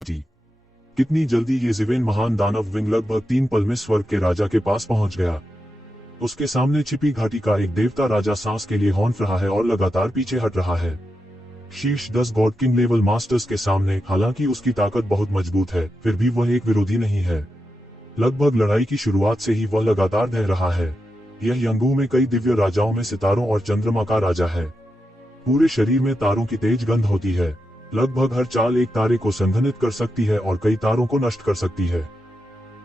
थी। कितनी जल्दी ये ज़िवेन महान दानव विंग लगभग 3 पल में स्वर्ग के राजा के पास पहुंच गया। उसके सामने छिपी घाटी का एक देवता राजा सांस के लिए हौंफ रहा है और लगातार पीछे हट रहा है। शीर्ष 10 गॉड किंग लेवल मास्टर्स के सामने हालांकि उसकी ताकत बहुत मजबूत है, फिर भी वह एक विरोधी नहीं है। लगभग लड़ाई की शुरुआत से ही वह लगातार ढह रहा है। यह यंगू में कई दिव्य राजाओं में सितारों और चंद्रमा का राजा है। पूरे शरीर में तारों की तेज गंध होती है। लगभग हर चाल एक तारे को संघनित कर सकती है और कई तारों को नष्ट कर सकती है।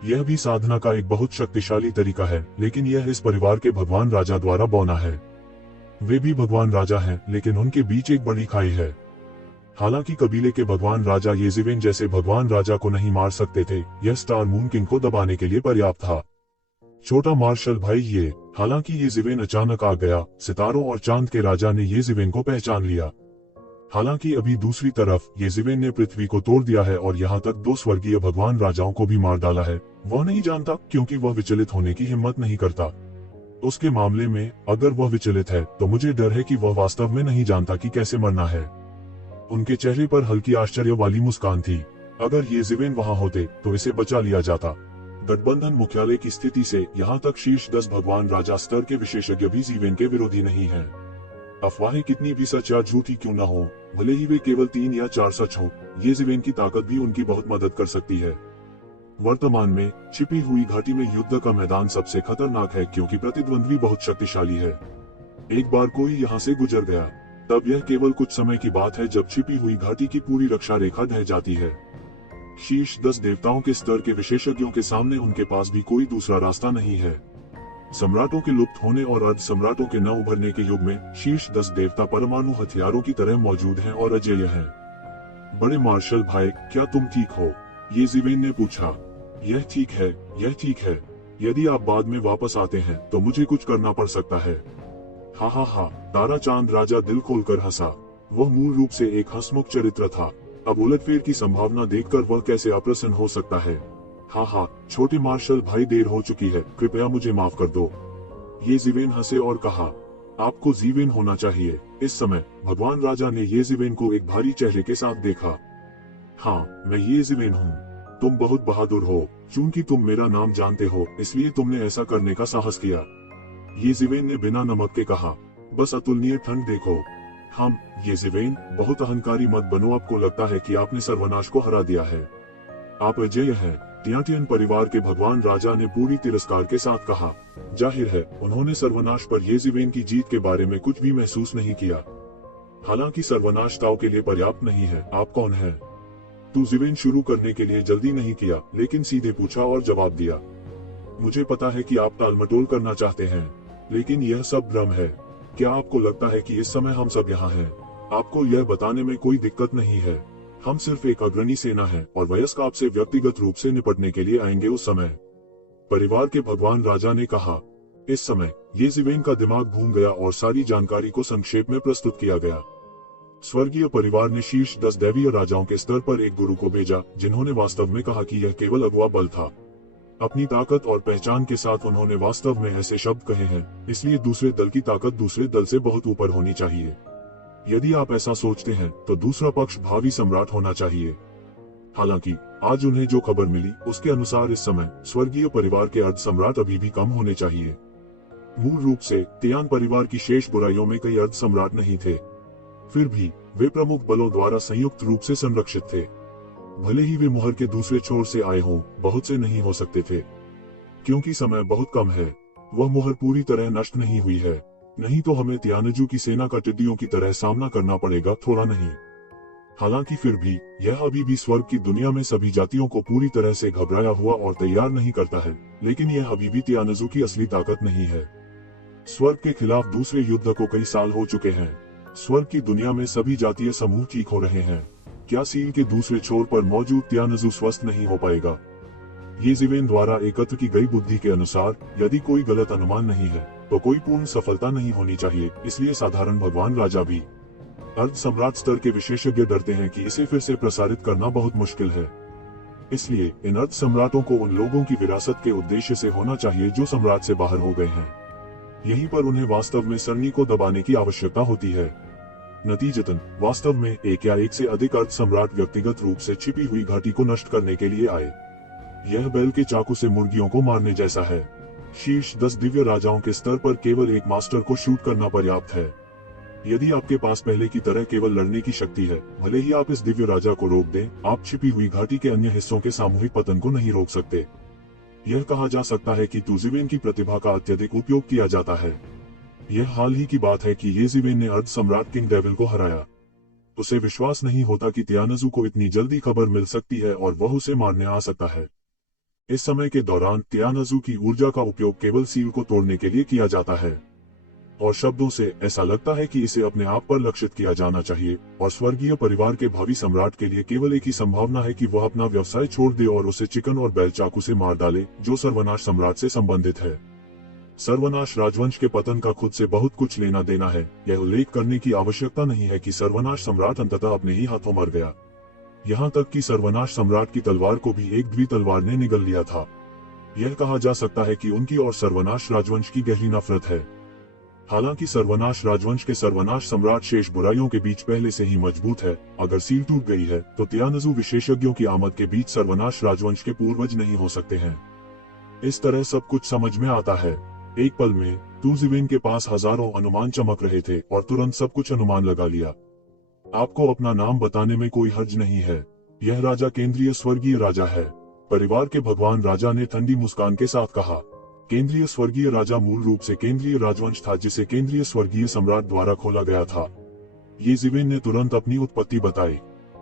यह भी साधना का एक बहुत शक्तिशाली तरीका है, लेकिन यह इस परिवार के भगवान राजा द्वारा बौना है। वे भी भगवान राजा हैं, लेकिन उनके बीच एक बड़ी खाई है। हालांकि कबीले के भगवान राजा ये ज़िवेन जैसे भगवान राजा को नहीं मार सकते थे, यह स्टार मून किंग को दबाने के लिए पर्याप्त था। छोटा मार्शल भाई ये, हालांकि ये ज़िवेन अचानक आ गया, सितारों और चांद के राजा ने ये ज़िवेन को पहचान लिया। हालांकि अभी दूसरी तरफ ये ज़िवेन ने पृथ्वी को तोड़ दिया है और यहाँ तक 2 स्वर्गीय भगवान राजाओं को भी मार डाला है। वह नहीं जानता, क्योंकि वह विचलित होने की हिम्मत नहीं करता। उसके मामले में अगर वह विचलित है तो मुझे डर है कि वह वास्तव में नहीं जानता कि कैसे मरना है। उनके चेहरे पर हल्की आश्चर्य वाली मुस्कान थी। अगर ये ज़िवेन वहां होते तो इसे बचा लिया जाता। गठबंधन मुख्यालय की स्थिति से यहाँ तक शीर्ष 10 भगवान राजा स्तर के विशेषज्ञ भी ज़िवेन के विरोधी नहीं हैं। अफवाहें कितनी भी सच या झूठी क्यों न हो, भले ही वे केवल 3 या 4 सच हो, ये ज़िवेन की ताकत भी उनकी बहुत मदद कर सकती है। वर्तमान में छिपी हुई घाटी में युद्ध का मैदान सबसे खतरनाक है, क्योंकि प्रतिद्वंद्वी बहुत शक्तिशाली है। एक बार कोई यहाँ से गुजर गया, तब यह केवल कुछ समय की बात है जब छिपी हुई घाटी की पूरी रक्षा रेखा ढह जाती है। शीर्ष 10 देवताओं के स्तर के विशेषज्ञों के सामने उनके पास भी कोई दूसरा रास्ता नहीं है। सम्राटों के लुप्त होने और अर्ध सम्राटों के न उभरने के युग में शीर्ष 10 देवता परमाणु हथियारों की तरह मौजूद हैं और अजेय हैं। बड़े मार्शल भाई, क्या तुम ठीक हो? ये ज़िवेन ने पूछा। यह ठीक है, यह ठीक है। यदि आप बाद में वापस आते हैं तो मुझे कुछ करना पड़ सकता है। हा हा हा, तारा चांद राजा दिल खोलकर हंसा। वह मूल रूप से एक हंसमुख चरित्र था। अब उलटफेर की संभावना देखकर वह कैसे अप्रसन्न हो सकता है। हाँ हाँ, छोटे मार्शल भाई, देर हो चुकी है, कृपया मुझे माफ कर दो। ये ज़िवेन हंसे और कहा, आपको ज़िवेन होना चाहिए। इस समय भगवान राजा ने ये ज़िवेन को एक भारी चेहरे के साथ देखा। हाँ, मैं ये ज़िवेन हूँ। तुम बहुत बहादुर हो। चूंकि तुम मेरा नाम जानते हो, इसलिए तुमने ऐसा करने का साहस किया। ये ज़िवेन ने बिना नमक के कहा। बस अतुलनीय ठंड देखो। हम, ये ज़िवेन, बहुत अहंकारी मत बनो। आपको लगता है कि आपने सर्वनाश को हरा दिया है। आप अजेय हैं। टियाटियन परिवार के भगवान राजा ने पूरी तिरस्कार के साथ कहा। जाहिर है उन्होंने सर्वनाश पर ये ज़िवेन की जीत के बारे में कुछ भी महसूस नहीं किया। हालांकि सर्वनाश ताऊ के लिए पर्याप्त नहीं है। आप कौन हैं? तू ज़िवेन शुरू करने के लिए जल्दी नहीं किया, लेकिन सीधे पूछा और जवाब दिया। मुझे पता है कि आप टालमटोल करना चाहते हैं, लेकिन यह सब भ्रम है। क्या आपको लगता है कि इस समय हम सब यहाँ हैं? आपको यह बताने में कोई दिक्कत नहीं है। हम सिर्फ एक अग्रणी सेना है और वयस्क आपसे व्यक्तिगत रूप से निपटने के लिए आएंगे उस समय। परिवार के भगवान राजा ने कहा। इस समय ये ज़िवेन का दिमाग घूम गया और सारी जानकारी को संक्षेप में प्रस्तुत किया गया। स्वर्गीय परिवार ने शीर्ष 10 दैवीय राजाओं के स्तर पर एक गुरु को भेजा, जिन्होंने वास्तव में कहा कि यह केवल अगवा बल था। अपनी ताकत और पहचान के साथ उन्होंने वास्तव में ऐसे शब्द कहे हैं, इसलिए दूसरे दल की ताकत दूसरे दल से बहुत ऊपर होनी चाहिए। यदि आप ऐसा सोचते हैं तो दूसरा पक्ष भावी सम्राट होना चाहिए। हालांकि आज उन्हें जो खबर मिली उसके अनुसार इस समय स्वर्गीय परिवार के अर्ध सम्राट अभी भी कम होने चाहिए। मूल रूप से तियान परिवार की शेष बुराइयों में कई अर्ध सम्राट नहीं थे। फिर भी वे प्रमुख बलों द्वारा संयुक्त रूप से संरक्षित थे। भले ही वे मुहर के दूसरे छोर से आए हों, बहुत से नहीं हो सकते थे। क्योंकि समय बहुत कम है, वह मुहर पूरी तरह नष्ट नहीं हुई है। नहीं तो हमें तियानजू की सेना का टिड्डियों की तरह सामना करना पड़ेगा, थोड़ा नहीं। हालांकि फिर भी यह अभी भी स्वर्ग की दुनिया में सभी जातियों को पूरी तरह से घबराया हुआ और तैयार नहीं करता है, लेकिन यह अभी भी तियानजू की असली ताकत नहीं है। स्वर्ग के खिलाफ दूसरे युद्ध को कई साल हो चुके हैं। स्वर्ग की दुनिया में सभी जातीय समूह चीख हो रहे हैं। क्या सील के दूसरे छोर पर मौजूद तियानजू स्वस्थ नहीं हो पाएगा? ये ज़िवेन द्वारा एकत्र की गई बुद्धि के अनुसार यदि कोई गलत अनुमान नहीं है तो कोई पूर्ण सफलता नहीं होनी चाहिए। इसलिए साधारण भगवान राजा भी अर्ध सम्राट स्तर के विशेषज्ञ डरते हैं कि इसे फिर से प्रसारित करना बहुत मुश्किल है। इसलिए इन अर्ध सम्राटों को उन लोगों की विरासत के उद्देश्य से होना चाहिए जो सम्राट से बाहर हो गए हैं। यहीं पर उन्हें वास्तव में सरनी को दबाने की आवश्यकता होती है। नतीजतन वास्तव में एक या एक से अधिक अर्ध सम्राट व्यक्तिगत रूप से छिपी हुई घाटी को नष्ट करने के लिए आए। यह बैल के चाकू से मुर्गियों को मारने जैसा है। शीर्ष 10 दिव्य राजाओं के स्तर पर केवल एक मास्टर को शूट करना पर्याप्त है। यदि आपके पास पहले की तरह केवल लड़ने की शक्ति है, भले ही आप इस दिव्य राजा को रोक दें, आप छिपी हुई घाटी के अन्य हिस्सों के सामूहिक पतन को नहीं रोक सकते। यह कहा जा सकता है कि तुजिवेन की प्रतिभा का अत्यधिक उपयोग किया जाता है। यह हाल ही की बात है कि येजिवेन ने अर्ध सम्राट किंग डेविल को हराया। उसे विश्वास नहीं होता कि तियानजू को इतनी जल्दी खबर मिल सकती है और वह उसे मारने आ सकता है। इस समय के दौरान तियानजू की ऊर्जा का उपयोग केवल सील को तोड़ने के लिए किया जाता है, और शब्दों से ऐसा लगता है कि इसे अपने आप पर लक्षित किया जाना चाहिए, और स्वर्गीय परिवार के भावी सम्राट के लिए केवल एक ही संभावना है कि वह अपना व्यवसाय छोड़ दे और उसे चिकन और बैल चाकू से मार डाले, जो सर्वनाश सम्राट से संबंधित है। सर्वनाश राजवंश के पतन का खुद से बहुत कुछ लेना देना है। यह उल्लेख करने की आवश्यकता नहीं है कि सर्वनाश सम्राट अंततः अपने ही हाथों मर गया। यहाँ तक कि सर्वनाश सम्राट की तलवार को भी एक द्वि तलवार ने निगल लिया था। यह कहा जा सकता है कि उनकी और सर्वनाश राजवंश की गहरी नफरत है। हालांकि सर्वनाश राजवंश के सर्वनाश सम्राट शेष बुराइयों के बीच पहले से ही मजबूत है। अगर सील टूट गई है तो तियानजू विशेषज्ञों की आमद के बीच सर्वनाश राजवंश के पूर्वज नहीं हो सकते हैं। इस तरह सब कुछ समझ में आता है। एक पल में तुजिवेन के पास हजारों अनुमान चमक रहे थे और तुरंत सब कुछ अनुमान लगा लिया। आपको अपना नाम बताने में कोई हर्ज नहीं है। यह राजा केंद्रीय स्वर्गीय राजा है। परिवार के भगवान राजा ने ठंडी मुस्कान के साथ कहा। केंद्रीय स्वर्गीय राजा मूल रूप से केंद्रीय राजवंश था जिसे केंद्रीय स्वर्गीय सम्राट द्वारा खोला गया था। येजिवेन ने तुरंत अपनी उत्पत्ति बताई।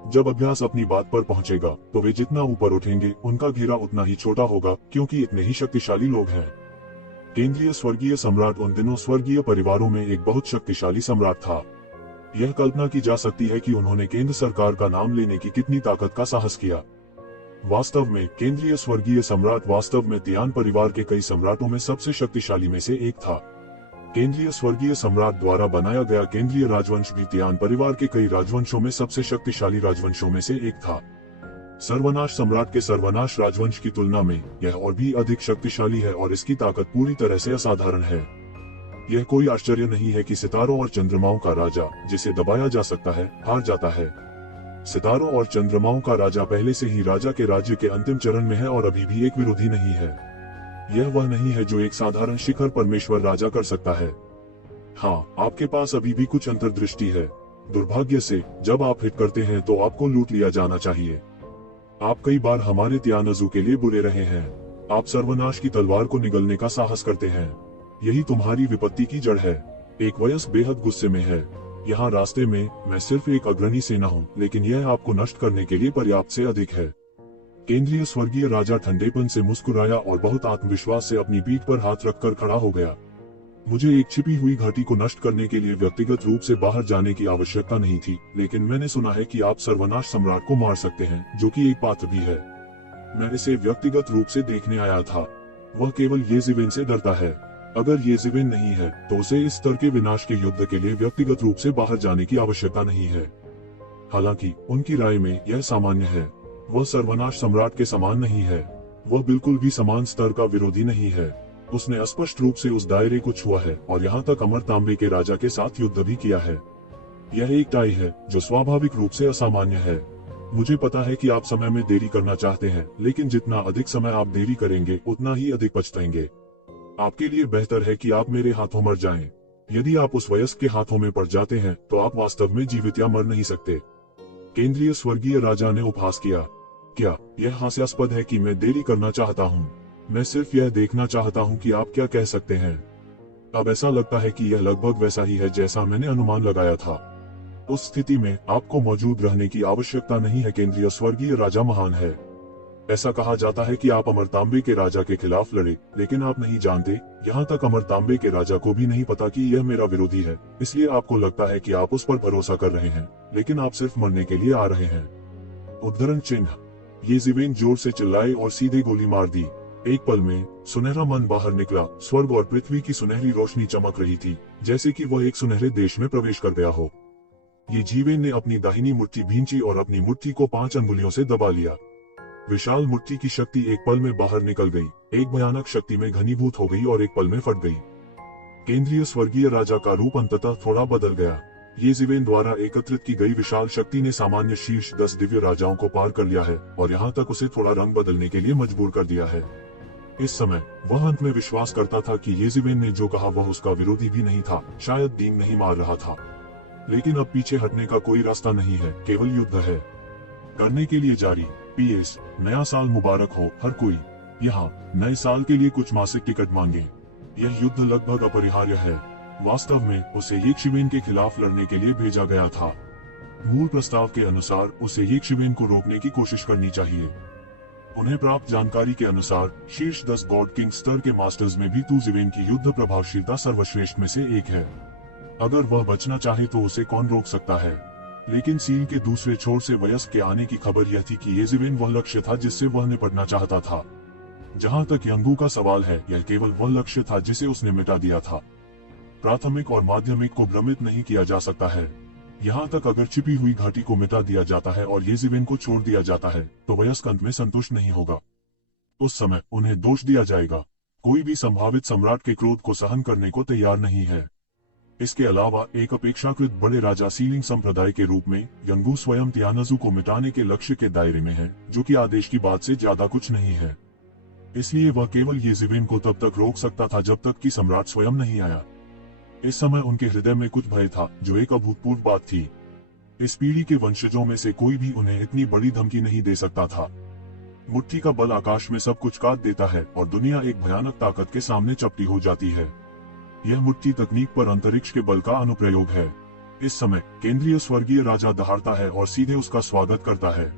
जब अभ्यास अपनी बात पर पहुंचेगा तो वे जितना ऊपर उठेंगे उनका घेरा उतना ही छोटा होगा, क्योंकि इतने ही शक्तिशाली लोग हैं। केंद्रीय स्वर्गीय सम्राट उन दिनों स्वर्गीय परिवारों में एक बहुत शक्तिशाली सम्राट था। यह कल्पना की जा सकती है कि उन्होंने केंद्र सरकार का नाम लेने की कितनी ताकत का साहस किया। वास्तव में केंद्रीय स्वर्गीय सम्राट वास्तव में तियान परिवार के कई सम्राटों में सबसे शक्तिशाली में से एक था। केंद्रीय स्वर्गीय सम्राट द्वारा बनाया गया केंद्रीय राजवंश भी तियान परिवार के कई राजवंशों में सबसे शक्तिशाली राजवंशों में से एक था। सर्वनाश सम्राट के सर्वनाश राजवंश की तुलना में यह और भी अधिक शक्तिशाली है और इसकी ताकत पूरी तरह से असाधारण है। यह कोई आश्चर्य नहीं है कि सितारों और चंद्रमाओं का राजा, जिसे दबाया जा सकता है, हार जाता है। सितारों और चंद्रमाओं का राजा पहले से ही राजा के राज्य के अंतिम चरण में है और अभी भी एक विरोधी नहीं है। यह वह नहीं है जो एक साधारण शिखर परमेश्वर राजा कर सकता है। हाँ, आपके पास अभी भी कुछ अंतर्दृष्टि है। दुर्भाग्य से जब आप हिट करते हैं तो आपको लूट लिया जाना चाहिए। आप कई बार हमारे तियानजू के लिए बुरे रहे हैं। आप सर्वनाश की तलवार को निगलने का साहस करते हैं। यही तुम्हारी विपत्ति की जड़ है। एक वयस्क बेहद गुस्से में है। यहाँ रास्ते में मैं सिर्फ एक अग्रणी सेना हूँ, लेकिन यह आपको नष्ट करने के लिए पर्याप्त से अधिक है। केंद्रीय स्वर्गीय राजा ठंडेपन से मुस्कुराया और बहुत आत्मविश्वास से अपनी पीठ पर हाथ रखकर खड़ा हो गया। मुझे एक छिपी हुई घाटी को नष्ट करने के लिए व्यक्तिगत रूप से बाहर जाने की आवश्यकता नहीं थी, लेकिन मैंने सुना है कि आप सर्वनाश सम्राट को मार सकते हैं, जो कि एक पात्र भी है। मैं इसे व्यक्तिगत रूप से देखने आया था। वह केवल येजिवेन से डरता है। अगर येजिवेन नहीं है तो उसे इस स्तर के विनाश के युद्ध के लिए व्यक्तिगत रूप से बाहर जाने की आवश्यकता नहीं है। हालांकि उनकी राय में यह सामान्य है। वह सर्वनाश सम्राट के समान नहीं है। वह बिल्कुल भी समान स्तर का विरोधी नहीं है। उसने स्पष्ट रूप से उस दायरे को छुआ है और यहाँ तक अमर तांबे के राजा के साथ युद्ध भी किया है। यह एक टाई है जो स्वाभाविक रूप से असामान्य है। मुझे पता है कि आप समय में देरी करना चाहते हैं, लेकिन जितना अधिक समय आप देरी करेंगे उतना ही अधिक पछताएंगे। आपके लिए बेहतर है कि आप मेरे हाथों मर जाएं। यदि आप उस वयस्क के हाथों में पड़ जाते हैं तो आप वास्तव में जीवित या मर नहीं सकते। केंद्रीय स्वर्गीय राजा ने उपहास किया। क्या यह हास्यास्पद है कि मैं देरी करना चाहता हूँ? मैं सिर्फ यह देखना चाहता हूँ कि आप क्या कह सकते हैं। अब ऐसा लगता है कि यह लगभग वैसा ही है जैसा मैंने अनुमान लगाया था। उस स्थिति में आपको मौजूद रहने की आवश्यकता नहीं है। केंद्रीय स्वर्गीय राजा महान है। ऐसा कहा जाता है कि आप अमर तांबे के राजा के खिलाफ लड़े, लेकिन आप नहीं जानते, यहाँ तक अमर तांबे के राजा को भी नहीं पता कि यह मेरा विरोधी है। इसलिए आपको लगता है कि आप उस पर भरोसा कर रहे हैं, लेकिन आप सिर्फ मरने के लिए आ रहे हैं। उद्धरण चिन्ह। येजिवेन जोर से चिल्लाए और सीधे गोली मार दी। एक पल में सुनहरा मन बाहर निकला। स्वर्ग और पृथ्वी की सुनहरी रोशनी चमक रही थी, जैसे कि वह एक सुनहरे देश में प्रवेश कर गया हो। येजिवेन ने अपनी दाहिनी मुट्ठी भींची और अपनी मुट्ठी को 5 अंगुलियों से दबा लिया। विशाल मुट्ठी की शक्ति एक पल में बाहर निकल गई, एक भयानक शक्ति में घनीभूत हो गई और एक पल में फट गई। केंद्रीय स्वर्गीय राजा का रूप अंततः थोड़ा बदल गया। येज़िवेन द्वारा एकत्रित की गई विशाल शक्ति ने सामान्य शीर्ष 10 दिव्य राजाओं को पार कर लिया है और यहाँ तक उसे थोड़ा रंग बदलने के लिए मजबूर कर दिया है। इस समय वह अंत में विश्वास करता था कि येज़िवेन ने जो कहा वह उसका विरोधी भी नहीं था, शायद डींग नहीं मार रहा था। लेकिन अब पीछे हटने का कोई रास्ता नहीं है, केवल युद्ध है। करने के लिए जारी। PS, नया साल मुबारक हो हर कोई। यहाँ नए साल के लिए कुछ मासिक टिकट मांगे। यह युद्ध लगभग अपरिहार्य है। वास्तव में उसे येज़िवेन के खिलाफ लड़ने के लिए भेजा गया था। मूल प्रस्ताव के अनुसार उसे येज़िवेन को रोकने की कोशिश करनी चाहिए। उन्हें प्राप्त जानकारी के अनुसार शीर्ष 10 गॉड किंग स्तर के मास्टर्स में भी येज़िवेन की युद्ध प्रभावशीलता सर्वश्रेष्ठ में से एक है। अगर वह बचना चाहे तो उसे कौन रोक सकता है। लेकिन सील के दूसरे छोर से वयस्क के आने की खबर यह थी कि येज़िवेन वह लक्ष्य था जिससे वह निपटना चाहता था। जहां तक यंगू का सवाल है, यह केवल वह लक्ष्य था जिसे उसने मिटा दिया था। प्राथमिक और माध्यमिक को भ्रमित नहीं किया जा सकता है। यहाँ तक अगर छिपी हुई घाटी को मिटा दिया जाता है और येज़िवेन को छोड़ दिया जाता है तो वयस्क अंत में संतुष्ट नहीं होगा। उस समय उन्हें दोष दिया जाएगा। कोई भी संभावित सम्राट के क्रोध को सहन करने को तैयार नहीं है। इसके अलावा एक अपेक्षाकृत बड़े राजा सीलिंग संप्रदाय के रूप में यंगू स्वयं तियानजू को मिटाने के लक्ष्य के दायरे में है, जो कि आदेश की बात से ज्यादा कुछ नहीं है। इसलिए वह केवल येज़िवेन को तब तक रोक सकता था जब तक कि सम्राट स्वयं नहीं आया। इस समय उनके हृदय में कुछ भय था, जो एक अभूतपूर्व बात थी। इस पीढ़ी के वंशजों में से कोई भी उन्हें इतनी बड़ी धमकी नहीं दे सकता था। मुट्ठी का बल आकाश में सब कुछ काट देता है और दुनिया एक भयानक ताकत के सामने चपटी हो जाती है। यह मुट्ठी तकनीक पर अंतरिक्ष के बल का अनुप्रयोग है। इस समय केंद्रीय स्वर्गीय राजा दहाड़ता है और सीधे उसका स्वागत करता है।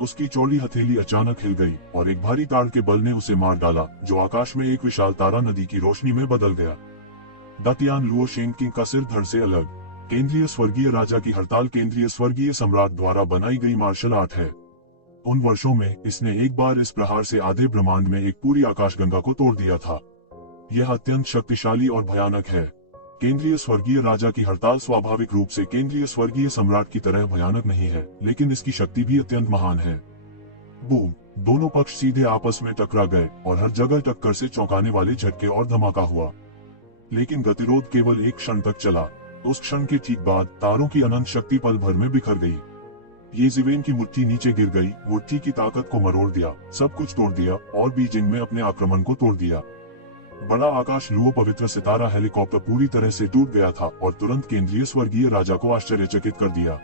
उसकी चौड़ी हथेली अचानक हिल गई और एक भारी ताड़ के बल ने उसे मार डाला, जो आकाश में एक विशाल तारा नदी की रोशनी में बदल गया। दातियान लुओ शेंगकिंग का सिर धड़ से अलग। केंद्रीय स्वर्गीय राजा की हड़ताल केंद्रीय स्वर्गीय सम्राट द्वारा बनाई गई मार्शल आर्ट है। उन वर्षों में इसने एक बार इस प्रहार से आधे ब्रह्मांड में एक पूरी आकाशगंगा को तोड़ दिया था। यह अत्यंत शक्तिशाली और भयानक है। केंद्रीय स्वर्गीय राजा की हड़ताल स्वाभाविक रूप से केंद्रीय स्वर्गीय सम्राट की तरह भयानक नहीं है, लेकिन इसकी शक्ति भी अत्यंत महान है। बूम! दोनों पक्ष सीधे आपस में टकरा गए और हर जगह टक्कर से चौंकाने वाले झटके और धमाका हुआ। लेकिन गतिरोध केवल एक क्षण तक चला। उस क्षण के ठीक बाद तारों की अनंत शक्ति पल भर में बिखर गई। येज़िवेन की मुट्ठी नीचे गिर गई, मुट्ठी की ताकत को मरोड़ दिया, सब कुछ तोड़ दिया और बीजिंग में अपने आक्रमण को तोड़ दिया। बड़ा आकाश लुओ पवित्र सितारा हेलीकॉप्टर पूरी तरह से टूट गया था और तुरंत केंद्रीय स्वर्गीय राजा को आश्चर्यचकित कर दिया।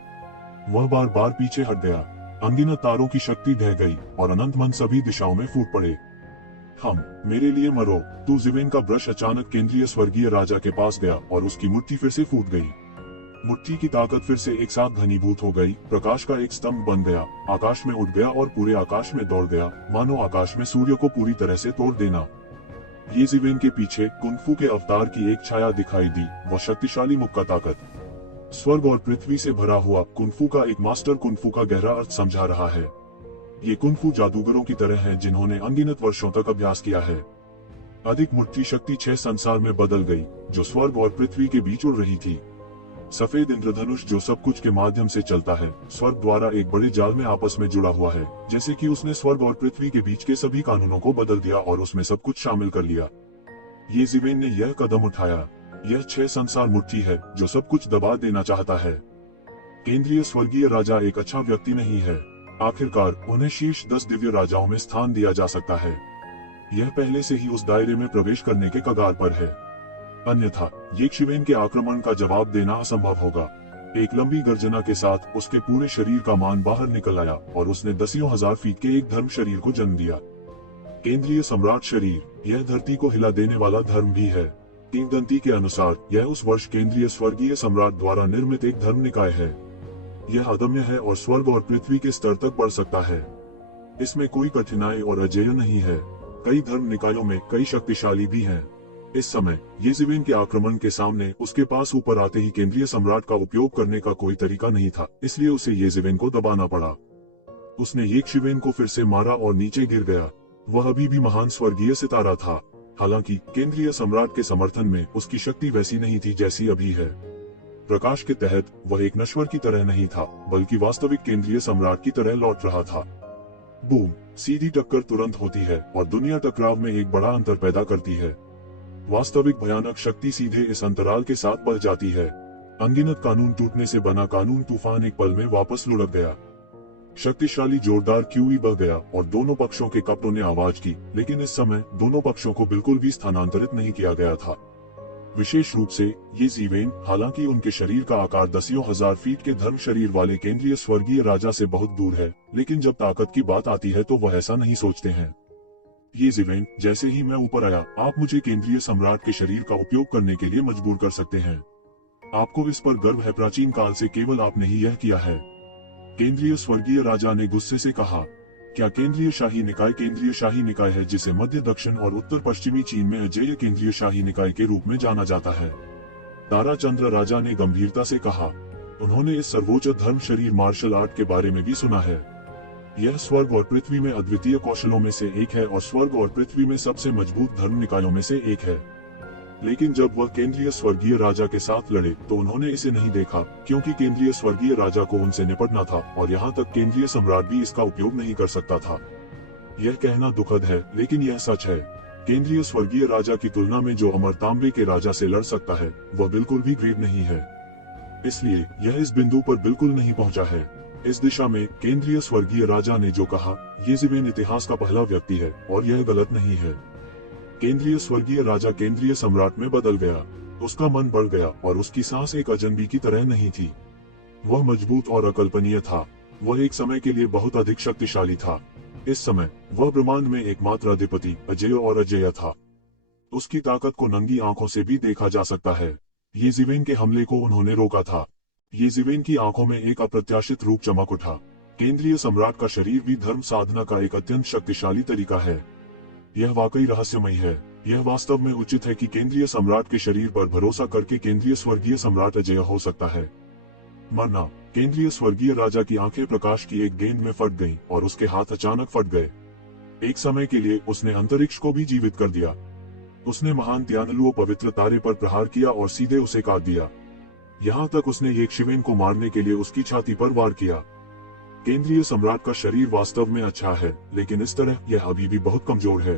वह बार बार पीछे हट गया। अनगिनत तारों की शक्ति ढह गई और अनंत मन सभी दिशाओं में फूट पड़े। मेरे लिए मरो। येज़िवेन का ब्रश अचानक केंद्रीय स्वर्गीय राजा के पास गया और उसकी मुट्ठी फिर से फूट गई। मुट्ठी की ताकत फिर से एक साथ घनीभूत हो गई। प्रकाश का एक स्तंभ बन गया, आकाश में उड़ गया और पूरे आकाश में दौड़ गया, मानो आकाश में सूर्य को पूरी तरह से तोड़ देना। येज़िवेन के पीछे कुंफू के अवतार की एक छाया दिखाई दी, वह शक्तिशाली मुक्का ताकत। स्वर्ग और पृथ्वी से भरा हुआ कुंफू का एक मास्टर कुंफू का गहरा अर्थ समझा रहा है। ये कुंफू जादूगरों की तरह हैं जिन्होंने अनगिनत वर्षों तक अभ्यास किया है। अधिक मुट्ठी शक्ति 6 संसार में बदल गई, जो स्वर्ग और पृथ्वी के बीच उड़ रही थी। सफेद इंद्रधनुष जो सब कुछ के माध्यम से चलता है, स्वर्ग द्वारा एक बड़े जाल में आपस में जुड़ा हुआ है, जैसे कि उसने स्वर्ग और पृथ्वी के बीच के सभी कानूनों को बदल दिया और उसमें सब कुछ शामिल कर लिया। येज़िवेन ने यह कदम उठाया। यह 6 संसार मुट्ठी है जो सब कुछ दबा देना चाहता है। केंद्रीय स्वर्गीय राजा एक अच्छा व्यक्ति नहीं है। आखिरकार उन्हें शीर्ष 10 दिव्य राजाओं में स्थान दिया जा सकता है। यह पहले से ही उस दायरे में प्रवेश करने के कगार पर है। अन्यथा येज़िवेन के आक्रमण का जवाब देना असंभव होगा। एक लंबी गर्जना के साथ उसके पूरे शरीर का मान बाहर निकल आया और उसने दसियों हजार फीट के एक धर्म शरीर को जन्म दिया। केंद्रीय सम्राट शरीर, यह धरती को हिला देने वाला धर्म भी है। किंवदंती के अनुसार यह उस वर्ष केंद्रीय स्वर्गीय सम्राट द्वारा निर्मित एक धर्म निकाय है। यह अदम्य है और स्वर्ग और पृथ्वी के स्तर तक बढ़ सकता है। इसमें कोई कठिनाई और अजेय नहीं है। कई धर्म निकायों में कई शक्तिशाली भी हैं। इस समय येज़िवेन के आक्रमण के सामने उसके पास ऊपर आते ही केंद्रीय सम्राट का उपयोग करने का कोई तरीका नहीं था, इसलिए उसे येज़िवेन को दबाना पड़ा। उसने येज़िवेन को फिर से मारा और नीचे गिर गया। वह अभी भी महान स्वर्गीय सितारा था। हालांकि केंद्रीय सम्राट के समर्थन में उसकी शक्ति वैसी नहीं थी जैसी अभी है। प्रकाश के तहत वह एक नश्वर की तरह नहीं था, बल्कि वास्तविक केंद्रीय सम्राट की तरह लौट रहा था। बूम! सीधी टक्कर तुरंत होती है और दुनिया टकराव में एक बड़ा अंतर पैदा करती है। वास्तविक भयानक शक्ति सीधे इस अंतराल के साथ बढ़ जाती है। अनगिनत कानून टूटने से बना कानून तूफान एक पल में वापस लुढ़क गया। शक्तिशाली जोरदार क्यूई बह गया और दोनों पक्षों के कप्तानों ने आवाज की, लेकिन इस समय दोनों पक्षों को बिल्कुल भी स्थानांतरित नहीं किया गया था। विशेष रूप से ये जीवेन, हालांकि उनके शरीर का आकार दसियों हजार फीट के धर्म शरीर वाले केंद्रीय स्वर्गीय राजा से बहुत दूर है, लेकिन जब ताकत की बात आती है तो वह ऐसा नहीं सोचते हैं। ये जीवेन, जैसे ही मैं ऊपर आया, आप मुझे केंद्रीय सम्राट के शरीर का उपयोग करने के लिए मजबूर कर सकते हैं। आपको इस पर गर्व है, प्राचीन काल से केवल आपने ही यह किया है। केंद्रीय स्वर्गीय राजा ने गुस्से से कहा, क्या केंद्रीय शाही निकाय है जिसे मध्य दक्षिण और उत्तर पश्चिमी चीन में अजेय केंद्रीय शाही निकाय के रूप में जाना जाता है। ताराचंद्र राजा ने गंभीरता से कहा, उन्होंने इस सर्वोच्च धर्म शरीर मार्शल आर्ट के बारे में भी सुना है। यह स्वर्ग और पृथ्वी में अद्वितीय कौशलों में से एक है और स्वर्ग और पृथ्वी में सबसे मजबूत धर्म निकायों में से एक है। लेकिन जब वह केंद्रीय स्वर्गीय राजा के साथ लड़े तो उन्होंने इसे नहीं देखा, क्योंकि केंद्रीय स्वर्गीय राजा को उनसे निपटना था और यहाँ तक केंद्रीय सम्राट भी इसका उपयोग नहीं कर सकता था। यह कहना दुखद है, लेकिन यह सच है। केंद्रीय स्वर्गीय राजा की तुलना में जो अमर तांबे के राजा से लड़ सकता है, वह बिल्कुल भी ग्रेट नहीं है। इसलिए यह इस बिंदु पर बिल्कुल नहीं पहुंचा है। इस दिशा में केंद्रीय स्वर्गीय राजा ने जो कहा, ये जीवेन इतिहास का पहला व्यक्ति है और यह गलत नहीं है। केंद्रीय स्वर्गीय राजा केंद्रीय सम्राट में बदल गया। उसका मन बढ़ गया और उसकी सांस एक अजनबी की तरह नहीं थी। वह मजबूत और अकल्पनीय था। वह एक समय के लिए बहुत अधिक शक्तिशाली था। इस समय वह ब्रह्मांड में एकमात्र अधिपति, अजेय और अजेय था। उसकी ताकत को नंगी आंखों से भी देखा जा सकता है। ये जीवेन के हमले को उन्होंने रोका था। ये जीवेन की आंखों में एक अप्रत्याशित रूप चमक उठा। केंद्रीय सम्राट का शरीर भी धर्म साधना का एक अत्यंत शक्तिशाली तरीका है। यह वाकई रहस्यमय है। यह वास्तव में उचित है कि केंद्रीय सम्राट के शरीर पर भरोसा करके केंद्रीय स्वर्गीय सम्राट अजेय हो सकता है। मरना। केंद्रीय स्वर्गीय राजा की आंखें प्रकाश की एक गेंद में फट गईं और उसके हाथ अचानक फट गए। एक समय के लिए उसने अंतरिक्ष को भी जीवित कर दिया। उसने महान त्यानलुओ पवित्र तारे पर प्रहार किया और सीधे उसे काट दिया। यहाँ तक उसने यक्षिवेन को मारने के लिए उसकी छाती पर वार किया। केंद्रीय सम्राट का शरीर वास्तव में अच्छा है, लेकिन इस तरह यह अभी भी बहुत कमजोर है।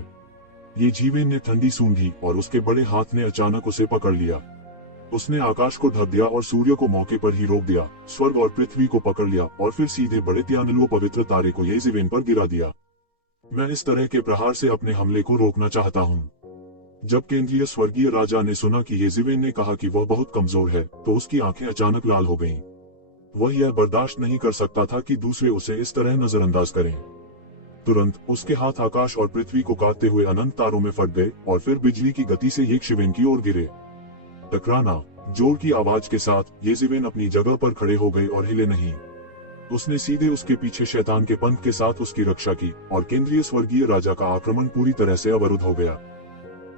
ये जीवेन ने ठंडी सूंघी और उसके बड़े हाथ ने अचानक उसे पकड़ लिया। उसने आकाश को ढक दिया और सूर्य को मौके पर ही रोक दिया, स्वर्ग और पृथ्वी को पकड़ लिया और फिर सीधे बड़े त्यानलुओ पवित्र तारे को ये जीवेन पर गिरा दिया। मैं इस तरह के प्रहार से अपने हमले को रोकना चाहता हूँ। जब केंद्रीय स्वर्गीय राजा ने सुना कि ये जीवेन ने कहा कि वह बहुत कमजोर है, तो उसकी आंखें अचानक लाल हो गईं। वह यह बर्दाश्त नहीं कर सकता था कि दूसरे उसे इस तरह नजरअंदाज करें। तुरंत उसके हाथ आकाश और पृथ्वी को काटते हुए अनंत तारों में फट गए और फिर बिजली की गति से यक्षिवेन की ओर गिरे। टकराना। जोर की आवाज के साथ यक्षिवेन अपनी जगह पर खड़े हो गए और हिले नहीं। उसने सीधे उसके पीछे शैतान के पंथ के साथ उसकी रक्षा की और केंद्रीय स्वर्गीय राजा का आक्रमण पूरी तरह से अवरुद्ध हो गया।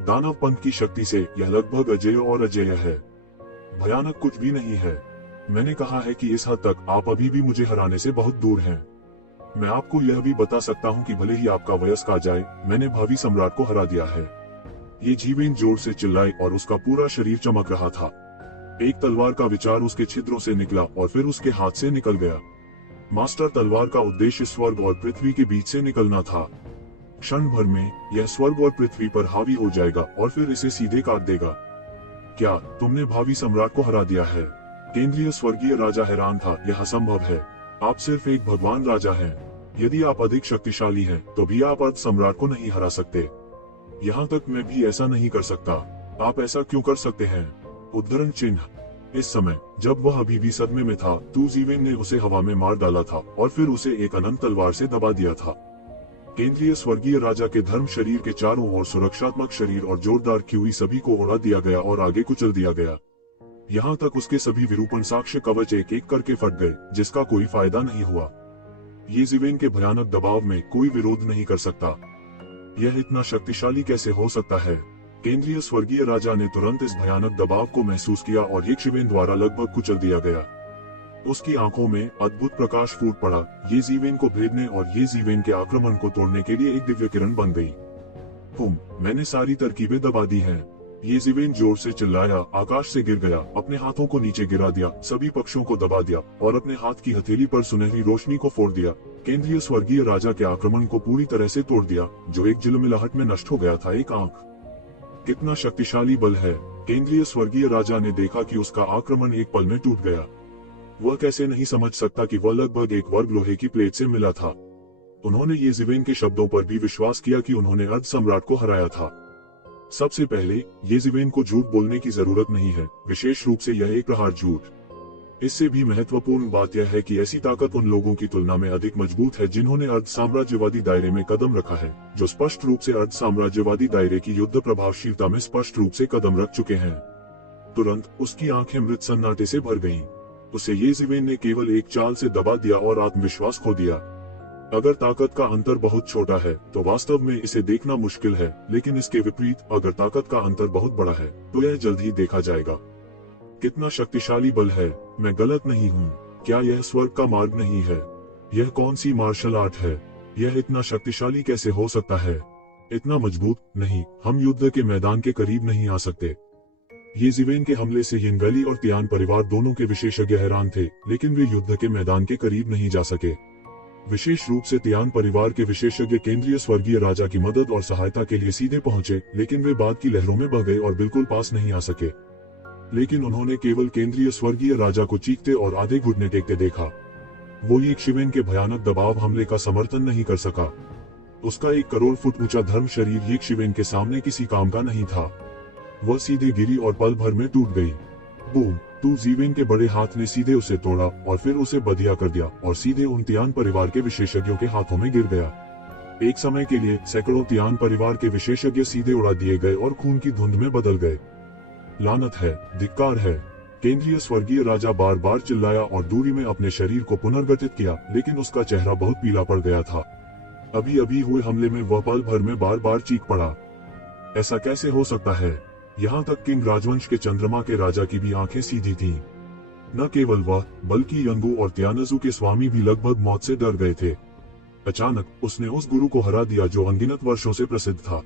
दानव पंथ की शक्ति से यह लगभग अजेय और अजेय है। भयानक कुछ भी नहीं है। मैंने कहा है कि इस हद तक आप अभी भी मुझे हराने से बहुत दूर हैं। मैं आपको यह भी बता सकता हूं कि भले ही आपका वयस्क आ जाए, मैंने भावी सम्राट को हरा दिया है। ये जीवेन जोर से चिल्लाई और उसका पूरा शरीर चमक रहा था। एक तलवार का विचार उसके छिद्रों से निकला और फिर उसके हाथ से निकल गया। मास्टर तलवार का उद्देश्य स्वर्ग और पृथ्वी के बीच से निकलना था। क्षण भर में यह स्वर्ग और पृथ्वी पर हावी हो जाएगा और फिर इसे सीधे काट देगा। क्या तुमने भावी सम्राट को हरा दिया है? केंद्रीय स्वर्गीय राजा हैरान था। यह असंभव है। आप सिर्फ एक भगवान राजा हैं। यदि आप अधिक शक्तिशाली हैं, तो भी आप अर्थ सम्राट को नहीं हरा सकते। यहाँ तक मैं भी ऐसा नहीं कर सकता। आप ऐसा क्यों कर सकते हैं? उद्धरण चिन्ह। इस समय जब वह अभी भी सदमे में था, तू जीवेन ने उसे हवा में मार डाला था और फिर उसे एक अनंत तलवार से दबा दिया था। केंद्रीय स्वर्गीय राजा के धर्म शरीर के चारों ओर सुरक्षात्मक शरीर और जोरदार क्यूई सभी को उड़ा दिया गया और आगे कुचल दिया गया। यहाँ तक उसके सभी विरूपण साक्ष्य कवच एक एक करके फट गए, जिसका कोई फायदा नहीं हुआ। ये जीवेन के भयानक दबाव में कोई विरोध नहीं कर सकता। यह इतना शक्तिशाली कैसे हो सकता है? केंद्रीय स्वर्गीय राजा ने तुरंत इस भयानक दबाव को महसूस किया और यक्षिवेन द्वारा लगभग कुचल दिया गया। उसकी आंखों में अद्भुत प्रकाश फूट पड़ा। ये जीवेन को भेदने और ये जीवेन के आक्रमण को तोड़ने के लिए एक दिव्य किरण बन गई। मैंने सारी तरकीबें दबा दी हैं। ये जीवेन जोर से चिल्लाया, आकाश से गिर गया, अपने हाथों को नीचे गिरा दिया, सभी पक्षों को दबा दिया और अपने हाथ की हथेली पर सुनहरी रोशनी को फोड़ दिया। केंद्रीय स्वर्गीय राजा के आक्रमण को पूरी तरह से तोड़ दिया, जो एक झिलमिलाहट में नष्ट हो गया था। एक आंख। कितना शक्तिशाली बल है। केंद्रीय स्वर्गीय राजा ने देखा कि उसका आक्रमण एक पल में टूट गया। वह कैसे नहीं समझ सकता कि वह लगभग एक वर्ग लोहे की प्लेट से मिला था। उन्होंने येज़िवेन के शब्दों पर भी विश्वास किया कि उन्होंने अर्ध सम्राट को हराया था। सबसे पहले येज़िवेन को झूठ बोलने की जरूरत नहीं है, विशेष रूप से यह एक प्रहार झूठ। इससे भी महत्वपूर्ण बात यह है कि ऐसी ताकत उन लोगों की तुलना में अधिक मजबूत है जिन्होंने अर्ध साम्राज्यवादी दायरे में कदम रखा है, जो स्पष्ट रूप से अर्ध साम्राज्यवादी दायरे की युद्ध प्रभावशीलता में स्पष्ट रूप से कदम रख चुके हैं। तुरंत उसकी आंखें मृत सन्नाटे से भर गईं। उसे येज़िवेन ने केवल एक चाल से दबा दिया और आत्मविश्वास खो दिया। अगर ताकत का अंतर बहुत छोटा है तो वास्तव में इसे देखना मुश्किल है, लेकिन इसके विपरीत अगर ताकत का अंतर बहुत बड़ा है तो यह जल्द ही देखा जाएगा। कितना शक्तिशाली बल है, मैं गलत नहीं हूँ। क्या यह स्वर्ग का मार्ग नहीं है? यह कौन सी मार्शल आर्ट है? यह इतना शक्तिशाली कैसे हो सकता है? इतना मजबूत? नहीं, हम युद्ध के मैदान के करीब नहीं आ सकते। येज़िवेन के हमले से यिन वैली और तियान परिवार दोनों के विशेषज्ञ हैरान थे, लेकिन वे युद्ध के मैदान के करीब नहीं जा सके। विशेष रूप से तियान परिवार के विशेषज्ञ केंद्रीय स्वर्गीय राजा की मदद और सहायता के लिए सीधे पहुंचे, लेकिन वे बाद की लहरों में बह गए और बिल्कुल पास नहीं आ सके। लेकिन उन्होंने केवल केंद्रीय स्वर्गीय राजा को चीखते और आधे घुटने टेकते देखा। वो येज़िवेन के भयानक दबाव हमले का समर्थन नहीं कर सका। उसका 1 करोड़ फुट ऊंचा धर्म शरीर येज़िवेन के सामने किसी काम का नहीं था। वह सीधे गिरी और पल भर में टूट गई। बूम! तू ज़ीवेन के बड़े हाथ ने सीधे उसे तोड़ा और फिर उसे बधिया कर दिया और सीधे उन तियान परिवार के विशेषज्ञों के हाथों में गिर गया। एक समय के लिए सैकड़ों तियान परिवार के विशेषज्ञ सीधे उड़ा दिए गए और खून की धुंध में बदल गए। लानत है, धिक्कार है। केंद्रीय स्वर्गीय राजा बार बार चिल्लाया और दूरी में अपने शरीर को पुनर्गठित किया, लेकिन उसका चेहरा बहुत पीला पड़ गया था। अभी अभी हुए हमले में वह पल भर में बार बार चीख पड़ा। ऐसा कैसे हो सकता है? यहाँ तक किंग राजवंश के चंद्रमा के राजा की भी आंखें सीधी थीं। न केवल वह, बल्कि यंगू और त्यानजू के स्वामी भी लगभग मौत से डर गए थे। अचानक उसने उस गुरु को हरा दिया जो अनगिनत वर्षों से प्रसिद्ध था।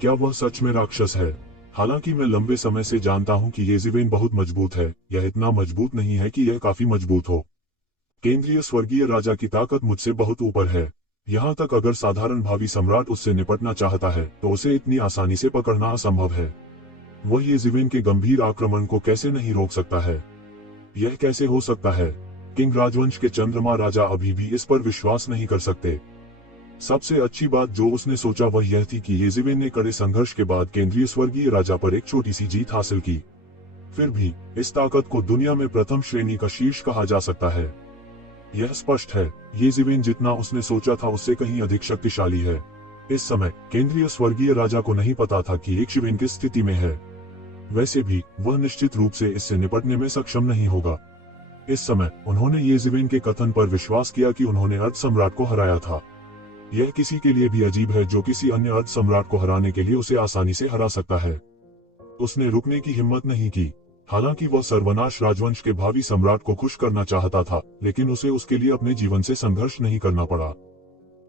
क्या वह सच में राक्षस है? हालांकि मैं लंबे समय से जानता हूं कि येज़िवेन बहुत मजबूत है, यह इतना मजबूत नहीं है कि यह काफी मजबूत हो। केंद्रीय स्वर्गीय राजा की ताकत मुझसे बहुत ऊपर है। यहाँ तक अगर साधारण भावी सम्राट उससे निपटना चाहता है तो उसे इतनी आसानी से पकड़ना असंभव है। वह येज़िवेन के गंभीर आक्रमण को कैसे नहीं रोक सकता है? यह कैसे हो सकता है? किंग राजवंश के चंद्रमा राजा अभी भी इस पर विश्वास नहीं कर सकते। सबसे अच्छी बात जो उसने सोचा वह यह थी कि येज़िवेन ने कड़े संघर्ष के बाद केंद्रीय स्वर्गीय राजा पर एक छोटी सी जीत हासिल की। फिर भी इस ताकत को दुनिया में प्रथम श्रेणी का शीर्ष कहा जा सकता है। यह स्पष्ट है, येज़िवेन जितना उसने सोचा था उससे कहीं अधिक शक्तिशाली है। इस समय केंद्रीय स्वर्गीय राजा को नहीं पता था कि येज़िवेन किस स्थिति में है। वैसे भी वह निश्चित रूप से इससे निपटने में सक्षम नहीं होगा। इस समय उन्होंने येज़िवेन के कथन पर विश्वास किया कि उन्होंने अर्ध सम्राट को हराया था। यह किसी के लिए भी अजीब है जो किसी अन्य अर्ध सम्राट को हराने के लिए उसे आसानी से हरा सकता है। उसने रुकने की हिम्मत नहीं की। हालांकि वह सर्वनाश राजवंश के भावी सम्राट को खुश करना चाहता था, लेकिन उसे उसके लिए अपने जीवन से संघर्ष नहीं करना पड़ा।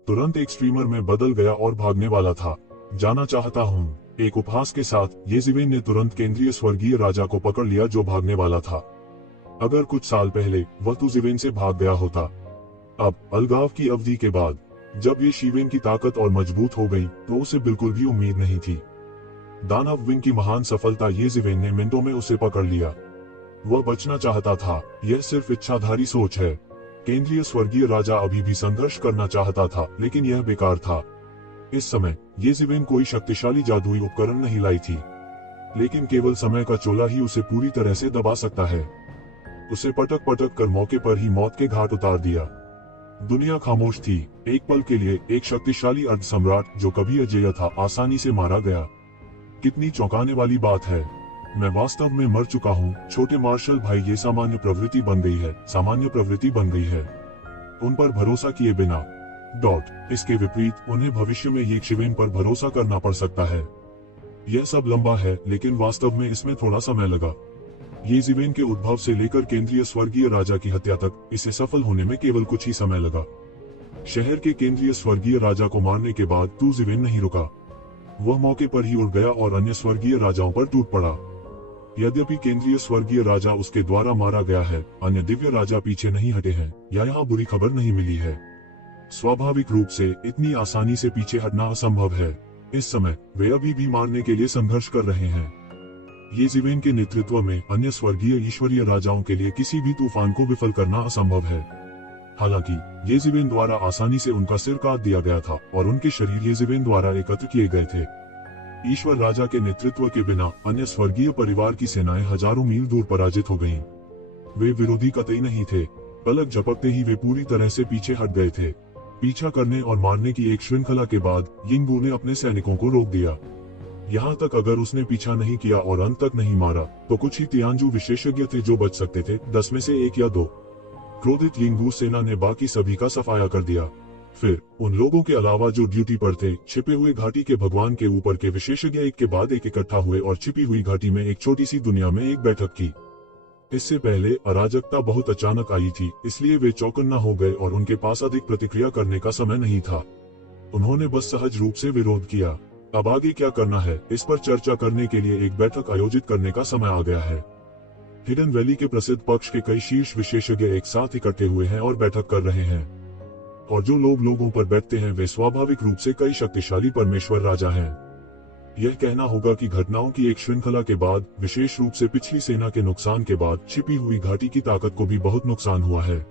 तुरंत एक स्ट्रीमर में बदल गया और भागने वाला था। जाना चाहता हूँ, एक उपहास के साथ येज़िवेन ने तुरंत केंद्रीय स्वर्गीय राजा को पकड़ लिया जो भागने वाला था। अगर कुछ साल पहले वह येज़िवेन से भाग गया होता। अब अलगाव की अवधि के बाद जब येज़िवेन की ताकत और मजबूत हो गई तो उसे बिल्कुल भी उम्मीद नहीं थी। दानव विंग की महान सफलता येज़िवेन ने मिनटों में उसे पकड़ लिया। वह बचना चाहता था, यह सिर्फ इच्छाधारी सोच है। केंद्रीय स्वर्गीय राजा अभी भी संघर्ष करना चाहता था, लेकिन यह बेकार था। इस समय येज़िवेन कोई शक्तिशाली जादुई उपकरण नहीं लाई थी, लेकिन केवल समय का चोला ही उसे पूरी तरह से दबा सकता है। उसे पटक पटक कर मौके पर ही मौत के घाट उतार दिया। दुनिया खामोश थी। एक पल के लिए एक शक्तिशाली अर्ध सम्राट जो कभी अजेय था आसानी से मारा गया। कितनी चौंकाने वाली बात है। मैं वास्तव में मर चुका हूँ, छोटे मार्शल भाई। ये सामान्य प्रवृत्ति बन गई है, सामान्य प्रवृत्ति बन गई है। उन पर भरोसा किए बिना। इसके विपरीत उन्हें भविष्य में येज़िवेन पर भरोसा करना पड़ सकता है। यह सब लंबा है, लेकिन वास्तव में इसमें थोड़ा समय लगा। येज़िवेन के उद्भव से लेकर केंद्रीय स्वर्गीय राजा की हत्या तक इसे सफल होने में केवल कुछ ही समय लगा। शहर के केंद्रीय स्वर्गीय राजा को मारने के बाद येज़िवेन नहीं रुका। वह मौके पर ही उड़ गया और अन्य स्वर्गीय राजाओं पर टूट पड़ा। यद्यपि केंद्रीय स्वर्गीय राजा उसके द्वारा मारा गया है, अन्य दिव्य राजा पीछे नहीं हटे हैं या यहाँ बुरी खबर नहीं मिली है। स्वाभाविक रूप से इतनी आसानी से पीछे हटना असंभव है। इस समय वे अभी भी मारने के लिए संघर्ष कर रहे हैं। येज़िवेन के नेतृत्व में अन्य स्वर्गीय ईश्वरीय राजाओं के लिए किसी भी तूफान को विफल करना असंभव है। हालांकि येज़िवेन द्वारा आसानी से उनका सिर काट दिया गया था और उनके शरीर येज़िवेन द्वारा एकत्र किए गए थे। ईश्वर राजा के नेतृत्व के बिना अन्य स्वर्गीय परिवार की सेनाएं हजारों मील दूर पराजित हो गईं। वे विरोधी कतई नहीं थे। पलक झपकते ही वे पूरी तरह से पीछे हट गए थे। पीछा करने और मारने की एक श्रृंखला के बाद यिंगू ने अपने सैनिकों को रोक दिया। यहाँ तक अगर उसने पीछा नहीं किया और अंत तक नहीं मारा तो कुछ ही तियानजू विशेषज्ञ थे जो बच सकते थे, 10 में से 1 या 2। क्रोधित यिंगू सेना ने बाकी सभी का सफाया कर दिया। फिर उन लोगों के अलावा जो ड्यूटी पर थे, छिपे हुए घाटी के भगवान के ऊपर के विशेषज्ञ एक के बाद एक इकट्ठा हुए और छिपी हुई घाटी में एक छोटी सी दुनिया में एक बैठक की। इससे पहले अराजकता बहुत अचानक आई थी, इसलिए वे चौकन्ना हो गए और उनके पास अधिक प्रतिक्रिया करने का समय नहीं था। उन्होंने बस सहज रूप से विरोध किया। अब आगे क्या करना है, इस पर चर्चा करने के लिए एक बैठक आयोजित करने का समय आ गया है। हिडन वैली के प्रसिद्ध पक्ष के कई शीर्ष विशेषज्ञ एक साथ इकट्ठे हुए हैं और बैठक कर रहे हैं। और जो लोगों पर बैठते हैं वे स्वाभाविक रूप से कई शक्तिशाली परमेश्वर राजा हैं। यह कहना होगा कि घटनाओं की एक श्रृंखला के बाद, विशेष रूप से पिछली सेना के नुकसान के बाद, छिपी हुई घाटी की ताकत को भी बहुत नुकसान हुआ है।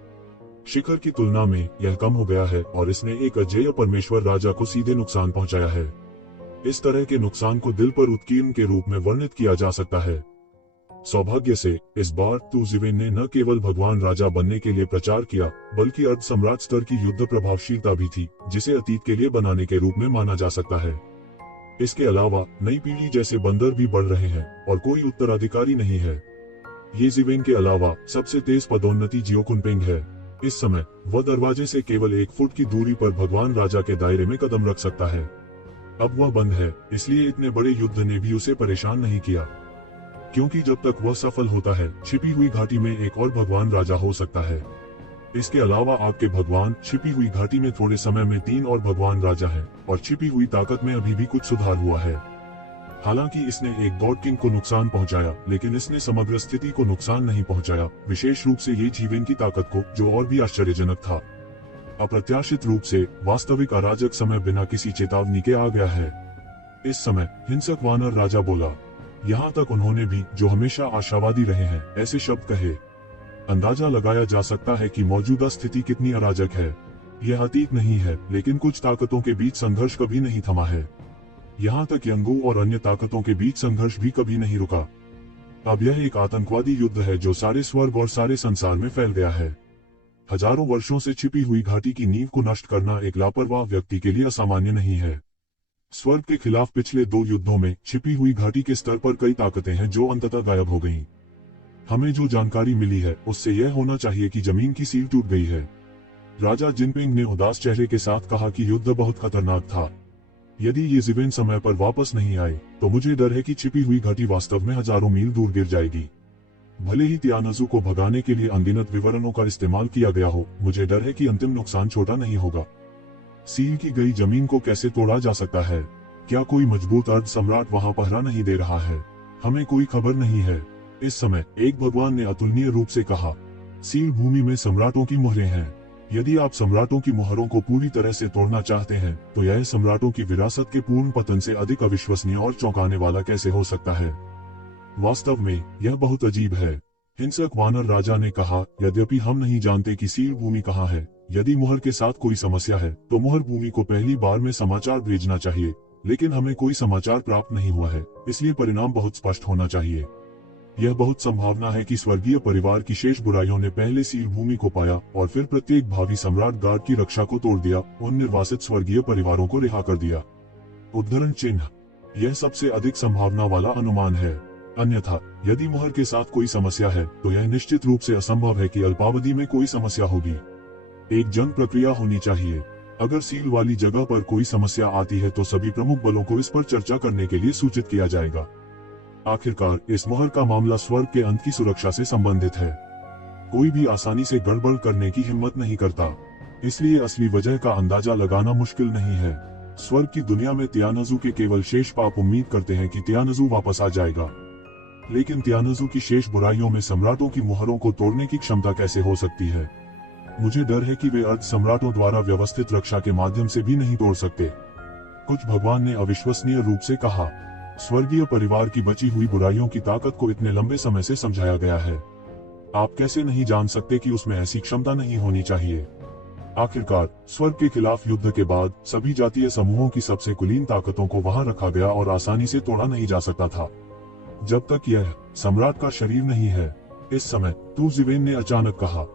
शिखर की तुलना में यह कम हो गया है और इसने एक अजेय परमेश्वर राजा को सीधे नुकसान पहुंचाया है। इस तरह के नुकसान को दिल पर उत्कीर्ण के रूप में वर्णित किया जा सकता है। सौभाग्य से इस बार येज़िवेन ने न केवल भगवान राजा बनने के लिए प्रचार किया, बल्कि अर्ध सम्राट स्तर की युद्ध प्रभावशीलता भी थी, जिसे अतीत के लिए बनाने के रूप में माना जा सकता है। इसके अलावा नई पीढ़ी जैसे बंदर भी बढ़ रहे हैं और कोई उत्तराधिकारी नहीं है। येज़िवेन के अलावा सबसे तेज पदोन्नति जियो कुनपेंग है। इस समय वह दरवाजे से केवल 1 फुट की दूरी पर भगवान राजा के दायरे में कदम रख सकता है। अब वह बंद है, इसलिए इतने बड़े युद्ध ने भी उसे परेशान नहीं किया, क्योंकि जब तक वह सफल होता है, छिपी हुई घाटी में एक और भगवान राजा हो सकता है। इसके अलावा आपके भगवान, छिपी हुई घाटी में थोड़े समय में 3 और भगवान राजा हैं, और छिपी हुई ताकत में अभी भी कुछ सुधार हुआ है। हालांकि इसने एक गॉड किंग को नुकसान पहुंचाया, लेकिन इसने समग्र स्थिति को नुकसान नहीं पहुंचाया, विशेष रूप से येज़िवेन की ताकत को, जो और भी आश्चर्यजनक था। अप्रत्याशित रूप से वास्तविक अराजक समय बिना किसी चेतावनी के आ गया है। इस समय हिंसक वानर राजा बोला। यहाँ तक उन्होंने भी, जो हमेशा आशावादी रहे हैं, ऐसे शब्द कहे। अंदाजा लगाया जा सकता है कि मौजूदा स्थिति कितनी अराजक है। यह अतीत नहीं है, लेकिन कुछ ताकतों के बीच संघर्ष कभी नहीं थमा है। यहाँ तक यंगू और अन्य ताकतों के बीच संघर्ष भी कभी नहीं रुका। अब यह एक आतंकवादी युद्ध है जो सारे स्वर्ग और सारे संसार में फैल गया है। हजारों वर्षों से छिपी हुई घाटी की नींव को नष्ट करना एक लापरवाह व्यक्ति के लिए असामान्य नहीं है। स्वर्ग के खिलाफ पिछले 2 युद्धों में छिपी हुई घाटी के स्तर पर कई ताकतें हैं जो अंततः गायब हो गईं। हमें जो जानकारी मिली है उससे यह होना चाहिए कि जमीन की सील टूट गई है। राजा जिनपिंग ने उदास चेहरे के साथ कहा कि युद्ध बहुत खतरनाक था। यदि येज़िवेन समय पर वापस नहीं आए तो मुझे डर है कि छिपी हुई घाटी वास्तव में हजारों मील दूर गिर जाएगी। भले ही तियानजू को भगाने के लिए अनगिनत विवरणों का इस्तेमाल किया गया हो, मुझे डर है कि अंतिम नुकसान छोटा नहीं होगा। सील की गई जमीन को कैसे तोड़ा जा सकता है? क्या कोई मजबूत अर्ध सम्राट वहां पहरा नहीं दे रहा है? हमें कोई खबर नहीं है। इस समय एक भगवान ने अतुलनीय रूप से कहा, सील भूमि में सम्राटों की मुहरें हैं। यदि आप सम्राटों की मुहरों को पूरी तरह से तोड़ना चाहते हैं, तो यह सम्राटों की विरासत के पूर्ण पतन से अधिक अविश्वसनीय और चौंकाने वाला कैसे हो सकता है? वास्तव में यह बहुत अजीब है, हिंसक वानर राजा ने कहा। यद्यपि हम नहीं जानते कि सील भूमि कहाँ है। यदि मुहर के साथ कोई समस्या है तो मुहर भूमि को पहली बार में समाचार भेजना चाहिए, लेकिन हमें कोई समाचार प्राप्त नहीं हुआ है, इसलिए परिणाम बहुत स्पष्ट होना चाहिए। यह बहुत संभावना है कि स्वर्गीय परिवार की शेष बुराइयों ने पहले सील भूमि को पाया और फिर प्रत्येक भावी सम्राट गार्ड की रक्षा को तोड़ दिया, उन निर्वासित स्वर्गीय परिवारों को रिहा कर दिया। उद्धरण चिन्ह, यह सबसे अधिक संभावना वाला अनुमान है। अन्यथा यदि मुहर के साथ कोई समस्या है तो यह निश्चित रूप से असंभव है कि अल्पावधि में कोई समस्या होगी। एक जंग प्रक्रिया होनी चाहिए। अगर सील वाली जगह पर कोई समस्या आती है तो सभी प्रमुख बलों को इस पर चर्चा करने के लिए सूचित किया जाएगा। आखिरकार इस मुहर का मामला स्वर्ग के अंत की सुरक्षा से संबंधित है। कोई भी आसानी से गड़बड़ करने की हिम्मत नहीं करता, इसलिए असली वजह का अंदाजा लगाना मुश्किल नहीं है। स्वर्ग की दुनिया में तियानजू के केवल शेष पाप उम्मीद करते हैं कि तियानजू वापस आ जाएगा, लेकिन तियानजू की शेष बुराइयों में सम्राटों की मुहरों को तोड़ने की क्षमता कैसे हो सकती है? मुझे डर है कि वे अर्ध सम्राटों द्वारा व्यवस्थित रक्षा के माध्यम से भी नहीं तोड़ सकते। कुछ भगवान ने अविश्वसनीय रूप से कहा। स्वर्गीय परिवार की बची हुई बुराइयों की ताकत को इतने लंबे समय से समझाया गया है। आप कैसे नहीं जान सकते कि उसमें ऐसी क्षमता नहीं होनी चाहिए। आखिरकार स्वर्ग के खिलाफ युद्ध के बाद सभी जातीय समूहों की सबसे कुलीन ताकतों को वहां रखा गया और आसानी से तोड़ा नहीं जा सकता था। जब तक यह सम्राट का शरीर नहीं है। इस समय तूजिवेन ने अचानक कहा।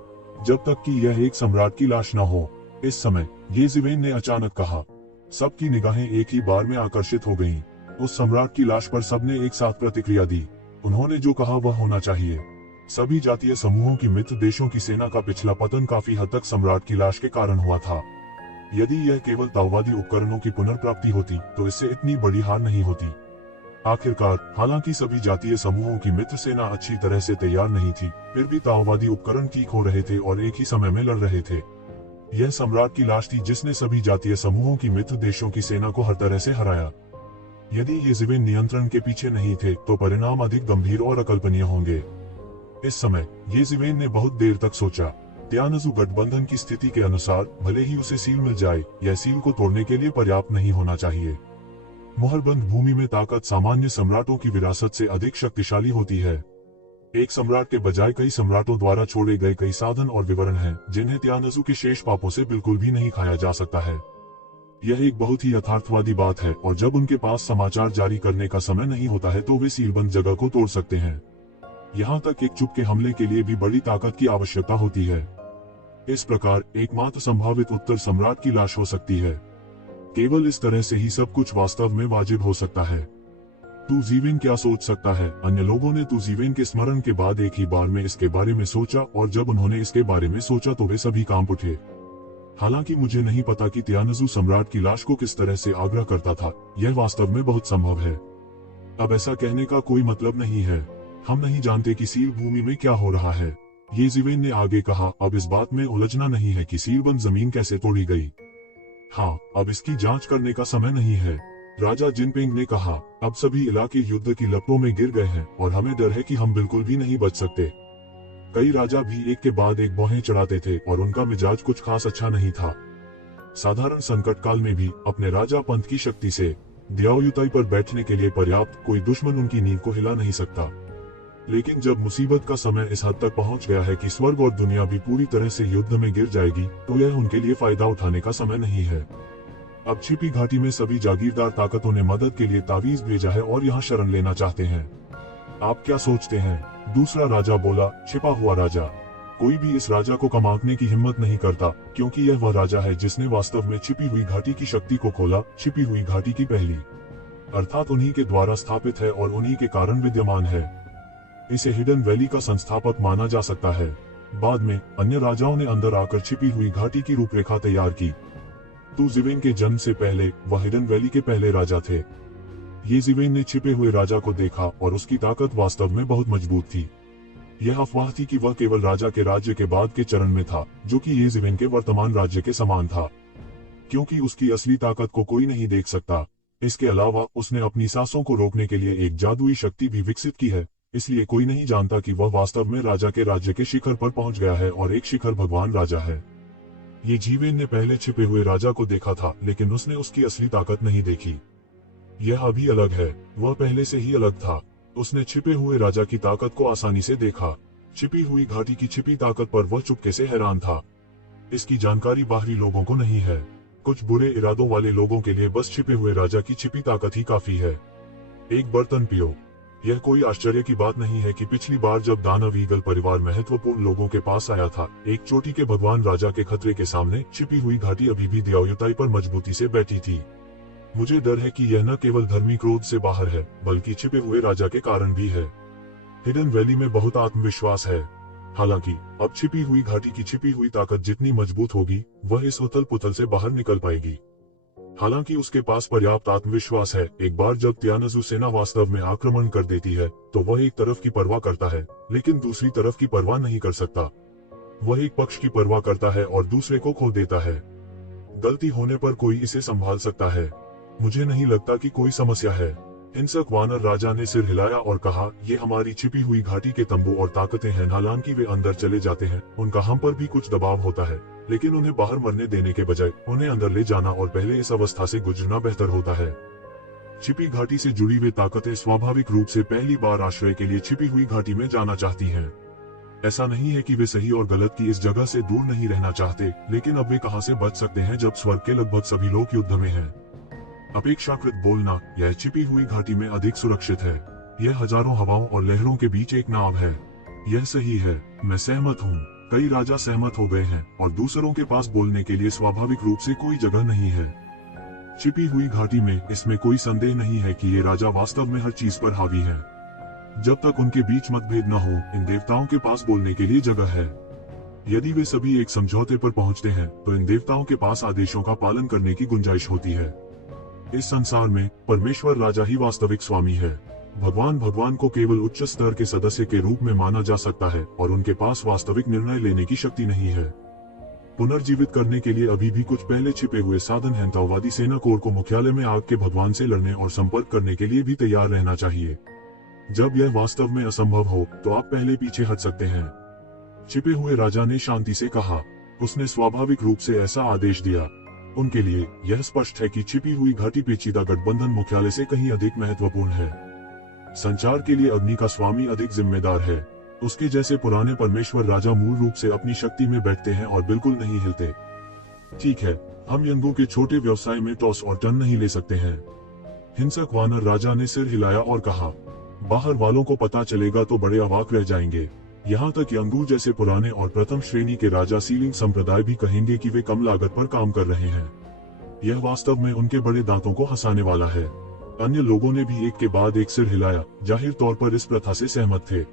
जब तक कि यह एक सम्राट की लाश न हो। इस समय येजिवेन ने अचानक कहा। सबकी निगाहें एक ही बार में आकर्षित हो गईं। उस सम्राट की लाश पर सबने एक साथ प्रतिक्रिया दी। उन्होंने जो कहा वह होना चाहिए। सभी जातीय समूहों की मित्र देशों की सेना का पिछला पतन काफी हद तक सम्राट की लाश के कारण हुआ था। यदि यह केवल ताओवादी उपकरणों की पुनर्प्राप्ति होती तो इससे इतनी बड़ी हार नहीं होती। आखिरकार हालांकि सभी जातीय समूहों की मित्र सेना अच्छी तरह से तैयार नहीं थी, फिर भी ताओवादी उपकरण ठीक हो रहे थे और एक ही समय में लड़ रहे थे। यह सम्राट की लाश थी जिसने सभी जातीय समूहों की मित्र देशों की सेना को हर तरह से हराया। यदि येजिवेन नियंत्रण के पीछे नहीं थे तो परिणाम अधिक गंभीर और अकल्पनीय होंगे। इस समय येजिवेन ने बहुत देर तक सोचा। त्यानजू गठबंधन की स्थिति के अनुसार भले ही उसे सील मिल जाए, यह सील को तोड़ने के लिए पर्याप्त नहीं होना चाहिए। मुहरबंद भूमि में ताकत सामान्य सम्राटों की विरासत से अधिक शक्तिशाली होती है। एक सम्राट के बजाय कई सम्राटों द्वारा छोड़े गए कई साधन और विवरण हैं, जिन्हें त्यानजू के शेष पापों से बिल्कुल भी नहीं खाया जा सकता है। यह एक बहुत ही यथार्थवादी बात है और जब उनके पास समाचार जारी करने का समय नहीं होता है तो वे सीलबंद जगह को तोड़ सकते हैं। यहाँ तक एक चुपके हमले के लिए भी बड़ी ताकत की आवश्यकता होती है। इस प्रकार एकमात्र संभावित उत्तर सम्राट की लाश हो सकती है। केवल इस तरह से ही सब कुछ वास्तव में वाजिब हो सकता है। तूजिवेन क्या सोच सकता है? अन्य लोगों ने तूजिवेन के स्मरण के बाद एक ही बार में इसके बारे में सोचा और जब उन्होंने इसके बारे में सोचा तो वे सभी कांप उठे। हालांकि मुझे नहीं पता कि त्यानजू सम्राट की लाश को किस तरह से आग्रह करता था, यह वास्तव में बहुत संभव है। अब ऐसा कहने का कोई मतलब नहीं है। हम नहीं जानते कि सील भूमि में क्या हो रहा है। येजिवेन ने आगे कहा, अब इस बात में उलझना नहीं है कि सीलबंद जमीन कैसे तोड़ी गई। हाँ, अब इसकी जांच करने का समय नहीं है। राजा जिनपिंग ने कहा, अब सभी इलाके युद्ध की लपटों में गिर गए हैं और हमें डर है कि हम बिल्कुल भी नहीं बच सकते। कई राजा भी एक के बाद एक बौहें चढ़ाते थे और उनका मिजाज कुछ खास अच्छा नहीं था। साधारण संकट काल में भी अपने राजा पंथ की शक्ति से दियाओयुताई पर बैठने के लिए पर्याप्त कोई दुश्मन उनकी नींद को हिला नहीं सकता। लेकिन जब मुसीबत का समय इस हद तक पहुंच गया है कि स्वर्ग और दुनिया भी पूरी तरह से युद्ध में गिर जाएगी, तो यह उनके लिए फायदा उठाने का समय नहीं है। अब छिपी घाटी में सभी जागीरदार ताकतों ने मदद के लिए तावीज भेजा है और यहाँ शरण लेना चाहते हैं। आप क्या सोचते हैं? दूसरा राजा बोला, छिपा हुआ राजा। कोई भी इस राजा को कमाने की हिम्मत नहीं करता, क्योंकि यह वह राजा है जिसने वास्तव में छिपी हुई घाटी की शक्ति को खोला। छिपी हुई घाटी की पहली अर्थात उन्हीं के द्वारा स्थापित है और उन्हीं के कारण विद्यमान है। इसे हिडन वैली का संस्थापक माना जा सकता है। बाद में अन्य राजाओं ने अंदर आकर छिपी हुई घाटी की रूपरेखा तैयार की। तूजिवेन के जन्म से पहले वह हिडन वैली के पहले राजा थे। येजिवेन ने छिपे हुए राजा को देखा और उसकी ताकत वास्तव में बहुत मजबूत थी। यह अफवाह थी कि वह केवल राजा के राज्य के बाद के चरण में था, जो कि येजिवेन के वर्तमान राज्य के समान था, क्योंकि उसकी असली ताकत को कोई नहीं देख सकता। इसके अलावा उसने अपनी सांसों को रोकने के लिए एक जादुई शक्ति भी विकसित की है, इसलिए कोई नहीं जानता कि वह वास्तव में राजा के राज्य के शिखर पर पहुंच गया है और एक शिखर भगवान राजा है। येजिवेन ने पहले छिपे हुए राजा को देखा था, लेकिन उसने उसकी असली ताकत नहीं देखी। यह अभी अलग है, वह पहले से ही अलग था। उसने छिपे हुए राजा की ताकत को आसानी से देखा। छिपी हुई घाटी की छिपी ताकत पर वह चुपके से हैरान था। इसकी जानकारी बाहरी लोगों को नहीं है। कुछ बुरे इरादों वाले लोगों के लिए बस छिपे हुए राजा की छिपी ताकत ही काफी है। एक बर्तन पियो। यह कोई आश्चर्य की बात नहीं है कि पिछली बार जब दानव ईगल परिवार महत्वपूर्ण लोगों के पास आया था, एक चोटी के भगवान राजा के खतरे के सामने छिपी हुई घाटी अभी भी दियाओयुताई पर मजबूती से बैठी थी। मुझे डर है कि यह न केवल धर्मी क्रोध से बाहर है, बल्कि छिपे हुए राजा के कारण भी है। हिडन वैली में बहुत आत्मविश्वास है। हालांकि अब छिपी हुई घाटी की छिपी हुई ताकत जितनी मजबूत होगी, वह इस उथल पुथल से बाहर निकल पाएगी। हालांकि उसके पास पर्याप्त आत्मविश्वास है। एक बार जब त्यानजू सेना वास्तव में आक्रमण कर देती है, तो वह एक तरफ की परवाह करता है, लेकिन दूसरी तरफ की परवाह नहीं कर सकता। वह एक पक्ष की परवाह करता है और दूसरे को खो देता है। गलती होने पर कोई इसे संभाल सकता है। मुझे नहीं लगता कि कोई समस्या है। हिंसक वानर राजा ने सिर हिलाया और कहा, ये हमारी छिपी हुई घाटी के तंबू और ताकतें हैं। हालांकि वे अंदर चले जाते हैं, उनका हम पर भी कुछ दबाव होता है, लेकिन उन्हें बाहर मरने देने के बजाय उन्हें अंदर ले जाना और पहले इस अवस्था से गुजरना बेहतर होता है। छिपी घाटी से जुड़ी वे ताकतें स्वाभाविक रूप से पहली बार आश्रय के लिए छिपी हुई घाटी में जाना चाहती हैं। ऐसा नहीं है कि वे सही और गलत की इस जगह से दूर नहीं रहना चाहते, लेकिन अब वे कहां से बच सकते हैं जब स्वर्ग के लगभग सभी लोग युद्ध में हैं। अपेक्षाकृत बोलना, यह छिपी हुई घाटी में अधिक सुरक्षित है। यह हजारों हवाओं और लहरों के बीच एक नाव है। यह सही है, मैं सहमत हूँ। कई राजा सहमत हो गए हैं और दूसरों के पास बोलने के लिए स्वाभाविक रूप से कोई जगह नहीं है। छिपी हुई घाटी में इसमें कोई संदेह नहीं है कि ये राजा वास्तव में हर चीज पर हावी है। जब तक उनके बीच मतभेद न हो, इन देवताओं के पास बोलने के लिए जगह है। यदि वे सभी एक समझौते पर पहुंचते हैं तो इन देवताओं के पास आदेशों का पालन करने की गुंजाइश होती है। इस संसार में परमेश्वर राजा ही वास्तविक स्वामी है। भगवान को केवल उच्च स्तर के सदस्य के रूप में माना जा सकता है और उनके पास वास्तविक निर्णय लेने की शक्ति नहीं है। पुनर्जीवित करने के लिए अभी भी कुछ पहले छिपे हुए साधन हैं। ताओवादी सेना कोर को मुख्यालय में आग के भगवान से लड़ने और संपर्क करने के लिए भी तैयार रहना चाहिए। जब यह वास्तव में असंभव हो तो आप पहले पीछे हट सकते हैं। छिपे हुए राजा ने शांति से कहा। उसने स्वाभाविक रूप से ऐसा आदेश दिया। उनके लिए यह स्पष्ट है कि छिपी हुई घाटी पेचीदा गठबंधन मुख्यालय से कहीं अधिक महत्वपूर्ण है। संचार के लिए अग्नि का स्वामी अधिक जिम्मेदार है। उसके जैसे पुराने परमेश्वर राजा मूल रूप से अपनी शक्ति में बैठते हैं और बिल्कुल नहीं हिलते। ठीक है, हम यंगों के छोटे व्यवसाय में टॉस और टर्न नहीं ले सकते हैं। हिंसक वानर राजा ने सिर हिलाया और कहा, बाहर वालों को पता चलेगा तो बड़े अवाक रह जाएंगे। यहाँ तक यंगू जैसे पुराने और प्रथम श्रेणी के राजा सीलिंग संप्रदाय भी कहेंगे कि वे कम लागत पर काम कर रहे हैं। यह वास्तव में उनके बड़े दांतों को हंसाने वाला है। अन्य लोगों ने भी एक के बाद एक सिर हिलाया, जाहिर तौर पर इस प्रथा से सहमत थे।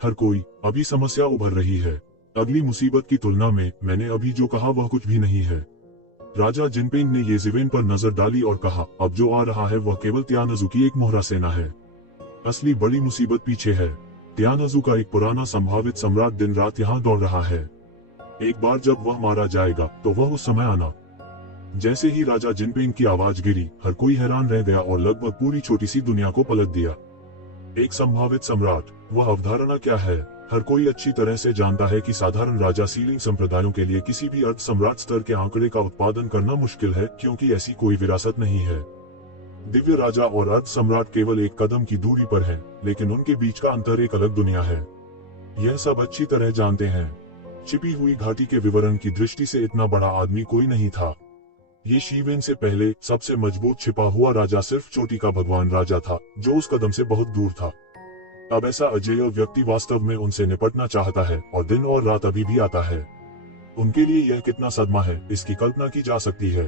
हर कोई, अभी समस्या उभर रही है। अगली मुसीबत की तुलना में मैंने अभी जो कहा वह कुछ भी नहीं है। राजा जिनपिंग ने येजिवेन पर नजर डाली और कहा, अब जो आ रहा है वह केवल त्यानजू की एक मोहरा सेना है। असली बड़ी मुसीबत पीछे है। त्यानजू का एक पुराना संभावित सम्राट दिन रात यहाँ दौड़ रहा है। एक बार जब वह मारा जाएगा तो वह उस समय आना। जैसे ही राजा जिनपिंग की आवाज गिरी, हर कोई हैरान रह गया और लगभग पूरी छोटी सी दुनिया को पलट दिया। एक संभावित सम्राट, वह अवधारणा क्या है? हर कोई अच्छी तरह से जानता है कि साधारण राजा सीलिंग संप्रदायों के लिए किसी भी अर्ध सम्राट स्तर के आंकड़े का उत्पादन करना मुश्किल है, क्योंकि ऐसी कोई विरासत नहीं है। दिव्य राजा और अर्ध सम्राट केवल एक कदम की दूरी पर है, लेकिन उनके बीच का अंतर एक अलग दुनिया है। यह सब अच्छी तरह जानते हैं। छिपी हुई घाटी के विवरण की दृष्टि से इतना बड़ा आदमी कोई नहीं था। ये शीवेन से पहले सबसे मजबूत छिपा हुआ राजा सिर्फ चोटी का भगवान राजा था, जो उस कदम से बहुत दूर था। अब ऐसा अजेय व्यक्ति वास्तव में उनसे निपटना चाहता है और दिन और रात अभी भी आता है। उनके लिए यह कितना सदमा है, इसकी कल्पना की जा सकती है।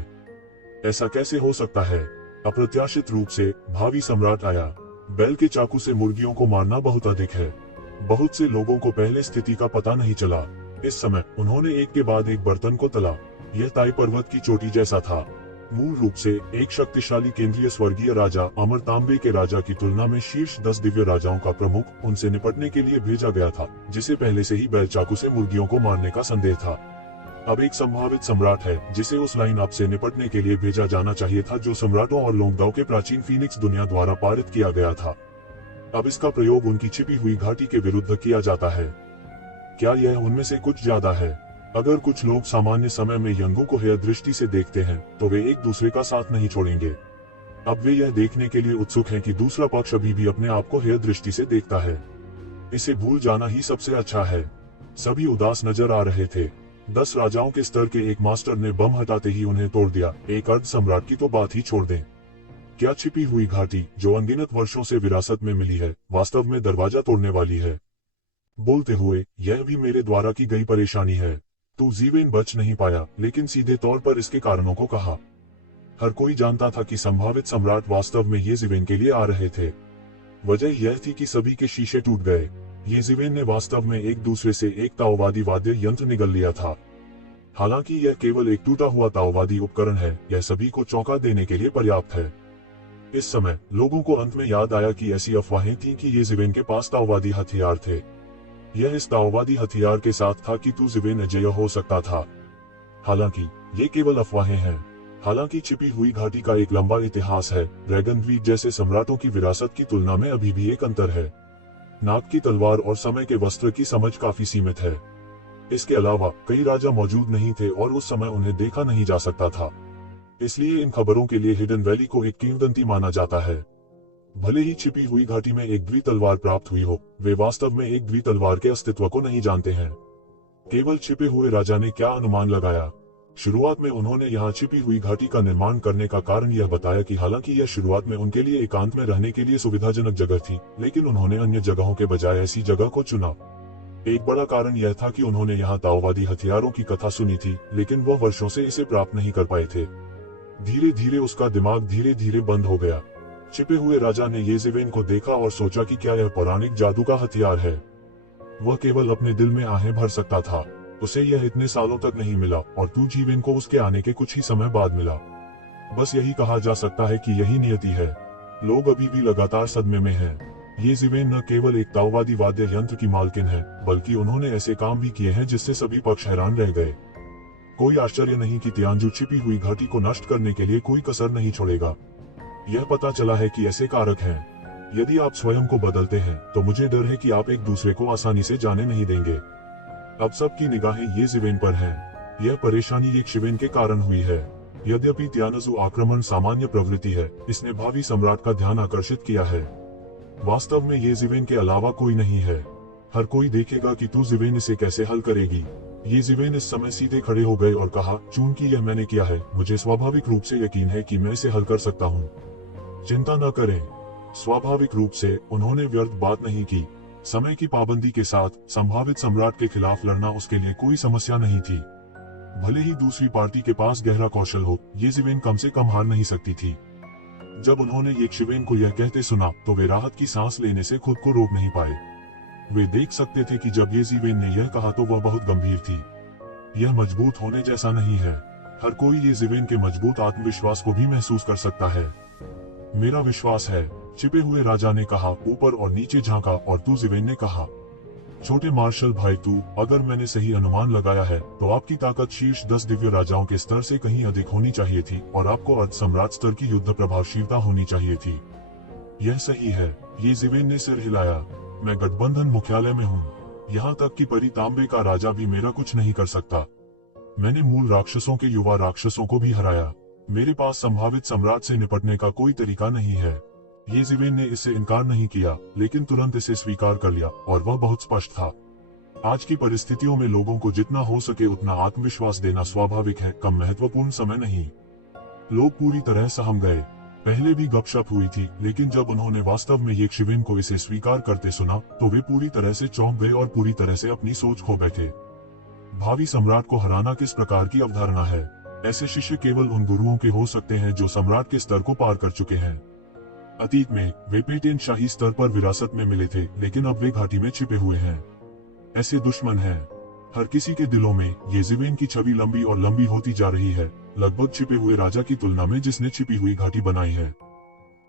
ऐसा कैसे हो सकता है? अप्रत्याशित रूप से भावी सम्राट आया। बैल के चाकू से मुर्गियों को मारना बहुत अधिक है। बहुत से लोगों को पहले स्थिति का पता नहीं चला। इस समय उन्होंने एक के बाद एक बर्तन को तला। यह ताई पर्वत की चोटी जैसा था। मूल रूप से एक शक्तिशाली केंद्रीय स्वर्गीय राजा अमर तांबे के राजा की तुलना में शीर्ष 10 दिव्य राजाओं का प्रमुख उनसे निपटने के लिए भेजा गया था, जिसे पहले से ही बैल चाकू से मुर्गियों को मारने का संदेह था। अब एक संभावित सम्राट है जिसे उस लाइन अप से निपटने के लिए भेजा जाना चाहिए था, जो सम्राटों और लोंगदाओ के प्राचीन फीनिक्स दुनिया द्वारा पारित किया गया था। अब इसका प्रयोग उनकी छिपी हुई घाटी के विरुद्ध किया जाता है। क्या यह उनमें से कुछ ज्यादा है? अगर कुछ लोग सामान्य समय में यंगों को हेय दृष्टि से देखते हैं तो वे एक दूसरे का साथ नहीं छोड़ेंगे। अब वे यह देखने के लिए उत्सुक हैं कि दूसरा पक्ष अभी भी अपने आप को हेय दृष्टि से देखता है। इसे भूल जाना ही सबसे अच्छा है। सभी उदास नजर आ रहे थे। 10 राजाओं के स्तर के एक मास्टर ने बम हटाते ही उन्हें तोड़ दिया। एक अर्ध सम्राट की तो बात ही छोड़ दें। क्या छिपी हुई घाटी, जो अनगिनत वर्षों से विरासत में मिली है, वास्तव में दरवाजा तोड़ने वाली है? बोलते हुए, यह भी मेरे द्वारा की गई परेशानी है। तू जीवेन बच नहीं पाया, लेकिन सीधे तौर पर इसके कारणों को कहा। हर कोई जानता था कि संभावित सम्राट वास्तव में ये जीवेन के लिए आ रहे थे। वजह यह थी कि सभी के शीशे टूट गए। ये जीवेन ने वास्तव में एक दूसरे से एक ताओवादी वाद्य यंत्र निगल लिया था। हालांकि यह केवल एक टूटा हुआ ताओवादी उपकरण है, यह सभी को चौंका देने के लिए पर्याप्त है। इस समय लोगों को अंत में याद आया कि ऐसी अफवाहें थीं कि ये जीवेन के पास ताओवादी हथियार थे। यह इस ताओवादी हथियार के साथ था कि तू जीवेन अजेय हो सकता था। हालांकि ये केवल अफवाहें हैं। हालांकि छिपी हुई घाटी का एक लंबा इतिहास है। ड्रैगनवीड जैसे सम्राटों की विरासत की तुलना में अभी भी एक अंतर है। नाग की तलवार और समय के वस्त्र की समझ काफी सीमित है। इसके अलावा कई राजा मौजूद नहीं थे और उस समय उन्हें देखा नहीं जा सकता था। इसलिए इन खबरों के लिए हिडन वैली को एक किंवदंती माना जाता है। भले ही छिपी हुई घाटी में एक द्वि तलवार प्राप्त हुई हो, वे वास्तव में एक द्वि तलवार के अस्तित्व को नहीं जानते हैं। केवल छिपे हुए राजा ने क्या अनुमान लगाया। शुरुआत में उन्होंने यहाँ छिपी हुई घाटी का निर्माण करने का कारण यह बताया कि हालांकि यह शुरुआत में उनके लिए एकांत में रहने के लिए सुविधाजनक जगह थी, लेकिन उन्होंने अन्य जगहों के बजाय ऐसी जगह को चुना। एक बड़ा कारण यह था कि उन्होंने यहाँ ताओवादी हथियारों की कथा सुनी थी, लेकिन वह वर्षों से इसे प्राप्त नहीं कर पाए थे। धीरे धीरे उसका दिमाग धीरे धीरे बंद हो गया। छिपे हुए राजा ने येज़ेवेन को देखा और सोचा कि क्या यह पौराणिक जादू का हथियार है। वह केवल अपने दिल में आहें भर सकता था। उसे यह इतने सालों तक नहीं मिला और तू जीवेन को उसके आने के कुछ ही समय बाद मिला। बस यही कहा जा सकता है कि यही नियति है। लोग अभी भी लगातार सदमे में हैं। येज़ेवेन न केवल एक ताओवादी वाद्य यंत्र की मालकिन है, बल्कि उन्होंने ऐसे काम भी किए हैं जिससे सभी पक्ष हैरान रह गए। कोई आश्चर्य नहीं कि तियानजू छिपी हुई घाटी को नष्ट करने के लिए कोई कसर नहीं छोड़ेगा। यह पता चला है कि ऐसे कारक हैं। यदि आप स्वयं को बदलते हैं तो मुझे डर है कि आप एक दूसरे को आसानी से जाने नहीं देंगे। अब सबकी निगाहें येज़ेवेन पर हैं। यह परेशानी एक शिवेन के कारण हुई है। यद्यपि तियानजू आक्रमण सामान्य प्रवृत्ति है, इसने भावी सम्राट का ध्यान आकर्षित किया है। वास्तव में येज़ेवेन के अलावा कोई नहीं है। हर कोई देखेगा कि तू ज़िवेन इसे कैसे हल करेगी। येज़ेवेन इस समय सीधे खड़े हो गए और कहा, चूंकि यह मैंने किया है, मुझे स्वाभाविक रूप से यकीन है कि मैं इसे हल कर सकता हूँ। चिंता न करें। स्वाभाविक रूप से उन्होंने व्यर्थ बात नहीं की। समय की पाबंदी के साथ संभावित सम्राट के खिलाफ लड़ना उसके लिए कोई समस्या नहीं थी। भले ही दूसरी पार्टी के पास गहरा कौशल हो, येज़ेवेन कम से कम हार नहीं सकती थी। जब उन्होंने येज़ेवेन को यह कहते सुना तो वे राहत की सांस लेने से खुद को रोक नहीं पाए। वे देख सकते थे कि जब येज़ेवेन ने यह कहा तो वह बहुत गंभीर थी। यह मजबूत होने जैसा नहीं है। हर कोई येज़ेवेन के मजबूत आत्मविश्वास को भी महसूस कर सकता है। मेरा विश्वास है, छिपे हुए राजा ने कहा। ऊपर और नीचे झांका और तू ज़िवेन ने कहा, छोटे मार्शल भाई तू, अगर मैंने सही अनुमान लगाया है तो आपकी ताकत शीर्ष 10 दिव्य राजाओं के स्तर से कहीं अधिक होनी चाहिए थी और आपको अर्ध सम्राट स्तर की युद्ध प्रभावशीलता होनी चाहिए थी। यह सही है। येज़ेवेन ने सिर हिलाया। मैं गठबंधन मुख्यालय में हूँ। यहाँ तक कि परी तांबे का राजा भी मेरा कुछ नहीं कर सकता। मैंने मूल राक्षसों के युवा राक्षसों को भी हराया। मेरे पास संभावित सम्राट से निपटने का कोई तरीका नहीं है। येज़ेवेन ने इससे इनकार नहीं किया, लेकिन तुरंत इसे स्वीकार कर लिया और वह बहुत स्पष्ट था। आज की परिस्थितियों में लोगों को जितना हो सके उतना आत्मविश्वास देना स्वाभाविक है, कम महत्वपूर्ण समय नहीं। लोग पूरी तरह सहम गए। पहले भी गपशप हुई थी, लेकिन जब उन्होंने वास्तव में येज़ेवेन को इसे स्वीकार करते सुना तो वे पूरी तरह से चौंक गए और पूरी तरह से अपनी सोच खो बैठे। भावी सम्राट को हराना किस प्रकार की अवधारणा है। ऐसे शिष्य केवल उन गुरुओं के हो सकते हैं जो सम्राट के स्तर को पार कर चुके हैं। अतीत में वे पेटेन शाही स्तर पर विरासत में मिले थे, लेकिन अब वे घाटी में छिपे हुए हैं। ऐसे दुश्मन हैं। हर किसी के दिलों में येज़ेवेन की छवि लंबी और लंबी होती जा रही है, लगभग छिपे हुए राजा की तुलना में जिसने छिपी हुई घाटी बनाई है।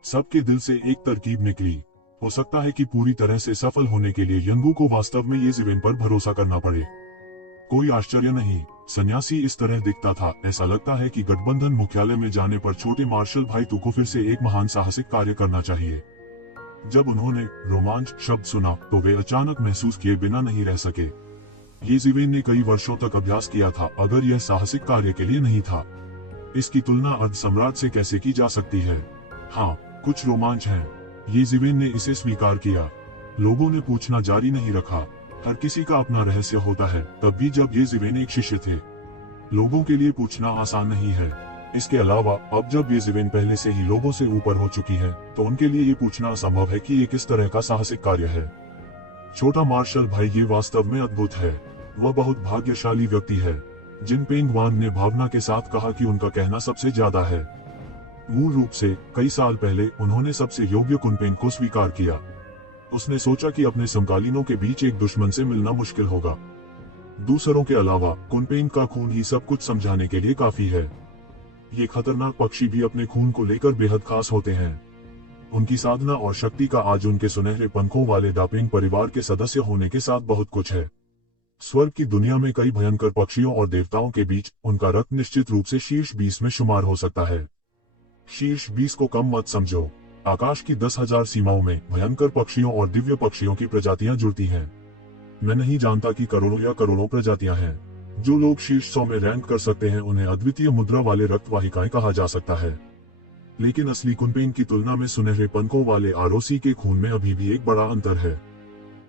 सबके दिल से एक तरकीब निकली। हो सकता है कि पूरी तरह से सफल होने के लिए यंगू को वास्तव में येज़ेवेन पर भरोसा करना पड़े। कोई आश्चर्य नहीं, सन्यासी इस तरह दिखता था। ऐसा लगता है कि गठबंधन मुख्यालय में जाने पर छोटे मार्शल भाई तू को फिर से एक महान साहसिक कार्य करना चाहिए। जब उन्होंने रोमांच शब्द सुना तो वे अचानक महसूस किए बिना नहीं रह सके। येज़ेवेन ने कई वर्षों तक अभ्यास किया था, अगर यह साहसिक कार्य के लिए नहीं था। इसकी तुलना अर्ध सम्राट से कैसे की जा सकती है। हाँ, कुछ रोमांच है। येज़ेवेन ने इसे स्वीकार किया। लोगों ने पूछना जारी नहीं रखा। हर किसी का अपना रहस्य होता है, तब भी जब येज़ेवेन एक शिष्य थे। लोगों के लिए पूछना आसान नहीं है। इसके अलावा अब जब येज़ेवेन पहले से ही लोगों से ऊपर हो चुकी है, तो उनके लिए ये पूछना असंभव है कि ये किस तरह का साहसिक कार्य है। छोटा मार्शल भाई, ये वास्तव में अद्भुत है। वह बहुत भाग्यशाली व्यक्ति है। जिनपेंग वांग ने भावना के साथ कहा कि उनका कहना सबसे ज्यादा है। मूल रूप से कई साल पहले उन्होंने सबसे योग्य कुनपेंग को स्वीकार किया। उसने सोचा कि अपने समकालीनों के बीच एक दुश्मन से मिलना मुश्किल होगा। दूसरों के अलावा कुनपेंग का खून ही सब कुछ समझाने के लिए काफी है। ये खतरनाक पक्षी भी अपने खून को लेकर बेहद खास होते हैं। उनकी साधना और शक्ति का आज उनके सुनहरे पंखों वाले दापेंग परिवार के सदस्य होने के साथ बहुत कुछ है। स्वर्ग की दुनिया में कई भयंकर पक्षियों और देवताओं के बीच उनका रक्त निश्चित रूप से शीर्ष 20 में शुमार हो सकता है। शीर्ष 20 को कम मत समझो। आकाश की 10,000 सीमाओं में भयंकर पक्षियों और दिव्य पक्षियों की प्रजातियां जुड़ती हैं। मैं नहीं जानता कि करोड़ों या करोड़ों प्रजातियां हैं। जो लोग शीर्ष 100 में रैंक कर सकते हैं उन्हें अद्वितीय मुद्रा वाले रक्तवाहिकाएं कहा जा सकता है। लेकिन असली कुनपेन की तुलना में सुनहरे पनकों वाले आरओसी के खून में अभी भी एक बड़ा अंतर है।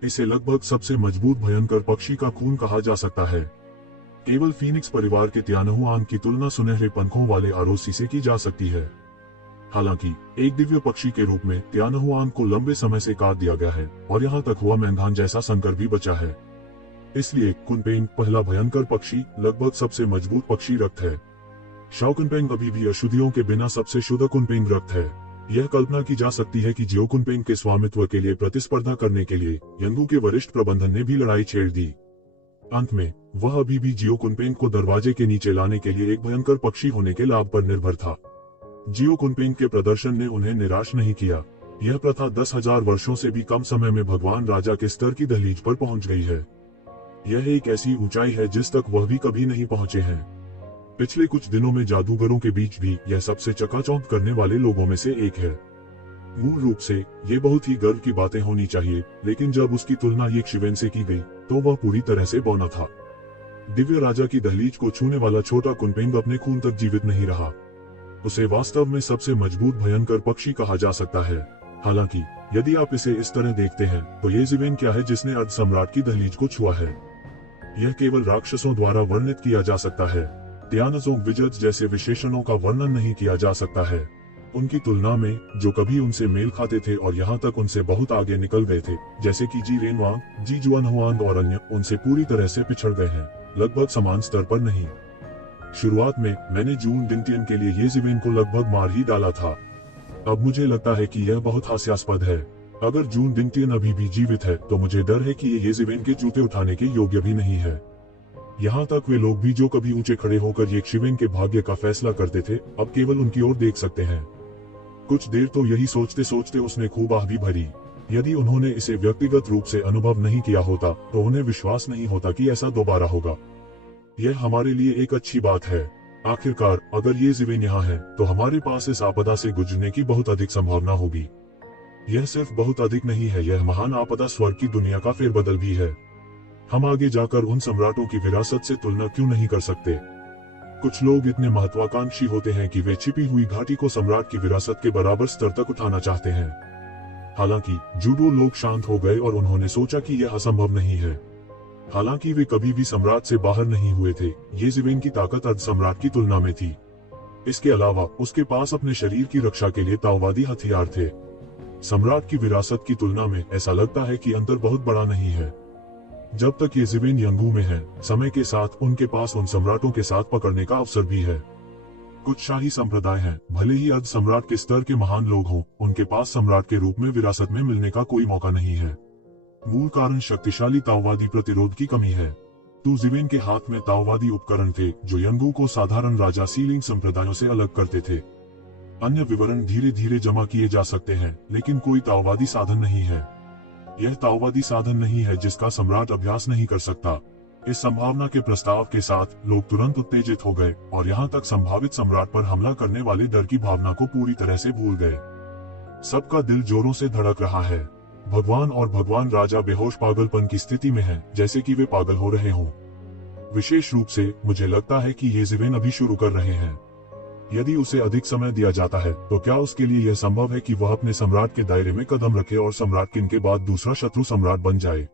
इसे लगभग सबसे मजबूत भयंकर पक्षी का खून कहा जा सकता है। केवल फीनिक्स परिवार के त्यानहुआन की तुलना सुनहरे पंखों वाले आरओसी से की जा सकती है। हालांकि एक दिव्य पक्षी के रूप में त्यानहुआन को लंबे समय से काट दिया गया है और यहाँ तक हुआ मैंधान जैसा संकर भी बचा है। इसलिए कुनपेन पहला भयंकर पक्षी लगभग सबसे मजबूत पक्षी रक्त है। शाओकुनपेंग अभी भी अशुद्धियों के बिना सबसे शुद्ध कुनपेंग रक्त है। यह कल्पना की जा सकती है कि जियो कुनपेंग के स्वामित्व के लिए प्रतिस्पर्धा करने के लिए यंगू के वरिष्ठ प्रबंधन ने भी लड़ाई छेड़ दी। अंत में वह अभी भी जियो कुनपेंग को दरवाजे के नीचे लाने के लिए एक भयंकर पक्षी होने के लाभ पर निर्भर था। जियो कुनपेंग के प्रदर्शन ने उन्हें निराश नहीं किया। यह प्रथा 10,000 वर्षों से भी कम समय में भगवान राजा के स्तर की दहलीज पर पहुंच गई है। यह एक ऐसी ऊंचाई है जिस तक वह भी कभी नहीं पहुंचे हैं। पिछले कुछ दिनों में जादूगरों के बीच भी यह सबसे चकाचौंध करने वाले लोगों में से एक है। मूल रूप से ये बहुत ही गर्व की बातें होनी चाहिए, लेकिन जब उसकी तुलना ये शिवेन से की गई तो वह पूरी तरह से बौना था। दिव्य राजा की दहलीज को छूने वाला छोटा कुनपेंग अपने खून तक जीवित नहीं रहा। उसे वास्तव में सबसे मजबूत भयंकर पक्षी कहा जा सकता है। हालांकि यदि आप इसे इस तरह देखते हैं तो ये जीवेन क्या है जिसने अर्ध सम्राट की दहलीज को छुआ है। यह केवल राक्षसों द्वारा वर्णित किया जा सकता है। त्यानजोंग विजर्स जैसे विशेषणों का वर्णन नहीं किया जा सकता है। उनकी तुलना में जो कभी उनसे मेल खाते थे और यहाँ तक उनसे बहुत आगे निकल गए थे, जैसे कि जी रेनवांग, जी जुआनहुआंग और अन्य, उनसे पूरी तरह से पिछड़ गए हैं, लगभग समान स्तर पर नहीं। शुरुआत में मैंने जून डिंगटियन के लिए ये जीवेन को लगभग मार ही डाला था। अब मुझे लगता है कि यह बहुत हास्यास्पद है। अगर जून डिंगटियन अभी भी जीवित है तो मुझे डर है कि ये जीवेन के जूते उठाने के योग्य भी नहीं है। यहाँ तक वे लोग भी जो कभी ऊंचे खड़े होकर ये शिवेन के भाग्य का फैसला करते थे, अब केवल उनकी ओर देख सकते हैं। कुछ देर तो यही सोचते सोचते उसने खूब आह भी भरी। यदि उन्होंने इसे व्यक्तिगत रूप से अनुभव नहीं किया होता तो उन्हें विश्वास नहीं होता कि ऐसा दोबारा होगा। यह हमारे लिए एक अच्छी बात है। आखिरकार अगर ये जीवेन यहाँ है तो हमारे पास इस आपदा से गुजरने की बहुत अधिक संभावना होगी। यह सिर्फ बहुत अधिक नहीं है, यह महान आपदा स्वर्ग की दुनिया का फेरबदल भी है। हम आगे जाकर उन सम्राटों की विरासत से तुलना क्यों नहीं कर सकते। कुछ लोग इतने महत्वाकांक्षी होते हैं कि वे छिपी हुई घाटी को सम्राट की विरासत के बराबर स्तर तक उठाना चाहते हैं। हालांकि जूडो लोग शांत हो गए और उन्होंने सोचा कि यह असंभव नहीं है। हालांकि वे कभी भी सम्राट से बाहर नहीं हुए थे, ये जीवेन की ताकत अर्ध सम्राट की तुलना में थी। इसके अलावा उसके पास अपने शरीर की रक्षा के लिए ताओवादी हथियार थे। सम्राट की विरासत की तुलना में ऐसा लगता है कि अंतर बहुत बड़ा नहीं है। जब तक ये जीवेन यंगू में है, समय के साथ उनके पास उन सम्राटों के साथ पकड़ने का अवसर भी है। कुछ शाही संप्रदाय हैं, भले ही अर्ध सम्राट के स्तर के महान लोग हों, उनके पास सम्राट के रूप में विरासत में मिलने का कोई मौका नहीं है। मूल कारण शक्तिशाली ताओवादी प्रतिरोध की कमी है। तू जीवेन के हाथ में ताओवादी उपकरण थे जो यंगू को साधारण राजा सीलिंग संप्रदायों से अलग करते थे। अन्य विवरण धीरे धीरे जमा किए जा सकते हैं, लेकिन कोई ताओवादी साधन नहीं है। यह ताओवादी साधन नहीं है जिसका सम्राट अभ्यास नहीं कर सकता। इस संभावना के प्रस्ताव के साथ लोग तुरंत उत्तेजित हो गए और यहाँ तक संभावित सम्राट पर हमला करने वाले डर की भावना को पूरी तरह से भूल गए। सबका दिल जोरों से धड़क रहा है। भगवान और भगवान राजा बेहोश पागलपन की स्थिति में हैं, जैसे कि वे पागल हो रहे हों। विशेष रूप से मुझे लगता है कि ये जीवेन अभी शुरू कर रहे हैं। यदि उसे अधिक समय दिया जाता है तो क्या उसके लिए यह संभव है कि वह अपने सम्राट के दायरे में कदम रखे और सम्राट किन के बाद दूसरा शत्रु सम्राट बन जाए।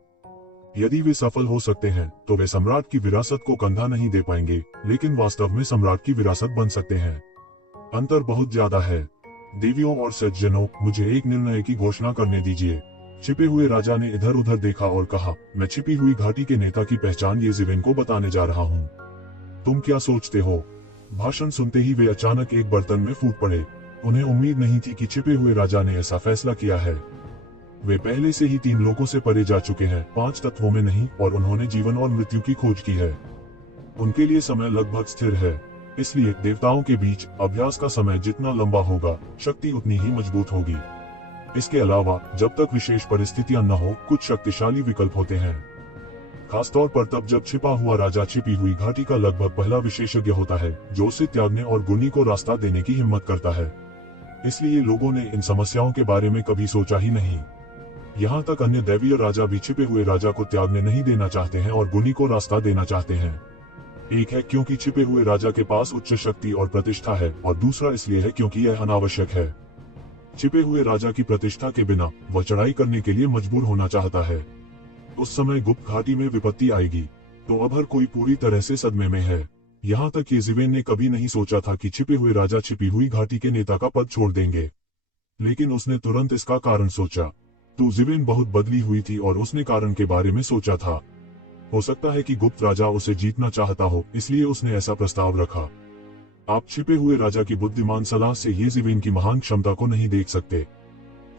यदि वे सफल हो सकते हैं तो वे सम्राट की विरासत को कंधा नहीं दे पाएंगे, लेकिन वास्तव में सम्राट की विरासत बन सकते हैं। अंतर बहुत ज्यादा है। देवियों और सज्जनों, मुझे एक निर्णय की घोषणा करने दीजिए। छिपे हुए राजा ने इधर उधर देखा और कहा, मैं छिपी हुई घाटी के नेता की पहचान ये जीवेन को बताने जा रहा हूँ। तुम क्या सोचते हो? भाषण सुनते ही वे अचानक एक बर्तन में फूट पड़े। उन्हें उम्मीद नहीं थी कि छिपे हुए राजा ने ऐसा फैसला किया है। वे पहले से ही 3 लोगों से परे जा चुके हैं, 5 तत्वों में नहीं, और उन्होंने जीवन और मृत्यु की खोज की है। उनके लिए समय लगभग स्थिर है। इसलिए देवताओं के बीच अभ्यास का समय जितना लंबा होगा, शक्ति उतनी ही मजबूत होगी। इसके अलावा जब तक विशेष परिस्थितियां न हो, कुछ शक्तिशाली विकल्प होते हैं। खासतौर पर तब जब छिपा हुआ राजा छिपी हुई घाटी का लगभग पहला विशेषज्ञ होता है जो उसे त्यागने और गुनी को रास्ता देने की हिम्मत करता है। इसलिए लोगों ने इन समस्याओं के बारे में कभी सोचा ही नहीं। यहाँ तक अन्य दैवीय राजा भी छिपे हुए राजा को त्यागने नहीं देना चाहते हैं और गुनी को रास्ता देना चाहते हैं। एक है क्योंकि छिपे हुए राजा के पास उच्च शक्ति और प्रतिष्ठा है, और दूसरा इसलिए है क्योंकि यह अनावश्यक है। छिपे हुए राजा की प्रतिष्ठा के बिना वह चढ़ाई करने के लिए मजबूर होना चाहता है। उस समय गुप्त घाटी में विपत्ति आएगी, तो अब हर कोई पूरी तरह से सदमे में है। यहाँ तक येज़ेबेल ने कभी नहीं सोचा था कि छिपे हुए राजा छिपी हुई घाटी के नेता का पद छोड़ देंगे, लेकिन उसने तुरंत इसका कारण सोचा। तो येज़ेबेल बहुत बदली हुई थी और उसने कारण के बारे में सोचा था। हो सकता है कि गुप्त राजा उसे जीतना चाहता हो, इसलिए उसने ऐसा प्रस्ताव रखा। आप छिपे हुए राजा की बुद्धिमान सलाह से येज़ेबेल की महान क्षमता को नहीं देख सकते।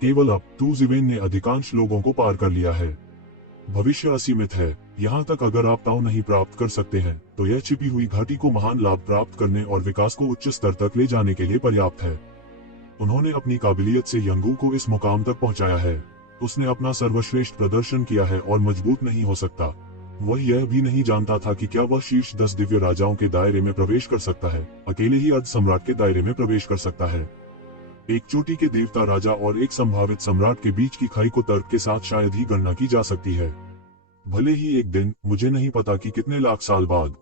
केवल अब येज़ेबेल ने अधिकांश लोगों को पार कर लिया है। भविष्य असीमित है। यहाँ तक अगर आप ताऊ नहीं प्राप्त कर सकते हैं, तो यह छिपी हुई घाटी को महान लाभ प्राप्त करने और विकास को उच्च स्तर तक ले जाने के लिए पर्याप्त है। उन्होंने अपनी काबिलियत से यंगू को इस मुकाम तक पहुंचाया है। उसने अपना सर्वश्रेष्ठ प्रदर्शन किया है और मजबूत नहीं हो सकता। वह यह भी नहीं जानता था कि क्या वह शीर्ष 10 दिव्य राजाओं के दायरे में प्रवेश कर सकता है। अकेले ही अर्ध सम्राट के दायरे में प्रवेश कर सकता है। एक चोटी के देवता राजा और एक संभावित सम्राट के बीच की खाई को तर्क के साथ शायद ही गणना की जा सकती है। भले ही एक दिन, मुझे नहीं पता कि कितने लाख साल बाद।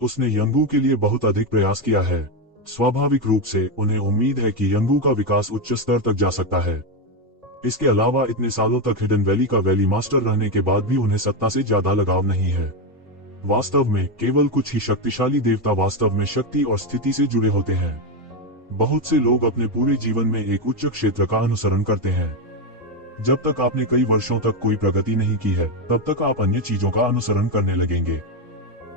उसने यंगू के लिए बहुत अधिक प्रयास किया है। स्वाभाविक रूप से उन्हें उम्मीद है कि यंगू का विकास उच्च स्तर तक जा सकता है। इसके अलावा इतने सालों तक हिडन वैली का वैली मास्टर रहने के बाद भी उन्हें सत्ता से ज्यादा लगाव नहीं है। वास्तव में केवल कुछ ही शक्तिशाली देवता वास्तव में शक्ति और स्थिति से जुड़े होते हैं। बहुत से लोग अपने पूरे जीवन में एक उच्च क्षेत्र का अनुसरण करते हैं। जब तक आपने कई वर्षों तक कोई प्रगति नहीं की है, तब तक आप अन्य चीजों का अनुसरण करने लगेंगे।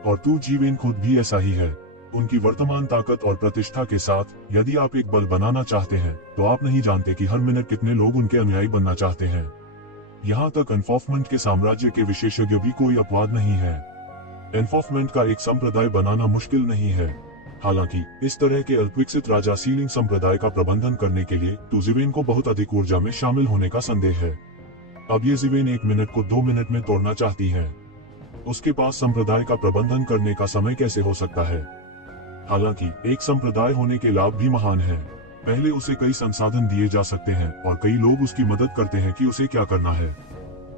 और येज़ेबेल खुद भी ऐसा ही है। उनकी वर्तमान ताकत और प्रतिष्ठा के साथ, यदि आप एक बल बनाना चाहते हैं, तो आप नहीं जानते कि हर मिनट कितने लोग उनके अनुयायी बनना चाहते हैं। यहाँ तक एनफोर्समेंट के साम्राज्य के विशेषज्ञ भी कोई अपवाद नहीं है। एनफोर्समेंट का एक संप्रदाय बनाना मुश्किल नहीं है। हालांकि इस तरह के अल्पविकसित राजा सीलिंग संप्रदाय का प्रबंधन करने के लिए येज़ेबेल को बहुत अधिक ऊर्जा में शामिल होने का संदेह है। अब येज़ेबेल 1 मिनट को 2 मिनट में तोड़ना चाहती है। उसके पास संप्रदाय का प्रबंधन करने का समय कैसे हो सकता है? हालांकि एक संप्रदाय होने के लाभ भी महान हैं। पहले उसे कई संसाधन दिए जा सकते हैं और कई लोग उसकी मदद करते हैं कि उसे क्या करना है।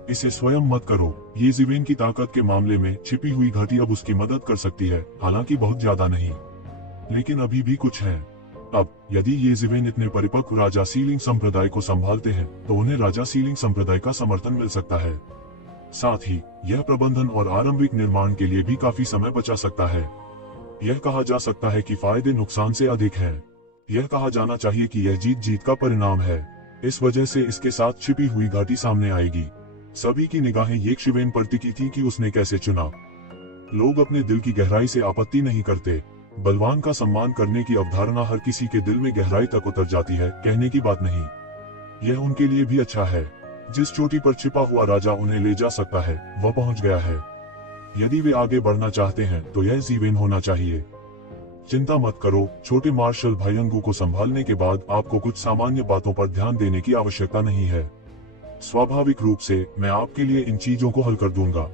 इसे स्वयं मत करो। येज़ेबेल की ताकत के मामले में छिपी हुई घाटी अब उसकी मदद कर सकती है, हालांकि बहुत ज्यादा नहीं, लेकिन अभी भी कुछ है। अब यदि येज़ेबेल इतने परिपक्व राजा सीलिंग संप्रदाय को संभालते हैं, तो उन्हें राजा सीलिंग संप्रदाय का समर्थन मिल सकता है। साथ ही यह प्रबंधन और आरंभिक निर्माण के लिए भी काफी समय बचा सकता है। यह कहा जा सकता है कि फायदे नुकसान से अधिक है। यह कहा जाना चाहिए कि यह जीत जीत का परिणाम है। इस वजह से इसके साथ छिपी हुई घाटी सामने आएगी। सभी की निगाहें येज़ेबेल पर टिकी थी कि उसने कैसे चुना। लोग अपने दिल की गहराई से आपत्ति नहीं करते। बलवान का सम्मान करने की अवधारणा हर किसी के दिल में गहराई तक उतर जाती है, कहने की बात नहीं। यह उनके लिए भी अच्छा है। जिस चोटी पर छिपा हुआ राजा उन्हें ले जा सकता है, वह पहुंच गया है। यदि वे आगे बढ़ना चाहते हैं, तो यह येज़ेबेल होना चाहिए। चिंता मत करो। छोटे मार्शल भाई यंगू को संभालने के बाद आपको कुछ सामान्य बातों पर ध्यान देने की आवश्यकता नहीं है। स्वाभाविक रूप से मैं आपके लिए इन चीजों को हल कर दूंगा।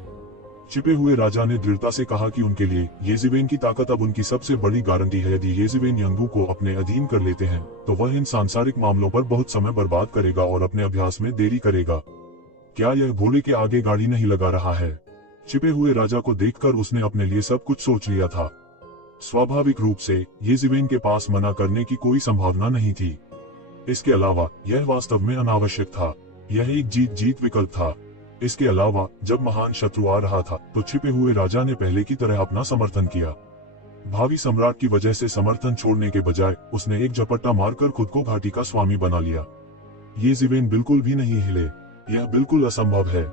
छिपे हुए राजा ने दृढ़ता से कहा कि उनके लिए येज़ेबेल की ताकत अब उनकी सबसे बड़ी गारंटी है। यदि येज़ेबेल यंगू को अपने अधीन कर लेते हैं, तो वह इन सांसारिक मामलों पर बहुत समय बर्बाद करेगा और अपने अभ्यास में देरी करेगा। क्या यह घोड़े के आगे गाड़ी नहीं लगा रहा है? छिपे हुए राजा को देखकर उसने अपने लिए सब कुछ सोच लिया था। स्वाभाविक रूप से येज़ेबेल के पास मना करने की कोई संभावना नहीं थी। इसके अलावा यह वास्तव में अनावश्यक था। यह एक जीत जीत विकल्प था। इसके अलावा जब महान शत्रु आ रहा था, तो छिपे हुए राजा ने पहले की तरह अपना समर्थन किया। भावी सम्राट की वजह से समर्थन छोड़ने के बजाय उसने एक झपट्टा मारकर खुद को घाटी का स्वामी बना लिया। येज़ेबेल बिल्कुल भी नहीं हिले। यह बिल्कुल असंभव है।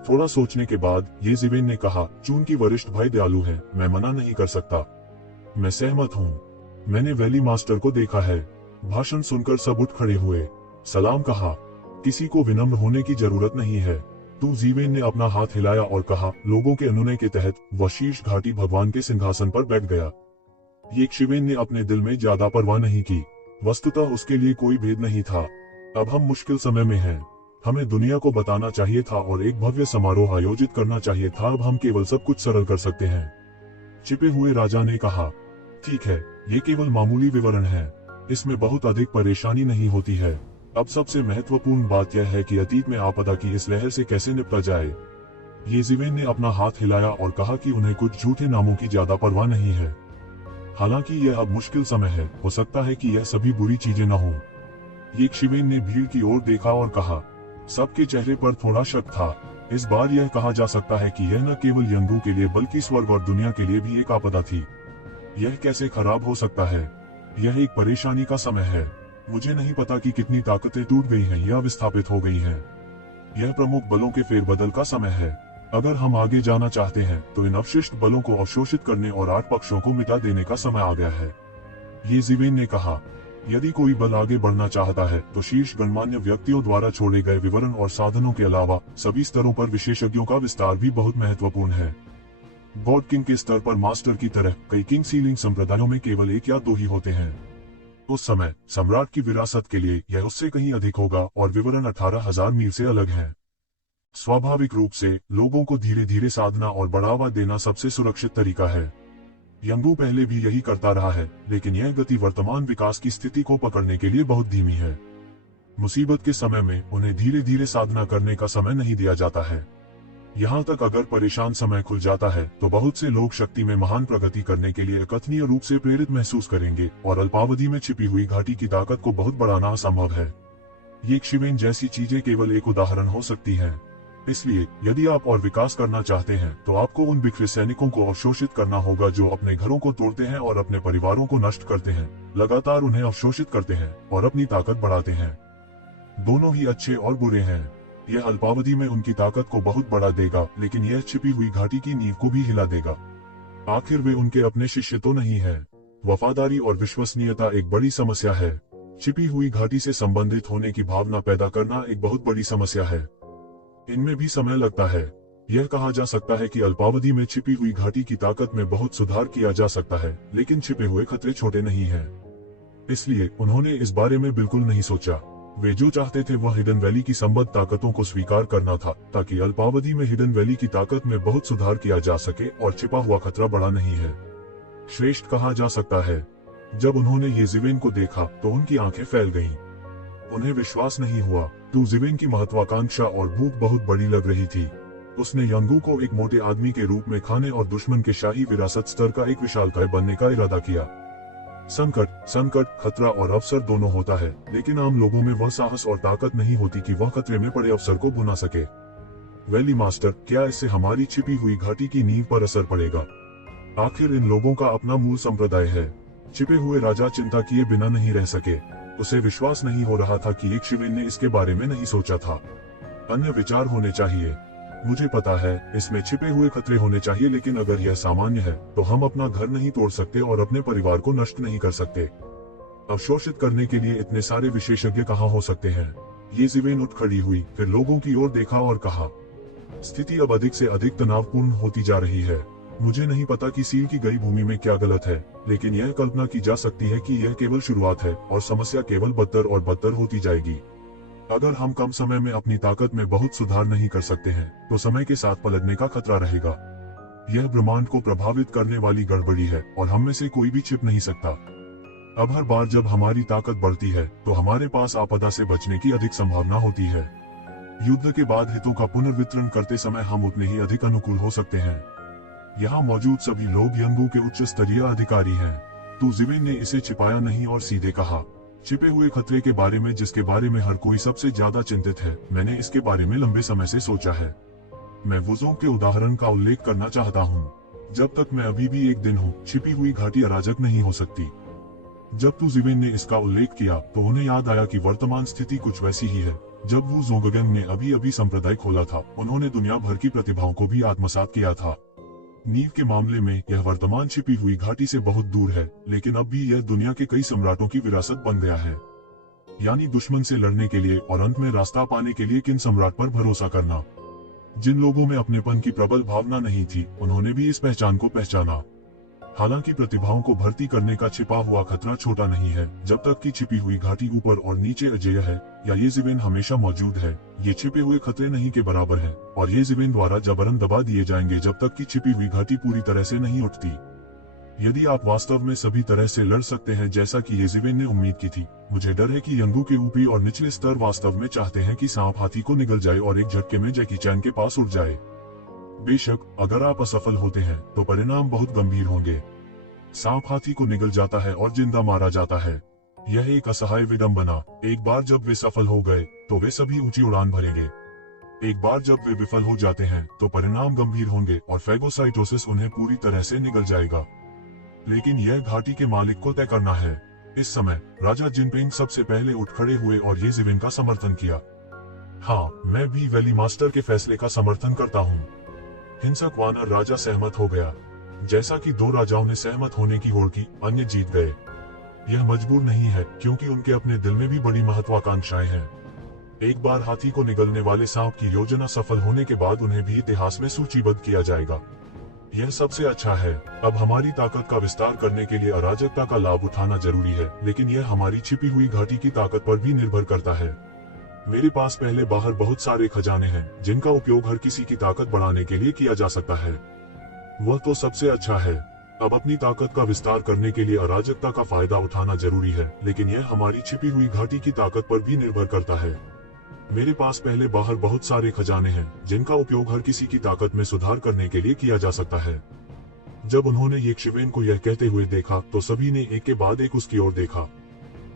थोड़ा सोचने के बाद येज़ेबेल ने कहा, चूंकि वरिष्ठ भाई दयालु हैं, मैं मना नहीं कर सकता। मैं सहमत हूँ। मैंने वैली मास्टर को देखा है। भाषण सुनकर सब उठ खड़े हुए। सलाम कहा। किसी को विनम्र होने की जरूरत नहीं है। येज़ेबेल ने अपना हाथ हिलाया और कहा, लोगों के अनुनय के तहत वह शीर्ष घाटी भगवान के सिंहासन पर बैठ गया। येज़ेबेल ने अपने दिल में ज्यादा परवाह नहीं की। वस्तुतः उसके लिए कोई भेद नहीं था। अब हम मुश्किल समय में हैं। हमें दुनिया को बताना चाहिए था और एक भव्य समारोह आयोजित करना चाहिए था। अब हम केवल सब कुछ सरल कर सकते हैं। छिपे हुए राजा ने कहा, ठीक है, ये केवल मामूली विवरण है। इसमें बहुत अधिक परेशानी नहीं होती है। अब सबसे महत्वपूर्ण बात यह है कि अतीत में आपदा की इस लहर से कैसे निपटा जाए। येज़िवेन ने अपना हाथ हिलाया और कहा कि उन्हें कुछ झूठे नामों की ज्यादा परवाह नहीं है। हालांकि यह अब मुश्किल समय है, हो सकता है कि यह सभी बुरी चीजें न हों। येशिवेन ने भीड़ की ओर देखा और कहा। सबके चेहरे पर थोड़ा शक था। इस बार यह कहा जा सकता है कि यह न केवल यंगू के लिए बल्कि स्वर्ग और दुनिया के लिए भी एक आपदा थी। यह कैसे खराब हो सकता है? यह एक परेशानी का समय है। मुझे नहीं पता कि कितनी ताकतें टूट गई हैं या विस्थापित हो गई हैं। यह प्रमुख बलों के फेरबदल का समय है। अगर हम आगे जाना चाहते हैं तो इन अवशिष्ट बलों को अवशोषित करने और 8 पक्षों को मिटा देने का समय आ गया है। येज़िवेन ने कहा। यदि कोई बल आगे बढ़ना चाहता है तो शीर्ष गणमान्य व्यक्तियों द्वारा छोड़े गए विवरण और साधनों के अलावा सभी स्तरों पर विशेषज्ञों का विस्तार भी बहुत महत्वपूर्ण है। गॉड किंग के स्तर पर मास्टर की तरह कई किंग सीलिंग संप्रदायों में केवल 1 या 2 ही होते हैं। उस समय सम्राट की विरासत के लिए यह उससे कहीं अधिक होगा और विवरण 18,000 मील से अलग हैं। स्वाभाविक रूप से लोगों को धीरे धीरे साधना और बढ़ावा देना सबसे सुरक्षित तरीका है। यंगू पहले भी यही करता रहा है, लेकिन यह गति वर्तमान विकास की स्थिति को पकड़ने के लिए बहुत धीमी है। मुसीबत के समय में उन्हें धीरे धीरे साधना करने का समय नहीं दिया जाता है। यहाँ तक अगर परेशान समय खुल जाता है तो बहुत से लोग शक्ति में महान प्रगति करने के लिए अकथनीय रूप से प्रेरित महसूस करेंगे और अल्पावधि में छिपी हुई घाटी की ताकत को बहुत बढ़ाना असंभव है। येशिवेन जैसी चीजें केवल एक उदाहरण हो सकती हैं। इसलिए यदि आप और विकास करना चाहते हैं तो आपको उन बिखरे सैनिकों को अवशोषित करना होगा जो अपने घरों को तोड़ते हैं और अपने परिवारों को नष्ट करते हैं, लगातार उन्हें अवशोषित करते हैं और अपनी ताकत बढ़ाते हैं। दोनों ही अच्छे और बुरे हैं। यह अल्पावधि में उनकी ताकत को बहुत बढ़ा देगा, लेकिन यह छिपी हुई घाटी की नींव को भी हिला देगा। आखिर वे उनके अपने शिष्य तो नहीं है। वफादारी और विश्वसनीयता एक बड़ी समस्या है। छिपी हुई घाटी से संबंधित होने की भावना पैदा करना एक बहुत बड़ी समस्या है। इनमें भी समय लगता है। यह कहा जा सकता है कि अल्पावधि में छिपी हुई घाटी की ताकत में बहुत सुधार किया जा सकता है, लेकिन छिपे हुए खतरे छोटे नहीं हैं। इसलिए उन्होंने इस बारे में बिल्कुल नहीं सोचा। वे जो चाहते थे वह हिडन वैली की संबद्ध ताकतों को स्वीकार करना था, ताकि अल्पावधि में हिडन वैली की ताकत में बहुत सुधार किया जा सके और छिपा हुआ खतरा बड़ा नहीं है। श्रेष्ठ कहा जा सकता है। जब उन्होंने येज़िवेन को देखा तो उनकी आंखें फैल गईं। उन्हें विश्वास नहीं हुआ। येज़िवेन की महत्वाकांक्षा और भूख बहुत बड़ी लग रही थी। उसने यंगू को एक मोटे आदमी के रूप में खाने और दुश्मन के शाही विरासत स्तर का एक विशालकाय बनने का इरादा किया। संकट, खतरा और अवसर दोनों होता है, लेकिन आम लोगों में वह साहस और ताकत नहीं होती कि वह खतरे में पड़े अवसर को भुना सके। वैली मास्टर, क्या इससे हमारी छिपी हुई घाटी की नींव पर असर पड़ेगा? आखिर इन लोगों का अपना मूल संप्रदाय है। छिपे हुए राजा चिंता किए बिना नहीं रह सके। उसे विश्वास नहीं हो रहा था कि येशिवेन ने इसके बारे में नहीं सोचा था। अन्य विचार होने चाहिए। मुझे पता है इसमें छिपे हुए खतरे होने चाहिए, लेकिन अगर यह सामान्य है तो हम अपना घर नहीं तोड़ सकते और अपने परिवार को नष्ट नहीं कर सकते। अवशोषित करने के लिए इतने सारे विशेषज्ञ कहाँ हो सकते हैं? येज़िवेन उठ खड़ी हुई, फिर लोगों की ओर देखा और कहा, स्थिति अब अधिक से अधिक तनावपूर्ण होती जा रही है। मुझे नहीं पता कि सील की गई भूमि में क्या गलत है, लेकिन यह कल्पना की जा सकती है कि यह केवल शुरुआत है और समस्या केवल बदतर और बदतर होती जाएगी। अगर हम कम समय में अपनी ताकत में बहुत सुधार नहीं कर सकते हैं तो समय के साथ पलटने का खतरा रहेगा। यह ब्रह्मांड को प्रभावित करने वाली गड़बड़ी है और हम में से कोई भी छिप नहीं सकता। अब हर बार जब हमारी ताकत बढ़ती है तो हमारे पास आपदा से बचने की अधिक संभावना होती है। युद्ध के बाद हितों का पुनर्वितरण करते समय हम उतने ही अधिक अनुकूल हो सकते हैं। यहाँ मौजूद सभी लोग यंगू के उच्च स्तरीय अधिकारी हैं। येज़िवेन ने इसे छिपाया नहीं और सीधे कहा, छिपे हुए खतरे के बारे में जिसके बारे में हर कोई सबसे ज्यादा चिंतित है, मैंने इसके बारे में लंबे समय से सोचा है। मैं वुज़ों के उदाहरण का उल्लेख करना चाहता हूँ। जब तक मैं अभी भी एक दिन हूँ, छिपी हुई घाटी अराजक नहीं हो सकती। जब येज़िवेन ने इसका उल्लेख किया तो उन्हें याद आया कि वर्तमान स्थिति कुछ वैसी ही है। जब वू ज़ोंगगेंग ने अभी अभी संप्रदाय खोला था, उन्होंने दुनिया भर की प्रतिभाओं को भी आत्मसात किया था। नींव के मामले में यह वर्तमान छिपी हुई घाटी से बहुत दूर है, लेकिन अब भी यह दुनिया के कई सम्राटों की विरासत बन गया है। यानी दुश्मन से लड़ने के लिए और अंत में रास्ता पाने के लिए किन सम्राट पर भरोसा करना। जिन लोगों में अपनेपन की प्रबल भावना नहीं थी, उन्होंने भी इस पहचान को पहचाना। हालांकि प्रतिभाओं को भर्ती करने का छिपा हुआ खतरा छोटा नहीं है। जब तक कि छिपी हुई घाटी ऊपर और नीचे अजेय है या येज़िवेन हमेशा मौजूद है, ये छिपे हुए खतरे नहीं के बराबर है और येज़िवेन द्वारा जबरन दबा दिए जाएंगे जब तक कि छिपी हुई घाटी पूरी तरह से नहीं उठती। यदि आप वास्तव में सभी तरह से लड़ सकते हैं जैसा कि येज़िवेन ने उम्मीद की थी, मुझे डर है कि यंगू के ऊपरी और निचले स्तर वास्तव में चाहते हैं कि सांप हाथी को निगल जाए और एक झटके में जैकी चैन के पास उड़ जाए। बेशक अगर आप असफल होते हैं तो परिणाम बहुत गंभीर होंगे। सांप हाथी को निगल जाता है और जिंदा मारा जाता है। यह एक असहाय विडंबना। एक बार जब वे सफल हो गए तो वे सभी ऊंची उड़ान भरेंगे। एक बार जब वे विफल हो जाते हैं तो परिणाम गंभीर होंगे और फैगोसाइटोसिस उन्हें पूरी तरह से निगल जाएगा। लेकिन यह घाटी के मालिक को तय करना है। इस समय राजा जिनपिंग सबसे पहले उठ खड़े हुए और येज़िविन का समर्थन किया। हाँ, मैं भी वैली मास्टर के फैसले का समर्थन करता हूँ। हिंसक वानर राजा सहमत हो गया। जैसा कि दो राजाओं ने सहमत होने की होड़ की, अन्य जीत गए। यह मजबूर नहीं है क्योंकि उनके अपने दिल में भी बड़ी महत्वाकांक्षाएं हैं। एक बार हाथी को निगलने वाले सांप की योजना सफल होने के बाद उन्हें भी इतिहास में सूचीबद्ध किया जाएगा। यह सबसे अच्छा है। अब हमारी ताकत का विस्तार करने के लिए अराजकता का लाभ उठाना जरूरी है, लेकिन यह हमारी छिपी हुई घाटी की ताकत पर भी निर्भर करता है। मेरे पास पहले बाहर बहुत सारे खजाने हैं जिनका उपयोग हर किसी की ताकत बढ़ाने के लिए किया जा सकता है। वह तो सबसे अच्छा है। अब अपनी ताकत का विस्तार करने के लिए अराजकता का फायदा उठाना जरूरी है, लेकिन यह हमारी छिपी हुई घाटी की ताकत पर भी निर्भर करता है। मेरे पास पहले बाहर बहुत सारे खजाने हैं जिनका उपयोग हर किसी की ताकत में सुधार करने के लिए किया जा सकता है। जब उन्होंने येशिवेन को यह कहते हुए देखा तो सभी ने एक के बाद एक उसकी ओर देखा।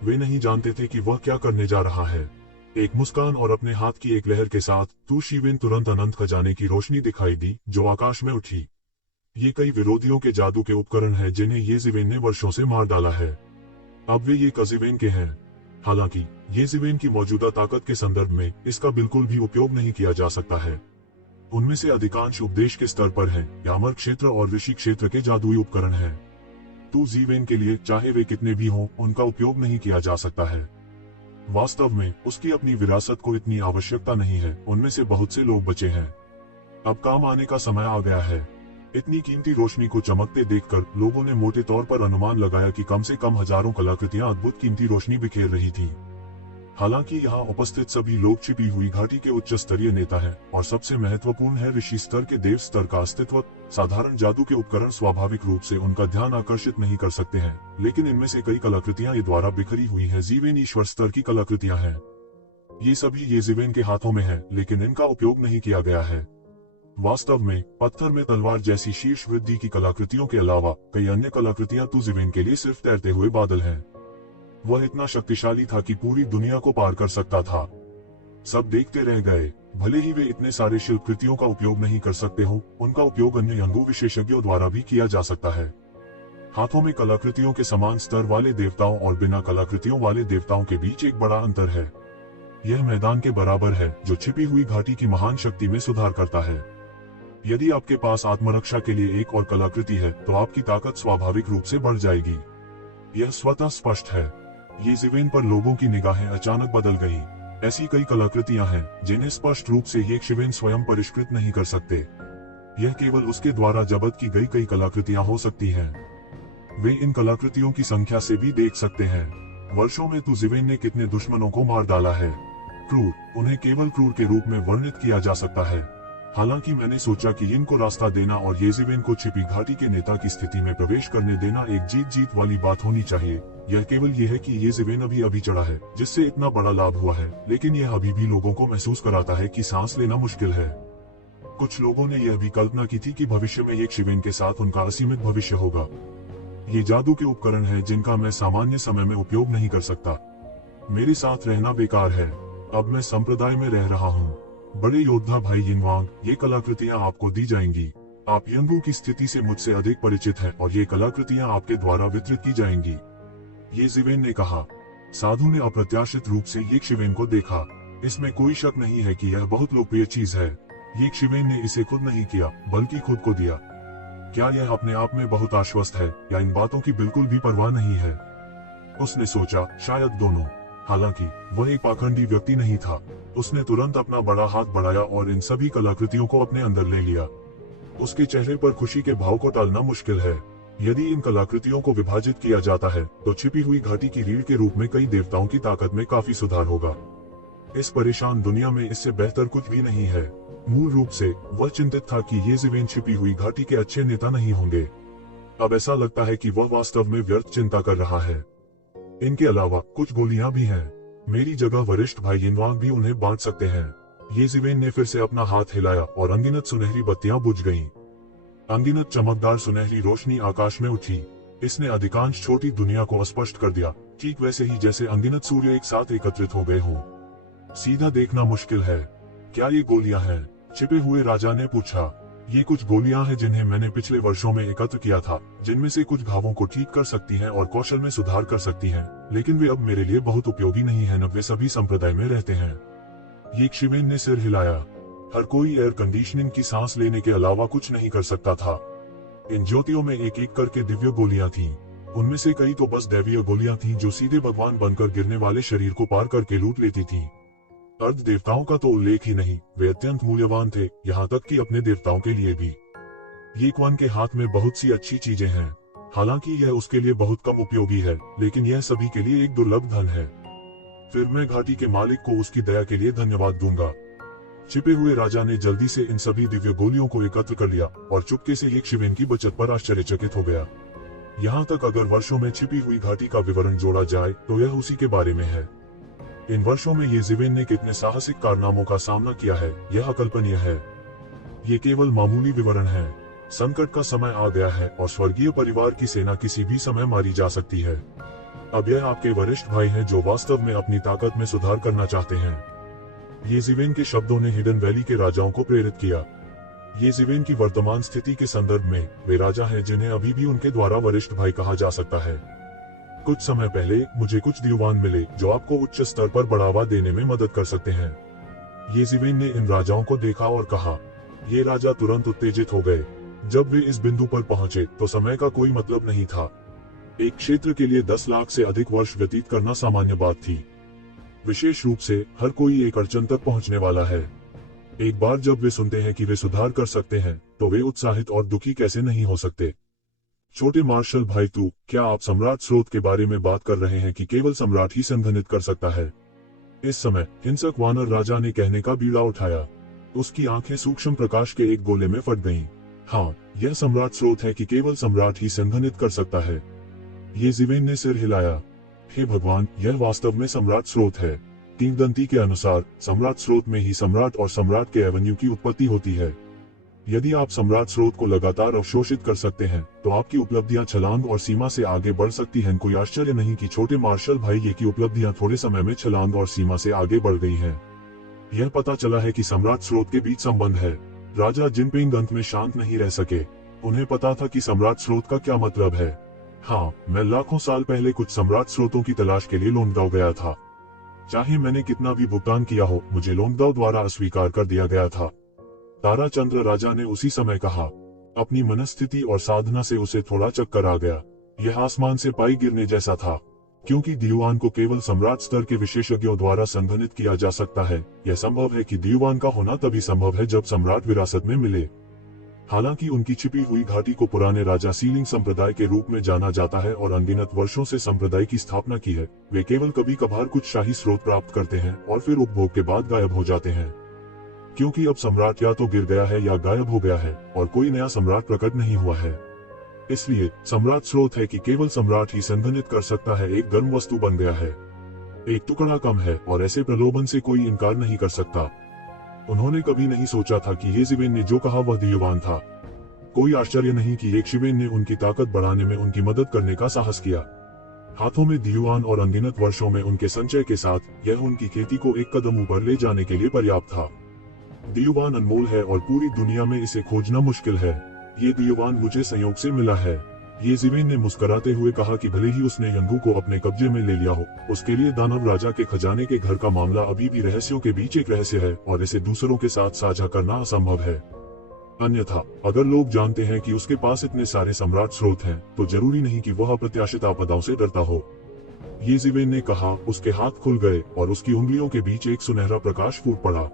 वे नहीं जानते थे कि वह क्या करने जा रहा है। एक मुस्कान और अपने हाथ की एक लहर के साथ तू शिवेन तुरंत अनंत खजाने की रोशनी दिखाई दी जो आकाश में उठी। ये कई विरोधियों के जादू के उपकरण हैं जिन्हें येज़िवेन ने वर्षों से मार डाला है। अब वे ये कज़िवेन के हैं। हालांकि येज़िवेन की मौजूदा ताकत के संदर्भ में इसका बिल्कुल भी उपयोग नहीं किया जा सकता है। उनमें से अधिकांश उपदेश के स्तर पर हैं या अमर क्षेत्र और ऋषि क्षेत्र के जादुई उपकरण हैं। तू ज़िवेन के लिए चाहे वे कितने भी हों, उनका उपयोग नहीं किया जा सकता है। वास्तव में उसकी अपनी विरासत को इतनी आवश्यकता नहीं है। उनमें से बहुत से लोग बचे हैं। अब काम आने का समय आ गया है। इतनी कीमती रोशनी को चमकते देखकर लोगों ने मोटे तौर पर अनुमान लगाया कि कम से कम हजारों कलाकृतियां अद्भुत कीमती रोशनी बिखेर रही थीं। हालांकि यहाँ उपस्थित सभी लोग छिपी हुई घाटी के उच्च स्तरीय नेता हैं और सबसे महत्वपूर्ण है ऋषि स्तर के देव स्तर का अस्तित्व। साधारण जादू के उपकरण स्वाभाविक रूप से उनका ध्यान आकर्षित नहीं कर सकते हैं, लेकिन इनमें से कई कलाकृतियां ये द्वारा बिखरी हुई हैं ज़िवेन ईश्वर स्तर की कलाकृतियां हैं। ये सभी येज़िवेन के हाथों में है, लेकिन इनका उपयोग नहीं किया गया है। वास्तव में पत्थर में तलवार जैसी शीर्ष वृद्धि की कलाकृतियों के अलावा कई अन्य कलाकृतियां तू ज़िवेन के लिए सिर्फ तैरते हुए बादल हैं। वह इतना शक्तिशाली था कि पूरी दुनिया को पार कर सकता था। सब देखते रह गए। भले ही वे इतने सारे शिल्पकृतियों का उपयोग नहीं कर सकते हो, उनका उपयोग अन्य यंगू विशेषज्ञों द्वारा भी किया जा सकता है। हाथों में कलाकृतियों के समान स्तर वाले देवताओं और बिना कलाकृतियों वाले देवताओं के बीच एक बड़ा अंतर है। यह मैदान के बराबर है जो छिपी हुई घाटी की महान शक्ति में सुधार करता है। यदि आपके पास आत्मरक्षा के लिए एक और कलाकृति है तो आपकी ताकत स्वाभाविक रूप से बढ़ जाएगी। यह स्वतः स्पष्ट है। येज़िवेन पर लोगों की निगाहें अचानक बदल गईं। ऐसी कई कलाकृतियां हैं जिन्हें स्पष्ट रूप से येशिवेन स्वयं परिष्कृत नहीं कर सकते। यह केवल उसके द्वारा जब्त की गई कई कलाकृतियां हो सकती हैं। वे इन कलाकृतियों की संख्या से भी देख सकते हैं। वर्षों में तू ज़िवेन ने कितने दुश्मनों को मार डाला है। क्रूर, उन्हें केवल क्रूर के रूप में वर्णित किया जा सकता है। हालांकि मैंने सोचा कि इनको रास्ता देना और येज़िवेन को छिपी घाटी के नेता की स्थिति में प्रवेश करने देना एक जीत जीत वाली बात होनी चाहिए। यह केवल यह है कि येज़िवेन अभी चढ़ा है जिससे इतना बड़ा लाभ हुआ है, लेकिन यह अभी भी लोगों को महसूस कराता है कि सांस लेना मुश्किल है। कुछ लोगों ने यह भी कल्पना की थी कि भविष्य में येशिवेन के साथ उनका असीमित भविष्य होगा। ये जादू के उपकरण हैं जिनका मैं सामान्य समय में उपयोग नहीं कर सकता। मेरे साथ रहना बेकार है। अब मैं संप्रदाय में रह रहा हूँ। बड़े योद्धा भाई यिनवांग, ये कलाकृतियां आपको दी जाएंगी। आप यंगू की स्थिति से मुझसे अधिक परिचित हैं और ये कलाकृतियां आपके द्वारा वितरित की जाएंगी। येज़िवेन ने कहा। साधु ने अप्रत्याशित रूप से येशिवेन को देखा। इसमें कोई शक नहीं है कि यह बहुत लोकप्रिय चीज है। येशिवेन ने इसे खुद नहीं किया बल्कि खुद को दिया। क्या यह अपने आप में बहुत आश्वस्त है या इन बातों की बिल्कुल भी परवाह नहीं है? उसने सोचा, शायद दोनों। हालांकि वह एक पाखंडी व्यक्ति नहीं था। उसने तुरंत अपना बड़ा हाथ बढ़ाया और इन सभी कलाकृतियों को अपने अंदर ले लिया। उसके चेहरे पर खुशी के भाव को टालना मुश्किल है। यदि इन कलाकृतियों को विभाजित किया जाता है तो छिपी हुई घाटी की रीढ़ के रूप में कई देवताओं की ताकत में काफी सुधार होगा। इस परेशान दुनिया में इससे बेहतर कुछ भी नहीं है। मूल रूप से वह चिंतित था कि येज़िवेन छिपी हुई घाटी के अच्छे नेता नहीं होंगे। अब ऐसा लगता है कि वह वास्तव में व्यर्थ चिंता कर रहा है। इनके अलावा कुछ गोलियां भी हैं। मेरी जगह वरिष्ठ भाई यिनवांग भी उन्हें बांट सकते हैं। येज़िवेन ने फिर से अपना हाथ हिलाया और अनगिनत सुनहरी बत्तियां बुझ गईं। अनगिनत चमकदार सुनहरी रोशनी आकाश में उठी। इसने अधिकांश छोटी दुनिया को अस्पष्ट कर दिया, ठीक वैसे ही जैसे अनगिनत सूर्य एक साथ एकत्रित हो गए हों। सीधा देखना मुश्किल है। क्या ये गोलियां हैं? छिपे हुए राजा ने पूछा। ये कुछ गोलियां हैं जिन्हें मैंने पिछले वर्षों में एकत्र किया था, जिनमें से कुछ घावों को ठीक कर सकती हैं और कौशल में सुधार कर सकती हैं, लेकिन वे अब मेरे लिए बहुत उपयोगी नहीं हैं। वे सभी संप्रदाय में रहते हैं। येज़िवेन ने सिर हिलाया। हर कोई एयर कंडीशनिंग की सांस लेने के अलावा कुछ नहीं कर सकता था। इन ज्योतियों में एक एक करके दिव्य गोलियां थीं। उनमें से कई तो बस दैवीय गोलियां थीं जो सीधे भगवान बनकर गिरने वाले शरीर को पार करके लूट लेती थीं। अर्ध देवताओं का तो उल्लेख ही नहीं, वे अत्यंत मूल्यवान थे, यहाँ तक कि अपने देवताओं के लिए भी। ये क्वान के हाथ में बहुत सी अच्छी चीजें हैं। हालांकि यह उसके लिए बहुत कम उपयोगी है, लेकिन यह सभी के लिए एक दुर्लभ धन है। फिर मैं घाटी के मालिक को उसकी दया के लिए धन्यवाद दूंगा। छिपे हुए राजा ने जल्दी से इन सभी दिव्य गोलियों को एकत्र कर लिया और चुपके से येज़िवेन की बचत पर आश्चर्यचकित हो गया। यहाँ तक अगर वर्षों में छिपी हुई घाटी का विवरण जोड़ा जाए तो यह उसी के बारे में है। इन वर्षों में येज़िवेन ने कितने साहसिक कारनामों का सामना किया है, यह अकल्पनीय है। ये केवल मामूली विवरण है। संकट का समय आ गया है और स्वर्गीय परिवार की सेना किसी भी समय मारी जा सकती है। अब यह आपके वरिष्ठ भाई हैं जो वास्तव में अपनी ताकत में सुधार करना चाहते हैं। येज़िवेन के शब्दों ने हिडन वैली के राजाओं को प्रेरित किया। येज़िवेन की वर्तमान स्थिति के संदर्भ में वे राजा हैं जिन्हें अभी भी उनके द्वारा वरिष्ठ भाई कहा जा सकता है। कुछ समय पहले मुझे कुछ दीवान मिले जो आपको उच्च स्तर पर बढ़ावा देने में मदद कर सकते हैं। येज़िवेन ने इन राजाओं को देखा और कहा। ये राजा तुरंत उत्तेजित हो गए। जब वे इस बिंदु पर पहुंचे तो समय का कोई मतलब नहीं था। एक क्षेत्र के लिए 10 लाख से अधिक वर्ष व्यतीत करना सामान्य बात थी। विशेष रूप से हर कोई एक अड़चन तक पहुंचने वाला है। एक बार जब वे सुनते हैं कि वे सुधार कर सकते हैं तो वे उत्साहित और दुखी कैसे नहीं हो सकते। छोटे मार्शल भाई तू, क्या आप सम्राट स्रोत के बारे में बात कर रहे हैं कि केवल सम्राट ही संघनित कर सकता है? इस समय हिंसक वानर राजा ने कहने का बीड़ा उठाया। उसकी आंखें सूक्ष्म प्रकाश के एक गोले में फट गईं। हाँ, यह सम्राट स्रोत है कि केवल सम्राट ही संघनित कर सकता है। येज़िवेन ने सिर हिलाया। हे भगवान, यह वास्तव में सम्राट स्रोत है। किंवदंती के अनुसार सम्राट स्रोत में ही सम्राट और सम्राट के एवेन्यू की उत्पत्ति होती है। यदि आप सम्राट स्रोत को लगातार अवशोषित कर सकते हैं तो आपकी उपलब्धियां छलांग और सीमा से आगे बढ़ सकती हैं। कोई आश्चर्य नहीं कि छोटे मार्शल भाई ये की उपलब्धियां थोड़े समय में छलांग और सीमा से आगे बढ़ गई हैं। यह पता चला है कि सम्राट स्रोत के बीच संबंध है। राजा जिनपिंग अंत में शांत नहीं रह सके। उन्हें पता था कि सम्राट स्रोत का क्या मतलब है। हाँ, मैं लाखों साल पहले कुछ सम्राट स्रोतों की तलाश के लिए लोंगदाओ गया था। चाहे मैंने कितना भी भुगतान किया हो, मुझे लोंगदाओ द्वारा अस्वीकार कर दिया गया था। ताराचंद्र राजा ने उसी समय कहा। अपनी मनस्थिति और साधना से उसे थोड़ा चक्कर आ गया। यह आसमान से पाई गिरने जैसा था। क्योंकि दीवान को केवल सम्राट स्तर के विशेषज्ञों द्वारा संघनित किया जा सकता है, यह संभव है कि दीवान का होना तभी संभव है जब सम्राट विरासत में मिले। हालांकि उनकी छिपी हुई घाटी को पुराने राजा सीलिंग संप्रदाय के रूप में जाना जाता है और अनगिनत वर्षों से संप्रदाय की स्थापना की है। वे केवल कभी कभार कुछ शाही स्रोत प्राप्त करते हैं और फिर उपभोग के बाद गायब हो जाते हैं। क्योंकि अब सम्राट या तो गिर गया है या गायब हो गया है और कोई नया सम्राट प्रकट नहीं हुआ है। इसलिए सम्राट स्रोत है कि केवल सम्राट ही संघनित कर सकता है एक गर्म वस्तु बन गया है। एक टुकड़ा कम है और ऐसे प्रलोभन से कोई इनकार नहीं कर सकता। उन्होंने कभी नहीं सोचा था कि येज़िवेन ने जो कहा वह दीवान था। कोई आश्चर्य नहीं कि येज़िवेन ने उनकी ताकत बढ़ाने में उनकी मदद करने का साहस किया। हाथों में दीवान और अनगिनत वर्षों में उनके संचय के साथ यह उनकी खेती को एक कदम ऊपर ले जाने के लिए पर्याप्त था। दीवान अनमोल है और पूरी दुनिया में इसे खोजना मुश्किल है। ये दीवान मुझे संयोग से मिला है। येज़िवेन ने मुस्कुराते हुए कहा कि भले ही उसने यंगू को अपने कब्जे में ले लिया हो, उसके लिए दानव राजा के खजाने के घर का मामला अभी भी रहस्यों के बीच एक रहस्य है और इसे दूसरों के साथ साझा करना असंभव है। अन्यथा अगर लोग जानते हैं कि उसके पास इतने सारे सम्राट स्रोत हैं, तो जरूरी नहीं कि वह अप्रत्याशित आपदाओं से डरता हो। येज़िवेन ने कहा। उसके हाथ खुल गए और उसकी उंगलियों के बीच एक सुनहरा प्रकाश फूट पड़ा।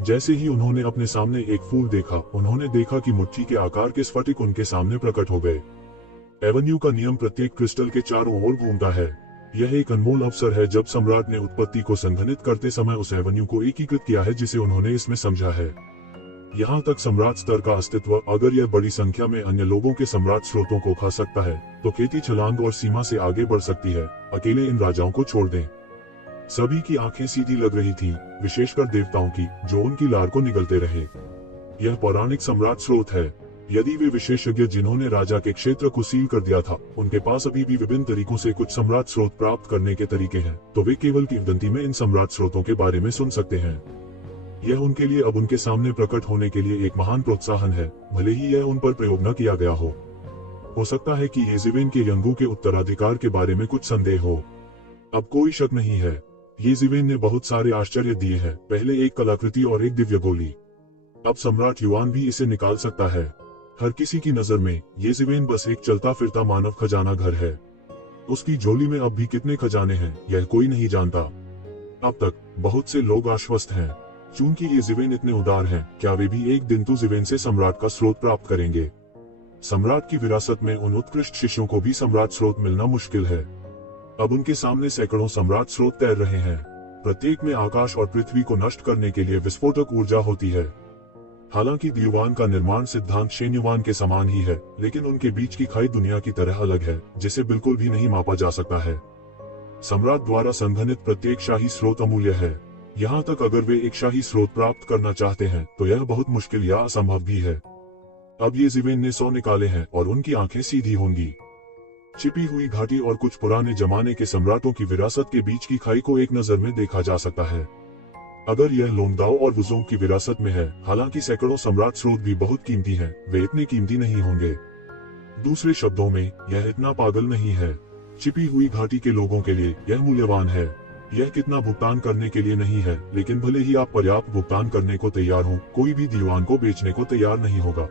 जैसे ही उन्होंने अपने सामने एक फूल देखा, उन्होंने देखा कि मुट्ठी के आकार के स्फटिक उनके सामने प्रकट हो गए। एवेन्यू का नियम प्रत्येक क्रिस्टल के चारों ओर घूमता है। यह एक अनमोल अवसर है जब सम्राट ने उत्पत्ति को संघनित करते समय उस एवेन्यू को एकीकृत किया है जिसे उन्होंने इसमें समझा है। यहाँ तक सम्राट स्तर का अस्तित्व, अगर यह बड़ी संख्या में अन्य लोगों के सम्राट स्रोतों को खा सकता है, तो खेती छलांग और सीमा से आगे बढ़ सकती है। अकेले इन राजाओं को छोड़ दें। सभी की आंखें सीधी लग रही थीं, विशेषकर देवताओं की, जो उनकी लार को निगलते रहे। यह पौराणिक सम्राट स्रोत है। यदि वे विशेषज्ञ जिन्होंने राजा के क्षेत्र को सील कर दिया था, उनके पास अभी भी विभिन्न तरीकों से कुछ सम्राट स्रोत प्राप्त करने के तरीके हैं, तो वे केवल किंवदंती में इन सम्राट स्रोतों के बारे में सुन सकते हैं। यह उनके लिए अब उनके सामने प्रकट होने के लिए एक महान प्रोत्साहन है, भले ही यह उन पर प्रयोग न किया गया हो। हो सकता है कि येज़ेवेन के यंगू के उत्तराधिकार के बारे में कुछ संदेह हो। अब कोई शक नहीं है, येज़ेवेन ने बहुत सारे आश्चर्य दिए हैं, पहले एक कलाकृति और एक दिव्य गोली। अब सम्राट युआन भी इसे निकाल सकता है। हर किसी की नजर में येज़ेवेन बस एक चलता फिरता मानव खजाना घर है। उसकी झोली में अब भी कितने खजाने हैं, यह कोई नहीं जानता। अब तक बहुत से लोग आश्वस्त हैं, चूंकि येज़ेवेन इतने उदार हैं, क्या वे भी एक दिन येज़ेवेन से सम्राट का स्रोत प्राप्त करेंगे। सम्राट की विरासत में उन उत्कृष्ट शिष्यों को भी सम्राट स्रोत मिलना मुश्किल है। अब उनके सामने सैकड़ों सम्राट स्रोत तैर रहे हैं। प्रत्येक में आकाश और पृथ्वी को नष्ट करने के लिए विस्फोटक ऊर्जा होती है। हालांकि दियुवान का निर्माण सिद्धांत शेन्युवान के समान ही है, लेकिन उनके बीच की खाई दुनिया की तरह अलग है, जिसे बिल्कुल भी नहीं मापा जा सकता है। सम्राट द्वारा संघनित प्रत्येक शाही स्रोत अमूल्य है। यहाँ तक अगर वे एक शाही स्रोत प्राप्त करना चाहते हैं, तो यह बहुत मुश्किल या असंभव भी है। अब येज़ेवेन ने 100 निकाले हैं और उनकी आंखें सीधी होंगी। छिपी हुई घाटी और कुछ पुराने जमाने के सम्राटों की विरासत के बीच की खाई को एक नजर में देखा जा सकता है। अगर यह लोंगदाओ और वुजोंग की विरासत में है, हालांकि सैकड़ों सम्राट स्रोत भी बहुत कीमती हैं, वे इतने कीमती नहीं होंगे। दूसरे शब्दों में, यह इतना पागल नहीं है। छिपी हुई घाटी के लोगों के लिए यह मूल्यवान है। यह कितना भुगतान करने के लिए नहीं है, लेकिन भले ही आप पर्याप्त भुगतान करने को तैयार हो, कोई भी दीवान को बेचने को तैयार नहीं होगा।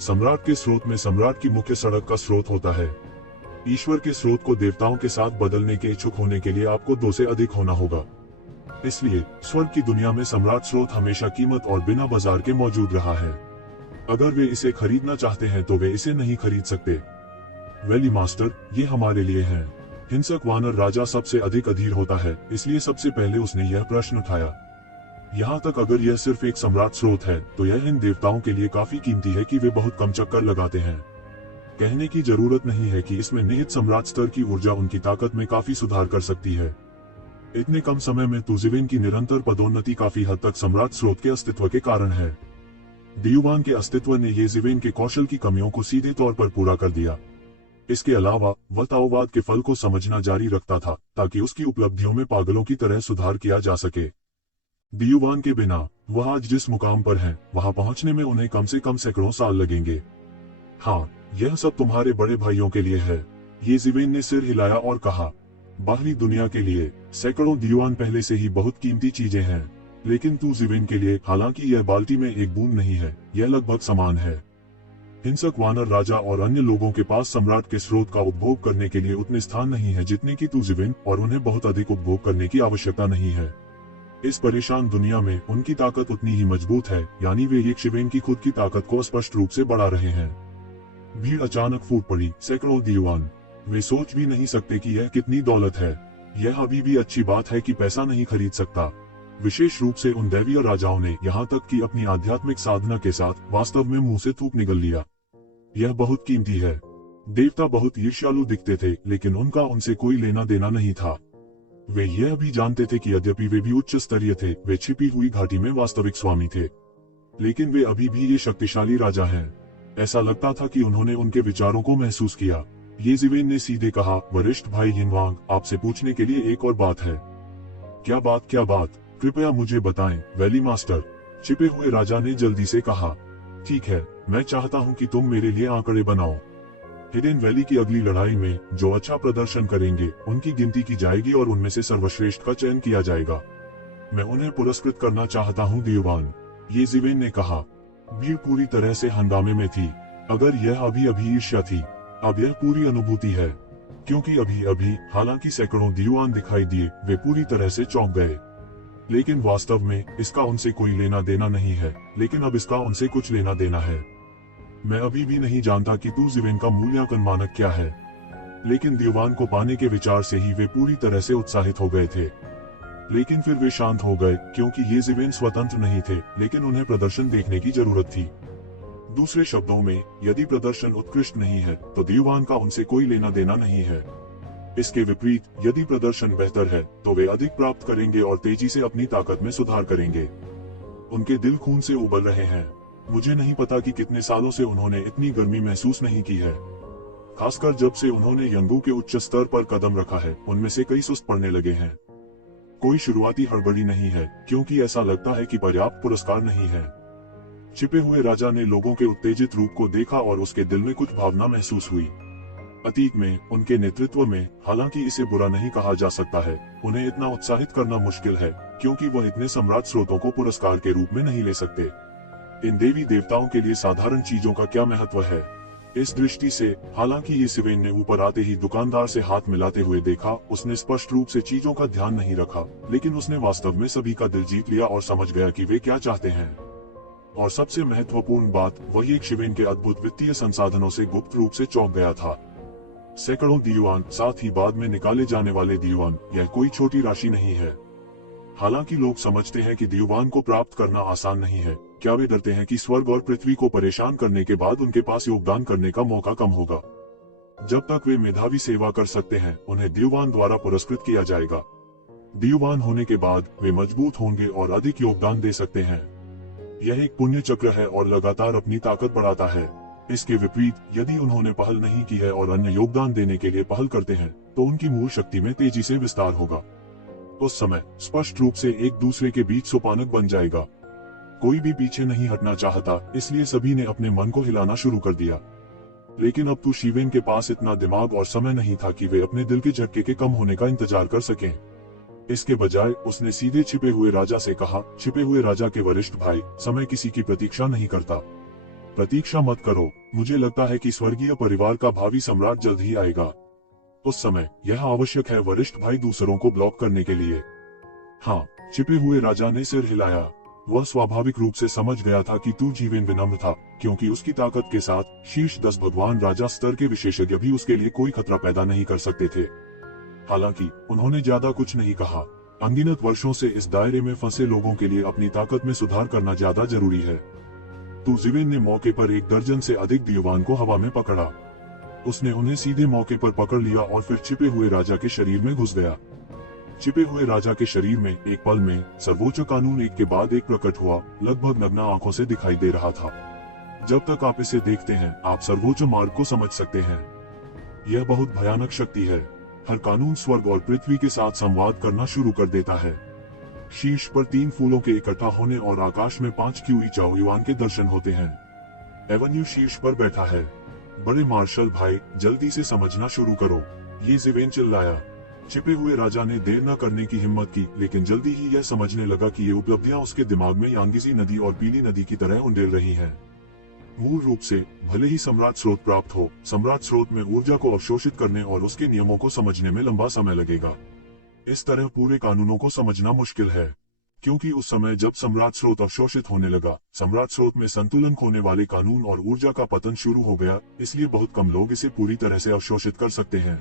सम्राट के स्रोत में सम्राट की मुख्य सड़क का स्रोत होता है। ईश्वर के स्रोत को देवताओं के साथ बदलने के इच्छुक होने के लिए आपको 2 से अधिक होना होगा। इसलिए स्वर्ग की दुनिया में सम्राट स्रोत हमेशा कीमत और बिना बाजार के मौजूद रहा है। अगर वे इसे खरीदना चाहते हैं तो वे इसे नहीं खरीद सकते। वेली मास्टर, ये हमारे लिए है। हिंसक वानर राजा सबसे अधिक अधीर होता है, इसलिए सबसे पहले उसने यह प्रश्न उठाया। यहाँ तक अगर यह सिर्फ एक सम्राट स्रोत है, तो यह इन देवताओं के लिए काफी कीमती है कि वे बहुत कम चक्कर लगाते हैं। कहने की जरूरत नहीं है कि इसमें निहित सम्राट स्तर की ऊर्जा उनकी ताकत में काफी सुधार कर सकती है। इतने कम समय में येज़ेवेन की निरंतर पदोन्नति काफी हद तक सम्राट स्रोत के अस्तित्व के कारण है। दियुवान के अस्तित्व ने येज़ेवेन के कौशल की कमियों को सीधे तौर पर पूरा कर दिया। इसके अलावा वह ताओवाद के फल को समझना जारी रखता था, ताकि उसकी उपलब्धियों में पागलों की तरह सुधार किया जा सके। दियुवान के बिना वह आज जिस मुकाम पर हैं, वहां पहुंचने में उन्हें कम से कम सैकड़ों साल लगेंगे। हाँ, यह सब तुम्हारे बड़े भाइयों के लिए है। येज़ेवेन ने सिर हिलाया और कहा, बाहरी दुनिया के लिए सैकड़ों दियुवान पहले से ही बहुत कीमती चीजें हैं, लेकिन येज़ेवेन के लिए, हालांकि यह बाल्टी में एक बूंद नहीं है, यह लगभग समान है। हिंसक वानर राजा और अन्य लोगों के पास सम्राट के स्रोत का उपभोग करने के लिए उतने स्थान नहीं है जितने की येज़ेवेन, और उन्हें बहुत अधिक उपभोग करने की आवश्यकता नहीं है। इस परेशान दुनिया में उनकी ताकत उतनी ही मजबूत है, यानी वे येज़ेवेन की खुद की ताकत को स्पष्ट रूप से बढ़ा रहे हैं। भीड़ अचानक फूट पड़ी। सैकड़ों दियुवान, वे सोच भी नहीं सकते कि यह कितनी दौलत है। यह अभी भी अच्छी बात है कि पैसा नहीं खरीद सकता, विशेष रूप से उन दैवीय राजाओं ने, यहाँ तक कि अपनी आध्यात्मिक साधना के साथ वास्तव में मुंह से थूक निगल लिया। यह बहुत कीमती है। देवता बहुत ईर्ष्यालु दिखते थे, लेकिन उनका उनसे कोई लेना देना नहीं था। वे यह भी जानते थे कि यद्यपि वे भी उच्च स्तरीय थे, वे छिपी हुई घाटी में वास्तविक स्वामी थे, लेकिन वे अभी भी ये शक्तिशाली राजा हैं। ऐसा लगता था कि उन्होंने उनके विचारों को महसूस किया। येज़ेवेन ने सीधे कहा, वरिष्ठ भाई यिनवांग, आपसे पूछने के लिए एक और बात है। क्या बात? क्या बात? कृपया मुझे बताएं, वैली मास्टर, छिपे हुए राजा ने जल्दी से कहा। ठीक है, मैं चाहता हूं कि तुम मेरे लिए आंकड़े बनाओ। हिडन वैली की अगली लड़ाई में जो अच्छा प्रदर्शन करेंगे, उनकी गिनती की जाएगी और उनमें से सर्वश्रेष्ठ का चयन किया जाएगा। मैं उन्हें पुरस्कृत करना चाहता हूं, दियुवान, येज़ेवेन ने कहा। भीड़ पूरी तरह से हंगामे में थी। अगर यह अभी अभी ईर्ष्या थी, अब यह पूरी अनुभूति है, क्योंकि अभी अभी हालांकि सैकड़ों दियुवान दिखाई दिए, वे पूरी तरह से चौंक गए। लेकिन वास्तव में इसका उनसे कोई लेना देना नहीं है, लेकिन अब इसका उनसे कुछ लेना देना है। मैं अभी भी नहीं जानता कि येज़ेवेन का मूल्यांकन मानक क्या है, लेकिन दियुवान को पाने के विचार से ही वे पूरी तरह से उत्साहित हो गए थे। लेकिन फिर वे शांत हो गए, क्योंकि येज़ेवेन स्वतंत्र नहीं थे, लेकिन उन्हें प्रदर्शन देखने की जरूरत थी। दूसरे शब्दों में, यदि प्रदर्शन उत्कृष्ट नहीं है, तो दियुवान का उनसे कोई लेना देना नहीं है। इसके विपरीत यदि प्रदर्शन बेहतर है तो वे अधिक प्राप्त करेंगे और तेजी से अपनी ताकत में सुधार करेंगे। उनके दिल खून से उबल रहे हैं। मुझे नहीं पता कि कितने सालों से उन्होंने इतनी गर्मी महसूस नहीं की है। खासकर जब से उन्होंने यंगू के उच्च स्तर पर कदम रखा है, उनमें से कई सुस्त पड़ने लगे हैं। कोई शुरुआती हड़बड़ी नहीं है, क्योंकि ऐसा लगता है कि पर्याप्त पुरस्कार नहीं है। छिपे हुए राजा ने लोगों के उत्तेजित रूप को देखा और उसके दिल में कुछ भावना महसूस हुई। अतीत में उनके नेतृत्व में, हालांकि इसे बुरा नहीं कहा जा सकता है, उन्हें इतना उत्साहित करना मुश्किल है, क्योंकि वह इतने सम्राट स्रोतों को पुरस्कार के रूप में नहीं ले सकते। इन देवी देवताओं के लिए साधारण चीजों का क्या महत्व है? इस दृष्टि से, हालांकि येज़ेवेन ने ऊपर आते ही दुकानदार से हाथ मिलाते हुए देखा, उसने स्पष्ट रूप से चीजों का ध्यान नहीं रखा, लेकिन उसने वास्तव में सभी का दिल जीत लिया और समझ गया कि वे क्या चाहते हैं। और सबसे महत्वपूर्ण बात, वही एक शिवेन के अद्भुत वित्तीय संसाधनों से गुप्त रूप से चौंक गया था। सैकड़ों दीवान, साथ ही बाद में निकाले जाने वाले दीवान, यह कोई छोटी राशि नहीं है। हालांकि लोग समझते हैं कि दीवान को प्राप्त करना आसान नहीं है, क्या वे डरते हैं कि स्वर्ग और पृथ्वी को परेशान करने के बाद उनके पास योगदान करने का मौका कम होगा? जब तक वे मेधावी सेवा कर सकते हैं, उन्हें दीवान द्वारा पुरस्कृत किया जाएगा। दीवान होने के बाद वे मजबूत होंगे और अधिक योगदान दे सकते हैं। यह एक पुण्य चक्र है और लगातार अपनी ताकत बढ़ाता है। इसके विपरीत, यदि उन्होंने पहल नहीं की है और अन्य योगदान देने के लिए पहल करते हैं, तो उनकी मूल शक्ति में तेजी से विस्तार होगा। उस समय स्पष्ट रूप से एक दूसरे के बीच सोपानक बन जाएगा। कोई भी पीछे नहीं हटना चाहता, इसलिए सभी ने अपने मन को हिलाना शुरू कर दिया। लेकिन अब तो शिवेन के पास इतना दिमाग और समय नहीं था कि वे अपने दिल के झटके के कम होने का इंतजार कर सकें। इसके बजाय उसने सीधे छिपे हुए राजा से कहा, छिपे हुए राजा के वरिष्ठ भाई, समय किसी की प्रतीक्षा नहीं करता। प्रतीक्षा मत करो, मुझे लगता है कि स्वर्गीय परिवार का भावी सम्राट जल्द ही आएगा। उस समय यह आवश्यक है वरिष्ठ भाई दूसरों को ब्लॉक करने के लिए। हाँ, छिपे हुए राजा ने सिर हिलाया। वह स्वाभाविक रूप से समझ गया था कि तू जीवन विनम्र था, क्योंकि उसकी ताकत के साथ शीर्ष 10 भगवान राजा स्तर के विशेषज्ञ भी उसके लिए कोई खतरा पैदा नहीं कर सकते थे। हालांकि उन्होंने ज्यादा कुछ नहीं कहा। अनगिनत वर्षों से इस दायरे में फंसे लोगों के लिए अपनी ताकत में सुधार करना ज्यादा जरूरी है। तो जीवेन ने मौके पर 1 दर्जन से अधिक दीवान को हवा में पकड़ा। उसने उन्हें सीधे मौके पर पकड़ लिया और फिर छिपे हुए राजा के शरीर में घुस गया। छिपे हुए राजा के शरीर में एक पल में सर्वोच्च कानून एक के बाद एक प्रकट हुआ, लगभग नग्न आंखों से दिखाई दे रहा था। जब तक आप इसे देखते हैं, आप सर्वोच्च मार्ग को समझ सकते हैं। यह बहुत भयानक शक्ति है। हर कानून स्वर्ग और पृथ्वी के साथ संवाद करना शुरू कर देता है। शीर्ष पर 3 फूलों के इकट्ठा होने और आकाश में 5 क्यूई चाओ युआन के दर्शन होते हैं। एवेन्यू शीर्ष पर बैठा है। बड़े मार्शल भाई, जल्दी से समझना शुरू करो, येज़ेवेन चिल्लाया। छिपे हुए राजा ने देर न करने की हिम्मत की, लेकिन जल्दी ही यह समझने लगा कि ये उपलब्धियां उसके दिमाग में यांगिजी नदी और पीली नदी की तरह उंडेल रही हैं। मूल रूप से, भले ही सम्राट स्रोत प्राप्त हो, सम्राट स्रोत में ऊर्जा को अवशोषित करने और उसके नियमों को समझने में लंबा समय लगेगा। इस तरह पूरे कानूनों को समझना मुश्किल है, क्योंकि उस समय जब सम्राट स्रोत अवशोषित होने लगा, सम्राट स्रोत में संतुलन खोने वाले कानून और ऊर्जा का पतन शुरू हो गया, इसलिए बहुत कम लोग इसे पूरी तरह से अवशोषित कर सकते हैं।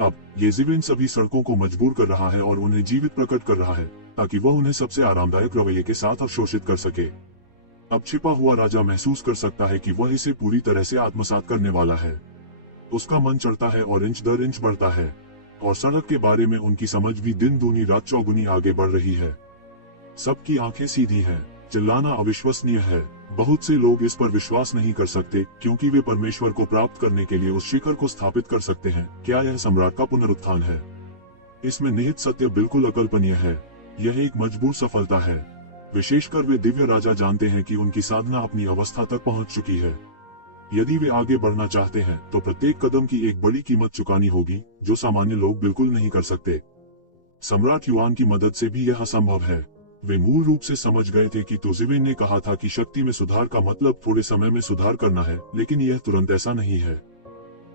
अब येज़ेवेन सभी सड़कों को मजबूर कर रहा है और उन्हें जीवित प्रकट कर रहा है, ताकि वह उन्हें सबसे आरामदायक रवैये के साथ अवशोषित कर सके। अब छिपा हुआ राजा महसूस कर सकता है कि वह इसे पूरी तरह से आत्मसात करने वाला है। उसका मन चढ़ता है और इंच दर इंच बढ़ता है, और सड़क के बारे में उनकी समझ भी दिन दूनी रात चौगुनी आगे बढ़ रही है। सबकी आंखें सीधी हैं, चिल्लाना अविश्वसनीय है। बहुत से लोग इस पर विश्वास नहीं कर सकते, क्योंकि वे परमेश्वर को प्राप्त करने के लिए उस शिखर को स्थापित कर सकते हैं। क्या यह सम्राट का पुनरुत्थान है? इसमें निहित सत्य बिल्कुल अकल्पनीय है। यह एक मजबूर सफलता है। विशेषकर वे दिव्य राजा जानते हैं कि उनकी साधना अपनी अवस्था तक पहुंच चुकी है। यदि वे आगे बढ़ना चाहते हैं, तो प्रत्येक कदम की एक बड़ी कीमत चुकानी होगी, जो सामान्य लोग बिल्कुल नहीं कर सकते। सम्राट युआन की मदद से भी यह असंभव है। वे मूल रूप से समझ गए थे कि येज़ेवेन ने कहा था कि शक्ति में सुधार का मतलब थोड़े समय में सुधार करना है, लेकिन यह तुरंत ऐसा नहीं है।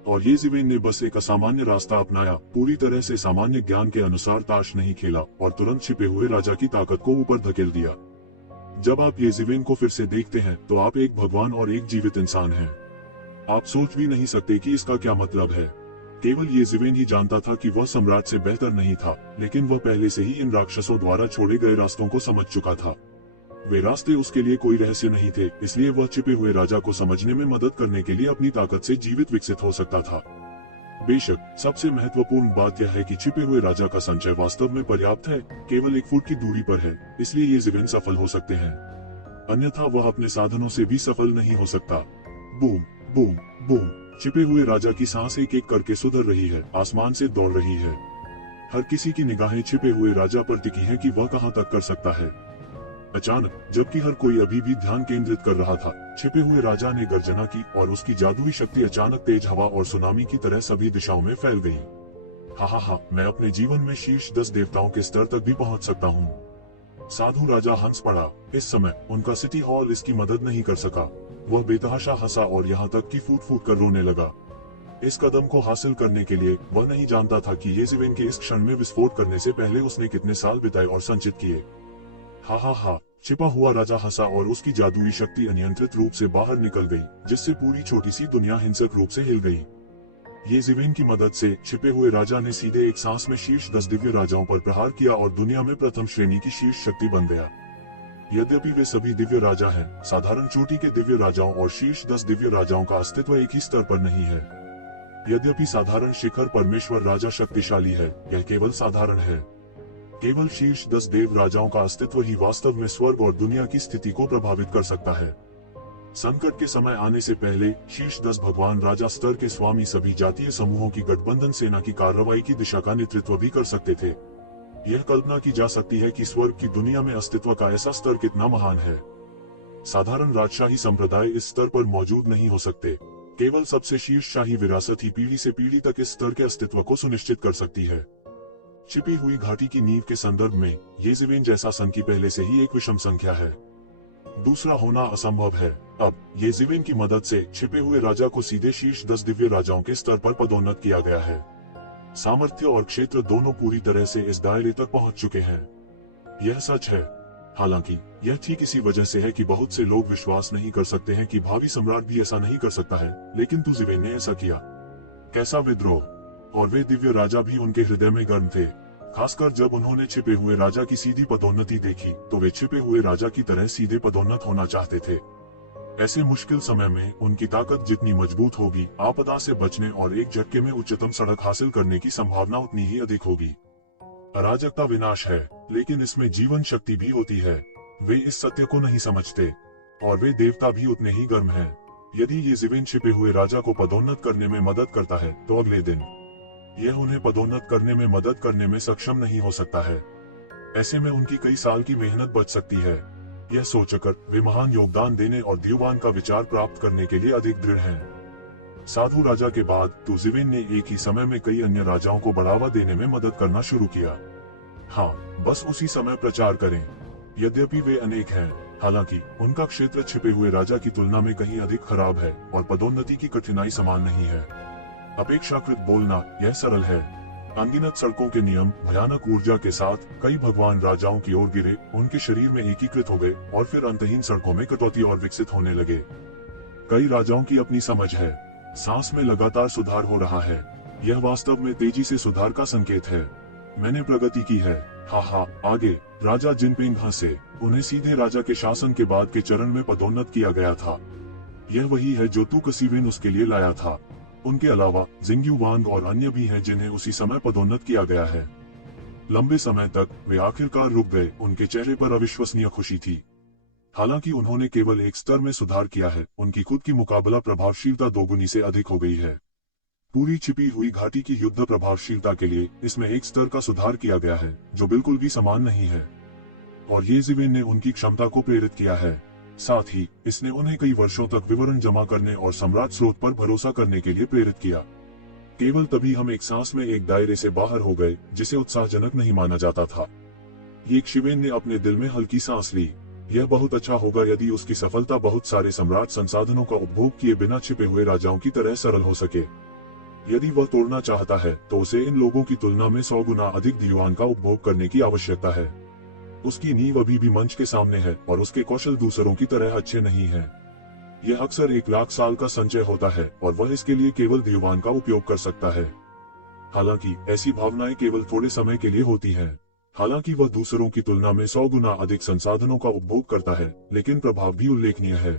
और येज़ेवेन ने बस एक असामान्य रास्ता अपनाया, पूरी तरह से सामान्य ज्ञान के अनुसार ताश नहीं खेला और तुरंत छिपे हुए राजा की ताकत को ऊपर धकेल दिया। जब आप येज़ेवेन को फिर से देखते हैं, तो आप एक भगवान और एक जीवित इंसान हैं। आप सोच भी नहीं सकते कि इसका क्या मतलब है। केवल येज़ेवेन ही जानता था कि वह सम्राट से बेहतर नहीं था, लेकिन वह पहले से ही इन राक्षसों द्वारा छोड़े गए रास्तों को समझ चुका था। वे रास्ते उसके लिए कोई रहस्य नहीं थे, इसलिए वह छिपे हुए राजा को समझने में मदद करने के लिए अपनी ताकत से जीवित विकसित हो सकता था। बेशक सबसे महत्वपूर्ण बात यह है कि छिपे हुए राजा का संचय वास्तव में पर्याप्त है, केवल 1 फुट की दूरी पर है, इसलिए ये ज़िवेन सफल हो सकते हैं, अन्यथा वह अपने साधनों से भी सफल नहीं हो सकता। बूम बूम बूम, छिपे हुए राजा की सांस एक एक करके सुधर रही है, आसमान से दौड़ रही है। हर किसी की निगाहें छिपे हुए राजा पर टिकी हैं कि वह कहां तक कर सकता है। अचानक, जबकि हर कोई अभी भी ध्यान केंद्रित कर रहा था, छिपे हुए राजा ने गर्जना की और उसकी जादुई शक्ति अचानक तेज हवा और सुनामी की तरह सभी दिशाओं में फैल गई। हा, मैं अपने जीवन में शीर्ष 10 देवताओं के स्तर तक भी पहुंच सकता हूँ। साधु राजा हंस पड़ा। इस समय उनका सिटी हॉल इसकी मदद नहीं कर सका। वह बेतहाशा हंसा और यहाँ तक कि फूट फूट कर रोने लगा। इस कदम को हासिल करने के लिए वह नहीं जानता था कि ये ज़िवेन के इस क्षण में विस्फोट करने से पहले उसने कितने साल बिताए और संचित किए। हा, छिपा हुआ राजा हंसा और उसकी जादुई शक्ति अनियंत्रित रूप से बाहर निकल गई, जिससे पूरी छोटी सी दुनिया हिंसक रूप से हिल गई। ये ज़िवेन की मदद से छिपे हुए राजा ने सीधे एक सांस में शीर्ष 10 दिव्य राजाओं पर प्रहार किया और दुनिया में प्रथम श्रेणी की शीर्ष शक्ति बन गया। यद्यपि वे सभी दिव्य राजा हैं, साधारण चोटी के दिव्य राजाओं और शीर्ष 10 दिव्य राजाओं का अस्तित्व एक ही स्तर पर नहीं है। यद्यपि साधारण शिखर परमेश्वर राजा शक्तिशाली है, यह केवल साधारण है। केवल शीर्ष 10 देव राजाओं का अस्तित्व ही वास्तव में स्वर्ग और दुनिया की स्थिति को प्रभावित कर सकता है। संकट के समय आने से पहले शीर्ष 10 भगवान राजा स्तर के स्वामी सभी जातीय समूहों की गठबंधन सेना की कार्रवाई की दिशा का नेतृत्व भी कर सकते थे। यह कल्पना की जा सकती है कि स्वर्ग की दुनिया में अस्तित्व का ऐसा स्तर कितना महान है। साधारण राजशाही संप्रदाय इस स्तर पर मौजूद नहीं हो सकते। केवल सबसे शीर्षशाही विरासत ही पीढ़ी से पीढ़ी तक इस स्तर के अस्तित्व को सुनिश्चित कर सकती है। छिपी हुई घाटी की नींव के संदर्भ में ये ज़िवेन जैसा सन की पहले से ही एक विषम संख्या है। दूसरा होना असंभव है। अब ये ज़िवेन की मदद से छिपे हुए राजा को सीधे शीर्ष 10 दिव्य राजाओं के स्तर पर पदोन्नत किया गया है। सामर्थ्य और क्षेत्र दोनों पूरी तरह से इस दायरे तक पहुंच चुके हैं। यह सच है। हालांकि यह ठीक इसी वजह से है कि बहुत से लोग विश्वास नहीं कर सकते हैं कि भावी सम्राट भी ऐसा नहीं कर सकता है, लेकिन तू ज़िवेन ने ऐसा किया। कैसा विद्रोह! और वे दिव्य राजा भी उनके हृदय में गर्म थे। खासकर जब उन्होंने छिपे हुए राजा की सीधी पदोन्नति देखी, तो वे छिपे हुए राजा की तरह सीधे पदोन्नत होना चाहते थे। ऐसे मुश्किल समय में उनकी ताकत जितनी मजबूत होगी, आपदा से बचने और एक झटके में उच्चतम सड़क हासिल करने की संभावना उतनी ही अधिक होगी। अराजकता विनाश है, लेकिन इसमें जीवन शक्ति भी होती है। वे इस सत्य को नहीं समझते, और वे देवता भी उतने ही गर्म हैं। यदि ये ज़िवेन छिपे हुए राजा को पदोन्नत करने में मदद करता है, तो अगले दिन यह उन्हें पदोन्नत करने में मदद करने में सक्षम नहीं हो सकता है। ऐसे में उनकी कई साल की मेहनत बच सकती है। यह सोचकर वे महान योगदान देने और द्युवान का विचार प्राप्त करने के लिए अधिक दृढ़ हैं। साधु राजा के बाद तो ज़िवेन ने एक ही समय में कई अन्य राजाओं को बढ़ावा देने में मदद करना शुरू किया। हाँ, बस उसी समय प्रचार करें। यद्यपि वे अनेक हैं, हालांकि उनका क्षेत्र छिपे हुए राजा की तुलना में कहीं अधिक खराब है और पदोन्नति की कठिनाई समान नहीं है। अपेक्षाकृत बोलना यह सरल है। अनगिनत सड़कों के नियम भयानक ऊर्जा के साथ कई भगवान राजाओं की ओर गिरे, उनके शरीर में एकीकृत हो गए और फिर अंतहीन सड़कों में कटौती और विकसित होने लगे। कई राजाओं की अपनी समझ है। सांस में लगातार सुधार हो रहा है। यह वास्तव में तेजी से सुधार का संकेत है। मैंने प्रगति की है। हा, आगे राजा जिनपिंग हंसे। उन्हें सीधे राजा के शासन के बाद के चरण में पदोन्नत किया गया था। यह वही है जो तू कसीविन उसके लिए लाया था। उनके अलावा जिंग्यू वांग और अन्य भी हैं जिन्हें उसी समय पदोन्नत किया गया है। लंबे समय तक वे आखिरकार रुक गए। उनके चेहरे पर अविश्वसनीय खुशी थी। हालांकि उन्होंने केवल एक स्तर में सुधार किया है, उनकी खुद की मुकाबला प्रभावशीलता दोगुनी से अधिक हो गई है। पूरी छिपी हुई घाटी की युद्ध प्रभावशीलता के लिए इसमें एक स्तर का सुधार किया गया है, जो बिल्कुल भी समान नहीं है। और ये ज़िवेन ने उनकी क्षमता को प्रेरित किया है। साथ ही इसने उन्हें कई वर्षों तक विवरण जमा करने और सम्राट स्रोत पर भरोसा करने के लिए प्रेरित किया। केवल तभी हम एक सांस में एक दायरे से बाहर हो गए, जिसे उत्साहजनक नहीं माना जाता था। ये ज़िवेन ने अपने दिल में हल्की सांस ली। यह बहुत अच्छा होगा यदि उसकी सफलता बहुत सारे सम्राट संसाधनों का उपभोग किए बिना छिपे हुए राजाओं की तरह सरल हो सके। यदि वह तोड़ना चाहता है, तो उसे इन लोगों की तुलना में 100 गुना अधिक द्युवान का उपभोग करने की आवश्यकता है। उसकी नींव अभी भी मंच के सामने है और उसके कौशल दूसरों की तरह अच्छे नहीं हैं। यह अक्सर 1 लाख साल का संचय होता है और वह इसके लिए केवल द्युवान का उपयोग कर सकता है। हालांकि ऐसी भावनाएं केवल थोड़े समय के लिए होती हैं। हालांकि वह दूसरों की तुलना में 100 गुना अधिक संसाधनों का उपभोग करता है, लेकिन प्रभाव भी उल्लेखनीय है।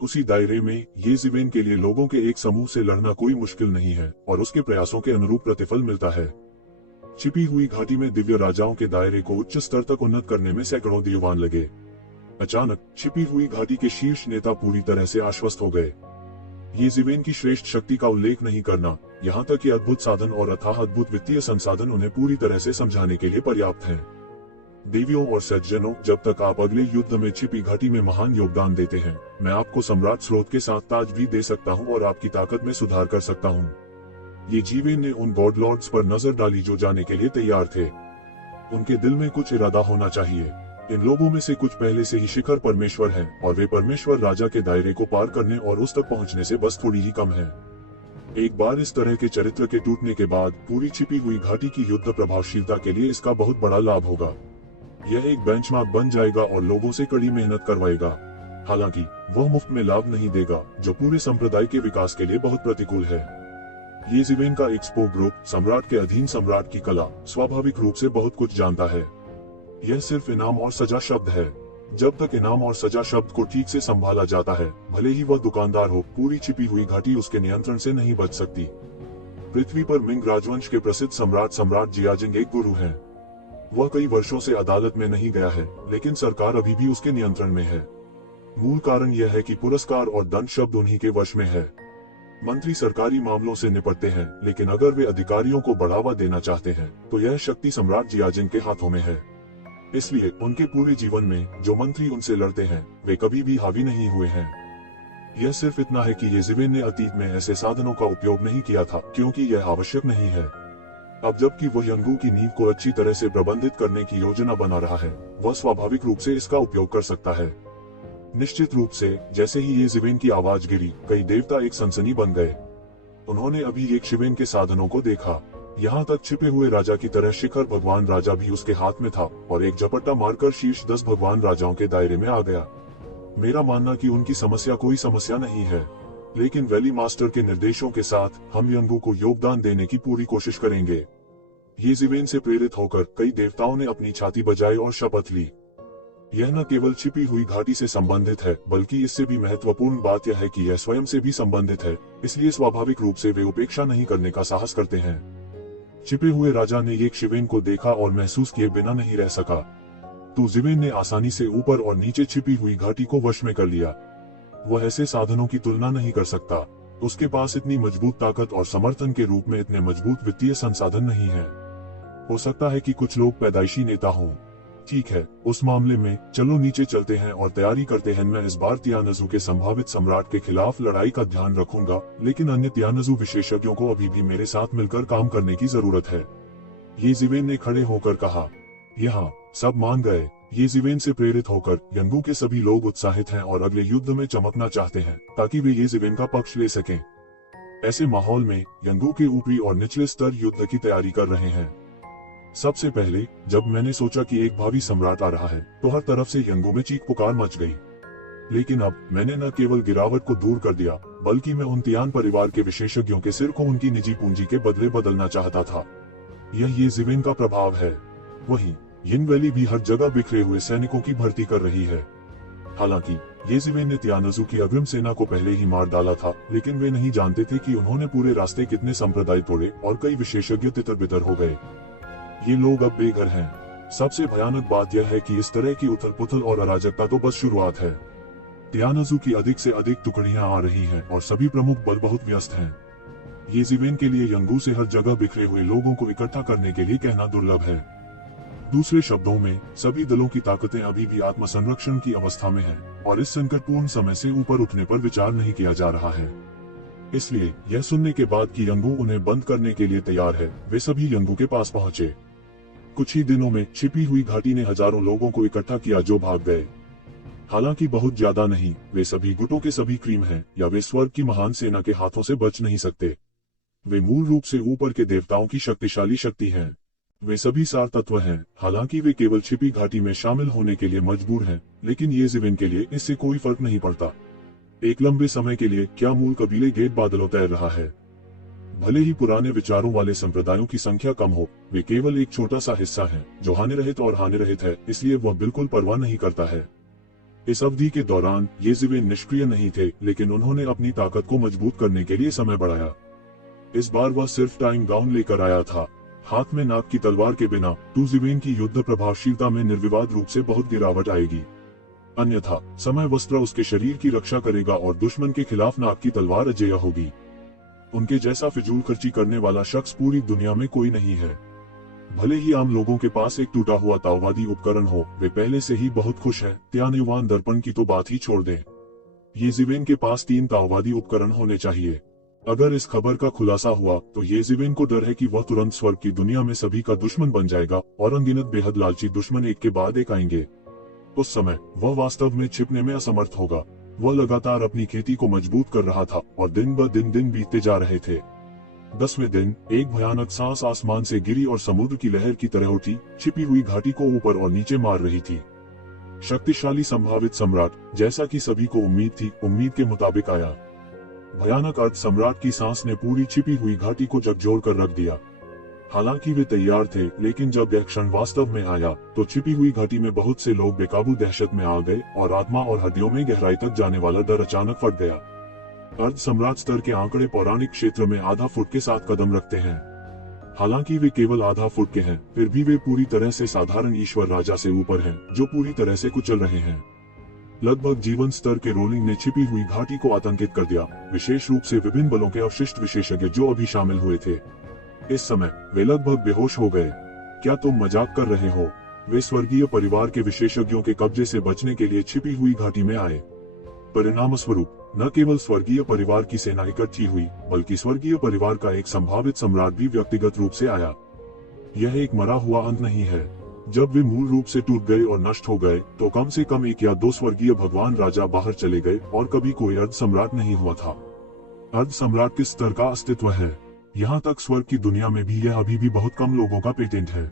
उसी दायरे में ये जिवेन के लिए लोगों के एक समूह से लड़ना कोई मुश्किल नहीं है और उसके प्रयासों के अनुरूप प्रतिफल मिलता है। छिपी हुई घाटी में दिव्य राजाओं के दायरे को उच्च स्तर तक उन्नत करने में सैकड़ों दीवान लगे। अचानक छिपी हुई घाटी के शीर्ष नेता पूरी तरह से आश्वस्त हो गए। ये जिवेन की श्रेष्ठ शक्ति का उल्लेख नहीं करना, यहाँ तक कि अद्भुत साधन और अथाह अद्भुत वित्तीय संसाधन उन्हें पूरी तरह से समझाने के लिए पर्याप्त हैं। देवियों और सज्जनों, जब तक आप अगले युद्ध में छिपी घाटी में महान योगदान देते हैं, मैं आपको सम्राट स्रोत के साथ ताज भी दे सकता हूँ और आपकी ताकत में सुधार कर सकता हूँ। ये जिवेन ने उन गॉड लॉर्ड्स पर नजर डाली जो जाने के लिए तैयार थे। उनके दिल में कुछ इरादा होना चाहिए। इन लोगों में से कुछ पहले से ही शिखर परमेश्वर हैं और वे परमेश्वर राजा के दायरे को पार करने और उस तक पहुंचने से बस थोड़ी ही कम हैं। एक बार इस तरह के चरित्र के टूटने के बाद पूरी छिपी हुई घाटी की युद्ध प्रभावशीलता के लिए इसका बहुत बड़ा लाभ होगा। यह एक बेंचमार्क बन जाएगा और लोगों से कड़ी मेहनत करवाएगा। हालांकि वह मुफ्त में लाभ नहीं देगा, जो पूरे संप्रदाय के विकास के लिए बहुत प्रतिकूल है। ये जिवेन का एक्सपो ग्रुप सम्राट के अधीन सम्राट की कला स्वाभाविक रूप से बहुत कुछ जानता है। यह सिर्फ इनाम और सजा शब्द है। जब तक इनाम और सजा शब्द को ठीक से संभाला जाता है, भले ही वह दुकानदार हो, पूरी छिपी हुई घाटी उसके नियंत्रण से नहीं बच सकती। पृथ्वी पर मिंग राजवंश के प्रसिद्ध सम्राट जियाजिंग एक गुरु हैं। वह कई वर्षों से अदालत में नहीं गया है, लेकिन सरकार अभी भी उसके नियंत्रण में है। मूल कारण यह है कि पुरस्कार और दंड शब्द उन्हीं के वश में है। मंत्री सरकारी मामलों से निपटते हैं, लेकिन अगर वे अधिकारियों को बढ़ावा देना चाहते हैं, तो यह शक्ति सम्राट जियाजिंग के हाथों में है। इसलिए उनके पूरे जीवन में जो मंत्री उनसे लड़ते हैं, वे कभी भी हावी नहीं हुए हैं। यह सिर्फ इतना है कि ये जिवेन ने अतीत में ऐसे साधनों का उपयोग नहीं किया था, क्योंकि यह आवश्यक नहीं है। अब जबकि वह यंगू की नींव को अच्छी तरह से प्रबंधित करने की योजना बना रहा है, वह स्वाभाविक रूप से इसका उपयोग कर सकता है। निश्चित रूप से जैसे ही ये जिवेन की आवाज गिरी, कई देवता एक सनसनी बन गए। उन्होंने अभी एक शिवेन के साधनों को देखा। यहाँ तक छिपे हुए राजा की तरह शिखर भगवान राजा भी उसके हाथ में था और एक झपट्टा मारकर शीर्ष 10 भगवान राजाओं के दायरे में आ गया। मेरा मानना कि उनकी समस्या कोई समस्या नहीं है, लेकिन वैली मास्टर के निर्देशों के साथ हम यंगू को योगदान देने की पूरी कोशिश करेंगे। ये जिवेन से प्रेरित होकर कई देवताओं ने अपनी छाती बजाई और शपथ ली। यह न केवल छिपी हुई घाटी से संबंधित है, बल्कि इससे भी महत्वपूर्ण बात यह है कि यह स्वयं से भी संबंधित है, इसलिए स्वाभाविक रूप से वे उपेक्षा नहीं करने का साहस करते हैं। छिपे हुए राजा ने एक जिवेन को देखा और महसूस किए बिना नहीं रह सका। तो जिवेन ने आसानी से ऊपर और नीचे छिपी हुई घाटी को वश में कर लिया। वह ऐसे साधनों की तुलना नहीं कर सकता। उसके पास इतनी मजबूत ताकत और समर्थन के रूप में इतने मजबूत वित्तीय संसाधन नहीं है। हो सकता है कि कुछ लोग पैदाइशी नेता हों। ठीक है, उस मामले में चलो नीचे चलते हैं और तैयारी करते हैं। मैं इस बार तियानजू के संभावित सम्राट के खिलाफ लड़ाई का ध्यान रखूंगा, लेकिन अन्य तियानजू विशेषज्ञों को अभी भी मेरे साथ मिलकर काम करने की जरूरत है। ये जिवेन ने खड़े होकर कहा। यहाँ सब मान गए। ये जिवेन से प्रेरित होकर यंगू के सभी लोग उत्साहित हैं और अगले युद्ध में चमकना चाहते हैं, ताकि वे ये जिवेन का पक्ष ले सकें। ऐसे माहौल में यंगू के ऊपरी और निचले स्तर युद्ध की तैयारी कर रहे हैं। सबसे पहले जब मैंने सोचा कि एक भावी सम्राट आ रहा है, तो हर तरफ से यंगू में चीख पुकार मच गई। लेकिन अब मैंने न केवल गिरावट को दूर कर दिया, बल्कि मैं उन तियान परिवार के विशेषज्ञों के सिर को उनकी निजी पूंजी के बदले बदलना चाहता था। यह ये जिवेन का प्रभाव है। वहीं यिंग वैली भी हर जगह बिखरे हुए सैनिकों की भर्ती कर रही है। हालांकि ये जिवेन ने तियानजू की अग्रिम सेना को पहले ही मार डाला था, लेकिन वे नहीं जानते थे कि उन्होंने पूरे रास्ते कितने संप्रदाय तोड़े और कई विशेषज्ञ तितर बितर हो गए। ये लोग अब बेघर हैं। सबसे भयानक बात यह है कि इस तरह की उथल पुथल और अराजकता तो बस शुरुआत है। तियानजू की अधिक से अधिक टुकड़ियां आ रही हैं और सभी प्रमुख बल बहुत व्यस्त हैं। ये जिवेन के लिए यंगू से हर जगह बिखरे हुए लोगों को इकट्ठा करने के लिए कहना दुर्लभ है। दूसरे शब्दों में, सभी दलों की ताकतें अभी भी आत्मसंरक्षण की अवस्था में हैं और इस संकटपूर्ण समय से ऊपर उठने पर विचार नहीं किया जा रहा है। इसलिए यह सुनने के बाद कि यंगू उन्हें बंद करने के लिए तैयार है, वे सभी यंगू के पास पहुंचे। कुछ ही दिनों में छिपी हुई घाटी ने हजारों लोगों को इकट्ठा किया जो भाग गए। हालांकि बहुत ज्यादा नहीं, वे सभी गुटों के सभी क्रीम हैं, या वे स्वर्ग की महान सेना के हाथों से बच नहीं सकते। वे मूल रूप से ऊपर के देवताओं की शक्तिशाली शक्ति हैं। वे सभी सार तत्व हैं। हालांकि वे केवल छिपी घाटी में शामिल होने के लिए मजबूर हैं, लेकिन ये जिवेन के लिए इससे कोई फर्क नहीं पड़ता। एक लंबे समय के लिए क्या मूल कबीले गेट बादलों तैर रहा है। भले ही पुराने विचारों वाले संप्रदायों की संख्या कम हो, वे केवल एक छोटा सा हिस्सा है जो हानि रहित और हानि रहित है, इसलिए वह बिल्कुल परवाह नहीं करता है। इस अवधि के दौरान येज़िवेन निष्क्रिय नहीं थे, लेकिन उन्होंने अपनी ताकत को मजबूत करने के लिए समय बढ़ाया। इस बार वह सिर्फ टाइम गाउन लेकर आया था, हाथ में नाग की तलवार के बिना। येज़िवेन की युद्ध प्रभावशीलता में निर्विवाद रूप से बहुत गिरावट आएगी। अन्यथा समय वस्त्र उसके शरीर की रक्षा करेगा और दुश्मन के खिलाफ नाग की तलवार अजेय होगी। उनके जैसा फिजूल खर्ची करने वाला शख्स पूरी दुनिया में कोई नहीं है। भले ही आम लोगों के पास एक टूटा हुआ ताओवादी उपकरण हो, वे पहले से ही बहुत खुश हैं। त्यानयुवान दर्पण की तो बात ही छोड़ दें। येज़िवेन के पास 3 ताओवादी उपकरण होने चाहिए। अगर इस खबर का खुलासा हुआ तो येज़िवेन को डर है कि वह तुरंत स्वर्ग की दुनिया में सभी का दुश्मन बन जाएगा और अनगिनत बेहद लालची दुश्मन एक के बाद एक आएंगे। उस समय वह वास्तव में छिपने में असमर्थ होगा। वह लगातार अपनी खेती को मजबूत कर रहा था और दिन ब दिन बीतते जा रहे थे। 10वें दिन एक भयानक सांस आसमान से गिरी और समुद्र की लहर की तरह उठी, छिपी हुई घाटी को ऊपर और नीचे मार रही थी। शक्तिशाली संभावित सम्राट, जैसा कि सभी को उम्मीद थी, उम्मीद के मुताबिक आया। भयानक अर्ध सम्राट की सांस ने पूरी छिपी हुई घाटी को झकझोर कर रख दिया। हालांकि वे तैयार थे, लेकिन जब यह क्षण वास्तव में आया तो छिपी हुई घाटी में बहुत से लोग बेकाबू दहशत में आ गए और आत्मा और हड्डियों में गहराई तक जाने वाला डर अचानक फट गया। अर्ध सम्राट स्तर के आंकड़े पौराणिक क्षेत्र में आधा फुट के साथ कदम रखते हैं। हालांकि वे केवल आधा फुट के हैं, फिर भी वे पूरी तरह से साधारण ईश्वर राजा से ऊपर हैं, जो पूरी तरह से कुचल रहे हैं। लगभग जीवन स्तर के रोलिंग ने छिपी हुई घाटी को आतंकित कर दिया, विशेष रूप से विभिन्न बलों के अवशिष्ट विशेषज्ञ जो अभी शामिल हुए थे। इस समय वे लगभग बेहोश हो गए। क्या तुम मजाक कर रहे हो? वे स्वर्गीय परिवार के विशेषज्ञों के कब्जे से बचने के लिए छिपी हुई घाटी में आए। परिणाम स्वरूप न केवल स्वर्गीय परिवार की सेना इकट्ठी हुई, बल्कि स्वर्गीय परिवार का एक संभावित सम्राट भी व्यक्तिगत रूप से आया। यह एक मरा हुआ अंत नहीं है। जब वे मूल रूप से टूट गए और नष्ट हो गए, तो कम से कम 1 या 2 स्वर्गीय भगवान राजा बाहर चले गए और कभी कोई अर्ध सम्राट नहीं हुआ था। अर्ध सम्राट किस स्तर का अस्तित्व है? यहाँ तक स्वर्ग की दुनिया में भी यह अभी भी बहुत कम लोगों का पेटेंट है।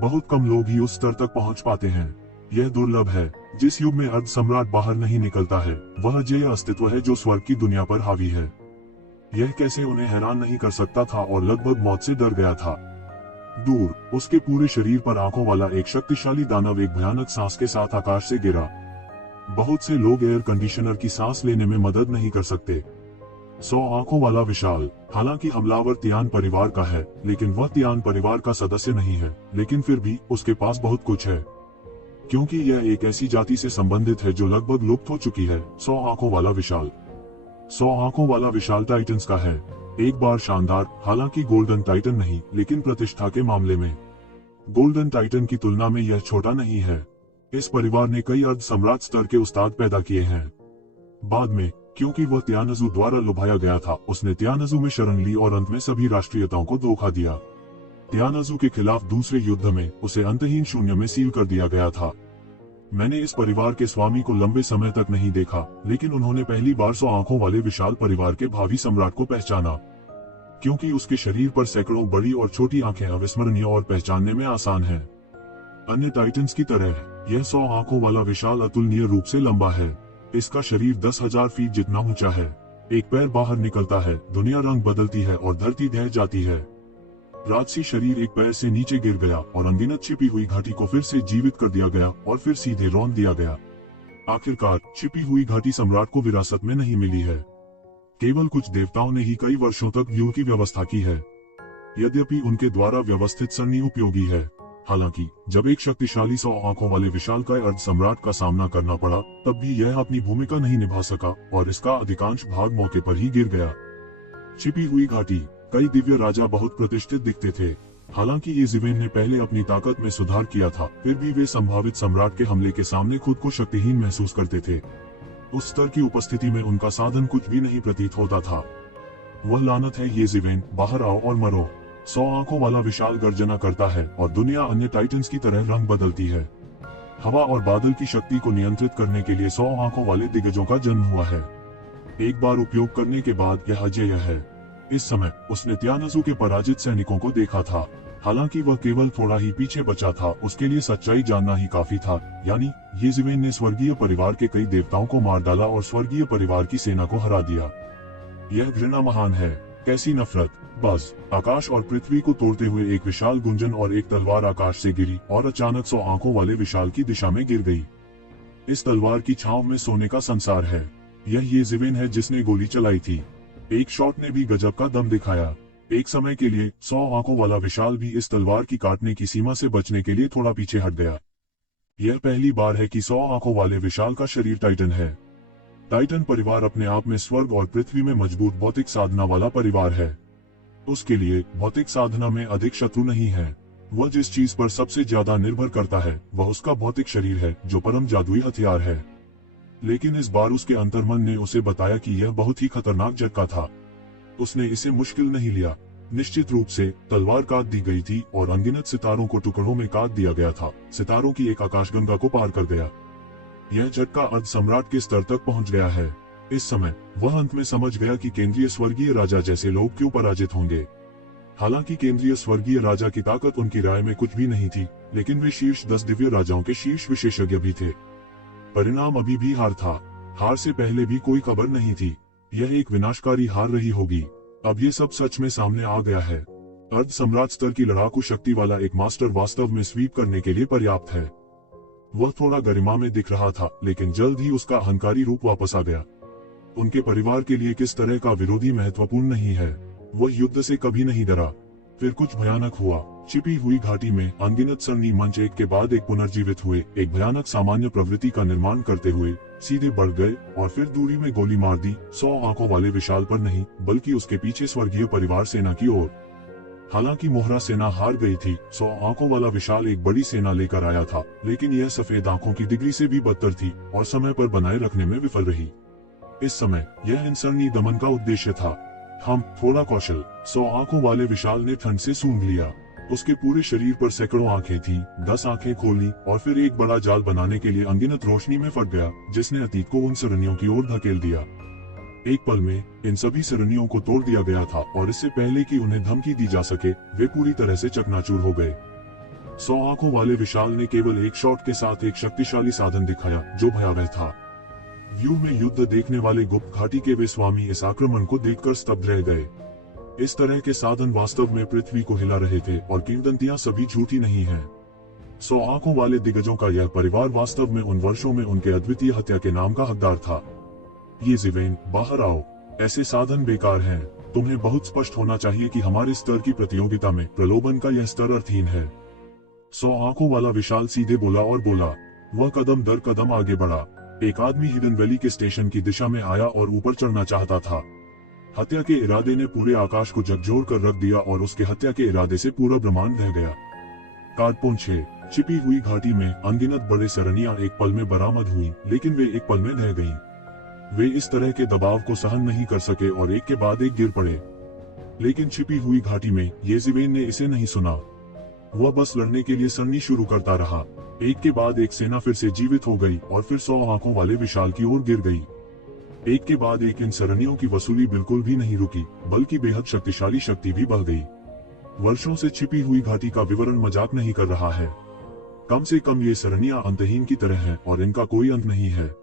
बहुत कम लोग ही उस स्तर तक पहुँच पाते हैं। यह दुर्लभ है। जिस युग में अर्ध सम्राट बाहर नहीं निकलता है, वह अजेय अस्तित्व है जो स्वर्ग की दुनिया पर हावी है। यह कैसे उन्हें हैरान नहीं कर सकता था और लगभग मौत से डर गया था। दूर उसके पूरे शरीर पर आंखों वाला एक शक्तिशाली दानव एक भयानक सांस के साथ आकाश से गिरा। बहुत से लोग एयर कंडीशनर की सांस लेने में मदद नहीं कर सकते। 100 आंखों वाला विशाल, हालांकि हमलावर तियान परिवार का है, लेकिन वह तियान परिवार का सदस्य नहीं है, लेकिन फिर भी उसके पास बहुत कुछ है, क्योंकि यह एक ऐसी जाति से संबंधित है जो लगभग लुप्त हो चुकी है। 100 आंखों वाला विशाल। 100 आंखों वाला विशाल टाइटन्स का है। एक बार शानदार, हालांकि गोल्डन टाइटन नहीं, लेकिन प्रतिष्ठा के मामले में गोल्डन टाइटन की तुलना में यह छोटा नहीं है। इस परिवार ने कई अर्ध सम्राट स्तर के उस्ताद पैदा किए हैं। बाद में, क्योंकि वह त्यानजू द्वारा लुभाया गया था, उसने त्यानजू में शरण ली और अंत में सभी राष्ट्रीयताओं को धोखा दिया। त्यानजू के खिलाफ दूसरे युद्ध में उसे अंतहीन शून्य में सील कर दिया गया था। मैंने इस परिवार के स्वामी को लंबे समय तक नहीं देखा, लेकिन उन्होंने पहली बार 100 आंखों वाले विशाल परिवार के भावी सम्राट को पहचाना, क्योंकि उसके शरीर पर सैकड़ों बड़ी और छोटी आंखें अविस्मरणीय और पहचानने में आसान हैं। अन्य टाइटन्स की तरह यह 100 आंखों वाला विशाल अतुलनीय रूप से लंबा है। इसका शरीर 10,000 फीट जितना ऊंचा है। एक पैर बाहर निकलता है, दुनिया रंग बदलती है और धरती ढह जाती है। राजसी शरीर एक पैर से नीचे गिर गया और अनगिनत छिपी हुई घाटी को फिर से जीवित कर दिया गया और फिर सीधे रौंद दिया गया। आखिरकार छिपी हुई घाटी सम्राट को विरासत में नहीं मिली है। केवल कुछ देवताओं ने ही कई वर्षों तक व्यूह की व्यवस्था की है। यद्यपि उनके द्वारा व्यवस्थित सरणी उपयोगी है। हालांकि जब एक शक्तिशाली 100 आंखों वाले विशालकाय अर्ध सम्राट का सामना करना पड़ा, तब भी यह अपनी भूमिका नहीं निभा सका और इसका अधिकांश भाग मौके पर ही गिर गया। छिपी हुई घाटी। कई दिव्य राजा बहुत प्रतिष्ठित दिखते थे। हालांकि येज़िवेन ने पहले अपनी ताकत में सुधार किया था, फिर भी वे संभावित सम्राट के हमले के सामने खुद को शक्तिहीन महसूस करते थे। उस स्तर की उपस्थिति में उनका साधन कुछ भी नहीं प्रतीत होता था। वह लानत है येज़िवेन, बाहर आओ और मरो। 100 आंखों वाला विशाल गर्जना करता है और दुनिया अन्य टाइटन्स की तरह रंग बदलती है। हवा और बादल की शक्ति को नियंत्रित करने के लिए 100 आंखों वाले दिग्गजों का जन्म हुआ है। एक बार उपयोग करने के बाद यह अजेय है। इस समय उसने त्यानजू के पराजित सैनिकों को देखा था। हालांकि वह केवल थोड़ा ही पीछे बचा था, उसके लिए सच्चाई जानना ही काफी था, यानी येज़िवेन ने स्वर्गीय परिवार के कई देवताओं को मार डाला और स्वर्गीय परिवार की सेना को हरा दिया। यह घृणा महान है। कैसी नफरत। बस आकाश और पृथ्वी को तोड़ते हुए एक विशाल गुंजन और एक तलवार आकाश से गिरी और अचानक 100 आंखों वाले विशाल की दिशा में गिर गई। इस तलवार की छांव में सोने का संसार है। यह येज़ेवेन है जिसने गोली चलाई थी। एक शॉट ने भी गजब का दम दिखाया। एक समय के लिए 100 आंखों वाला विशाल भी इस तलवार की काटने की सीमा से बचने के लिए थोड़ा पीछे हट गया। यह पहली बार है कि 100 आंखों वाले विशाल का शरीर टाइटन है। टाइटन परिवार अपने आप में स्वर्ग और पृथ्वी में मजबूत भौतिक साधना वाला परिवार है। उसके लिए भौतिक साधना में अधिक शत्रु नहीं है। वह जिस चीज पर सबसे ज्यादा निर्भर करता है वह उसका भौतिक शरीर है, जो परम जादुई हथियार है। लेकिन इस बार उसके अंतर्मन ने उसे बताया कि यह बहुत ही खतरनाक झटका था। उसने इसे मुश्किल नहीं लिया। निश्चित रूप से तलवार काट दी गई थी और अनगिनत सितारों को टुकड़ों में काट दिया गया था। सितारों की एक आकाशगंगा को पार कर गया। यह झटका अर्ध सम्राट के स्तर तक पहुंच गया है। इस समय वह अंत में समझ गया कि केंद्रीय स्वर्गीय राजा जैसे लोग क्यों पराजित होंगे। हालांकि केंद्रीय स्वर्गीय राजा की ताकत उनकी राय में कुछ भी नहीं थी, लेकिन वे शीर्ष 10 दिव्य राजाओं के शीर्ष विशेषज्ञ भी थे। परिणाम अभी भी हार था। हार से पहले भी कोई खबर नहीं थी। यह एक विनाशकारी हार रही होगी। अब ये सब सच में सामने आ गया है। अर्ध सम्राट स्तर की लड़ाकू शक्ति वाला एक मास्टर वास्तव में स्वीप करने के लिए पर्याप्त है। वह थोड़ा गरिमा में दिख रहा था, लेकिन जल्द ही उसका अहंकारी रूप वापस आ गया। उनके परिवार के लिए किस तरह का विरोधी महत्वपूर्ण नहीं है। वह युद्ध से कभी नहीं डरा। फिर कुछ भयानक हुआ। छिपी हुई घाटी में अनगिनत सरनी मंच एक के बाद एक पुनर्जीवित हुए, एक भयानक सामान्य प्रवृत्ति का निर्माण करते हुए सीधे बढ़ गए और फिर दूरी में गोली मार दी। 100 आंखों वाले विशाल पर नहीं, बल्कि उसके पीछे स्वर्गीय परिवार सेना की ओर। हालांकि मोहरा सेना हार गई थी। 100 आंखों वाला विशाल एक बड़ी सेना लेकर आया था, लेकिन यह सफेद आंखों की डिग्री से भी बदतर थी और समय पर बनाए रखने में विफल रही। इस समय यह इंसानी दमन का उद्देश्य था। हम थोड़ा कौशल। 100 आंखों वाले विशाल ने ठंड से सूंघ लिया। उसके पूरे शरीर पर सैकड़ों आंखें थीं। 10 आंखें खोली और फिर एक बड़ा जाल बनाने के लिए अनगिनत रोशनी में फट गया, जिसने अतीत को उन सरनियों की ओर धकेल दिया। एक पल में इन सभी सरनियों को तोड़ दिया गया था और इससे पहले कि उन्हें धमकी दी जा सके, वे पूरी तरह से चकनाचूर हो गए। 100 आंखों वाले विशाल ने केवल एक शॉट के साथ एक शक्तिशाली साधन दिखाया, जो भयावह था। व्यू में युद्ध देखने वाले गुप्त घाटी के वे स्वामी इस आक्रमण को देखकर स्तब्ध रह गए। इस तरह के साधन वास्तव में पृथ्वी को हिला रहे थे और किंवदंतियां सभी झूठी नहीं हैं। 100 आंखों वाले दिग्गजों का यह परिवार वास्तव में उन वर्षों में उनके अद्वितीय हत्या के नाम का हकदार था। येज़ेवेन, बाहर आओ। ऐसे साधन बेकार हैं। तुम्हें बहुत स्पष्ट होना चाहिए कि हमारे स्तर की प्रतियोगिता में प्रलोभन का यह स्तर अर्थहीन है। 100 आंखों वाला विशाल सीधे बोला और बोला। वह कदम दर कदम आगे बढ़ा। एक आदमी हिडन वैली के स्टेशन की दिशा में आया और ऊपर चढ़ना चाहता था। हत्या के इरादे ने पूरे आकाश को झकझोर कर रख दिया और उसके हत्या के इरादे से पूरा ब्रह्मांड रह गया। कार्डपोन 6। छिपी हुई घाटी में अनगिनत बड़े सरनियां एक पल में बरामद हुई, लेकिन वे एक पल में ढह गईं। वे इस तरह के दबाव को सहन नहीं कर सके और एक के बाद एक गिर पड़े। लेकिन छिपी हुई घाटी में येज़ेवेन ने इसे नहीं सुना। वह बस लड़ने के लिए सरनी शुरू करता रहा। एक के बाद एक सेना फिर से जीवित हो गई और फिर 100 आंखों वाले विशाल की ओर गिर गई। एक के बाद एक इन सरनियों की वसूली बिल्कुल भी नहीं रुकी, बल्कि बेहद शक्तिशाली शक्ति भी बढ़ गई। वर्षों से छिपी हुई घाटी का विवरण मजाक नहीं कर रहा है। कम से कम ये सरनियां अंतहीन की तरह हैं और इनका कोई अंत नहीं है।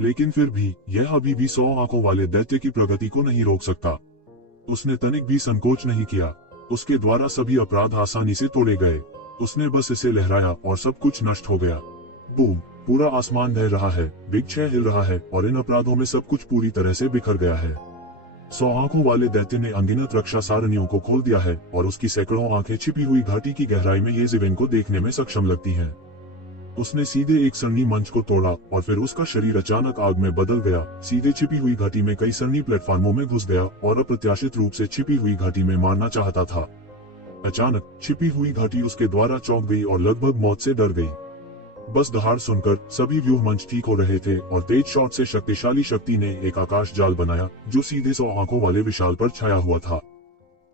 लेकिन फिर भी यह अभी भी 100 आंखों वाले दैत्य की प्रगति को नहीं रोक सकता। उसने तनिक भी संकोच नहीं किया। उसके द्वारा सभी अपराध आसानी से तोड़े गए। उसने बस इसे लहराया और सब कुछ नष्ट हो गया। बूम! पूरा आसमान ढह रहा है, वृक्ष हिल रहा है और इन अपराधों में सब कुछ पूरी तरह से बिखर गया है। 100 आंखों वाले दैत्य ने अनगिनत रक्षा सारनियों को खोल दिया है और उसकी सैकड़ों आंखें छिपी हुई घाटी की गहराई में येज़ेवेन को देखने में सक्षम लगती हैं। उसने सीधे एक सरनी मंच को तोड़ा और फिर उसका शरीर अचानक आग में बदल गया। सीधे छिपी हुई घाटी में कई सरनी प्लेटफार्मों में घुस गया और अप्रत्याशित रूप से छिपी हुई घाटी में मारना चाहता था। अचानक छिपी हुई घाटी उसके द्वारा चौंक गई और लगभग मौत से डर गई। बस दहाड़ सुनकर सभी व्यूह मंच ठीक हो रहे थे और तेज शॉट से शक्तिशाली शक्ति ने एक आकाश जाल बनाया, जो सीधे 100 आंखों वाले विशाल पर छाया हुआ था।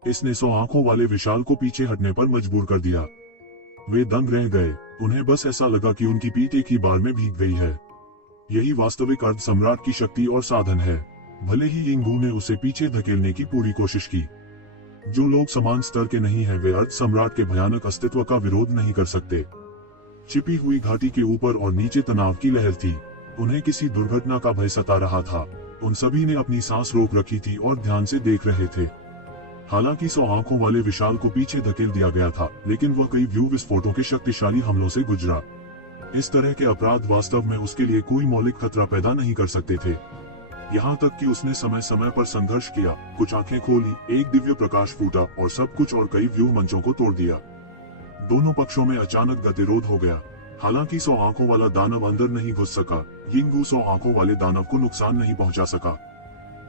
इसने 100 आंखों वाले विशाल को पीछे हटने पर मजबूर कर दिया। वे दंग रह गए। उन्हें बस ऐसा लगा कि उनकी पीठ एक ही बार में भीग गई है। यही वास्तविक अर्ध सम्राट की शक्ति और साधन है। भले ही यिंगू ने उसे पीछे धकेलने की पूरी कोशिश की। जो लोग समान स्तर के नहीं हैं, वे अर्ध सम्राट के भयानक अस्तित्व का विरोध नहीं कर सकते। छिपी हुई घाटी के ऊपर और नीचे तनाव की लहर थी। उन्हें किसी दुर्घटना का भय सता रहा था। उन सभी ने अपनी सांस रोक रखी थी और ध्यान से देख रहे थे। हालांकि 100 आंखों वाले विशाल को पीछे धकेल दिया गया था, लेकिन वह कई व्यू विस्फोटों के शक्तिशाली हमलों से गुजरा। इस तरह के अपराध वास्तव में उसके लिए कोई मौलिक खतरा पैदा नहीं कर सकते थे। यहाँ तक कि उसने समय समय पर संघर्ष किया, कुछ आंखें खोली, एक दिव्य प्रकाश फूटा और सब कुछ और कई व्यूह मंचों को तोड़ दिया। दोनों पक्षों में अचानक गतिरोध हो गया। हालांकि 100 आंखों वाला दानव अंदर नहीं घुस सका, यिंगू 100 आंखों वाले दानव को नुकसान नहीं पहुंचा सका।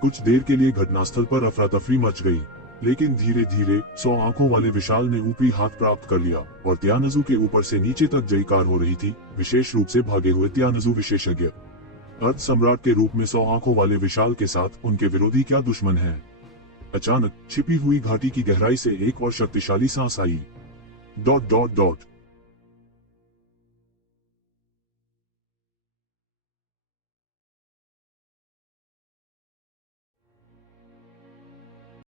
कुछ देर के लिए घटनास्थल पर अफरा तफरी मच गई, लेकिन धीरे धीरे 100 आंखों वाले विशाल ने ऊपरी हाथ प्राप्त कर लिया और त्यानजू के ऊपर से नीचे तक जयकार हो रही थी, विशेष रूप से भागे हुए त्यानजू विशेषज्ञ। अर्ध सम्राट के रूप में 100 आंखों वाले विशाल के साथ उनके विरोधी क्या दुश्मन हैं? अचानक छिपी हुई घाटी की गहराई से एक और शक्तिशाली सांस आई। ...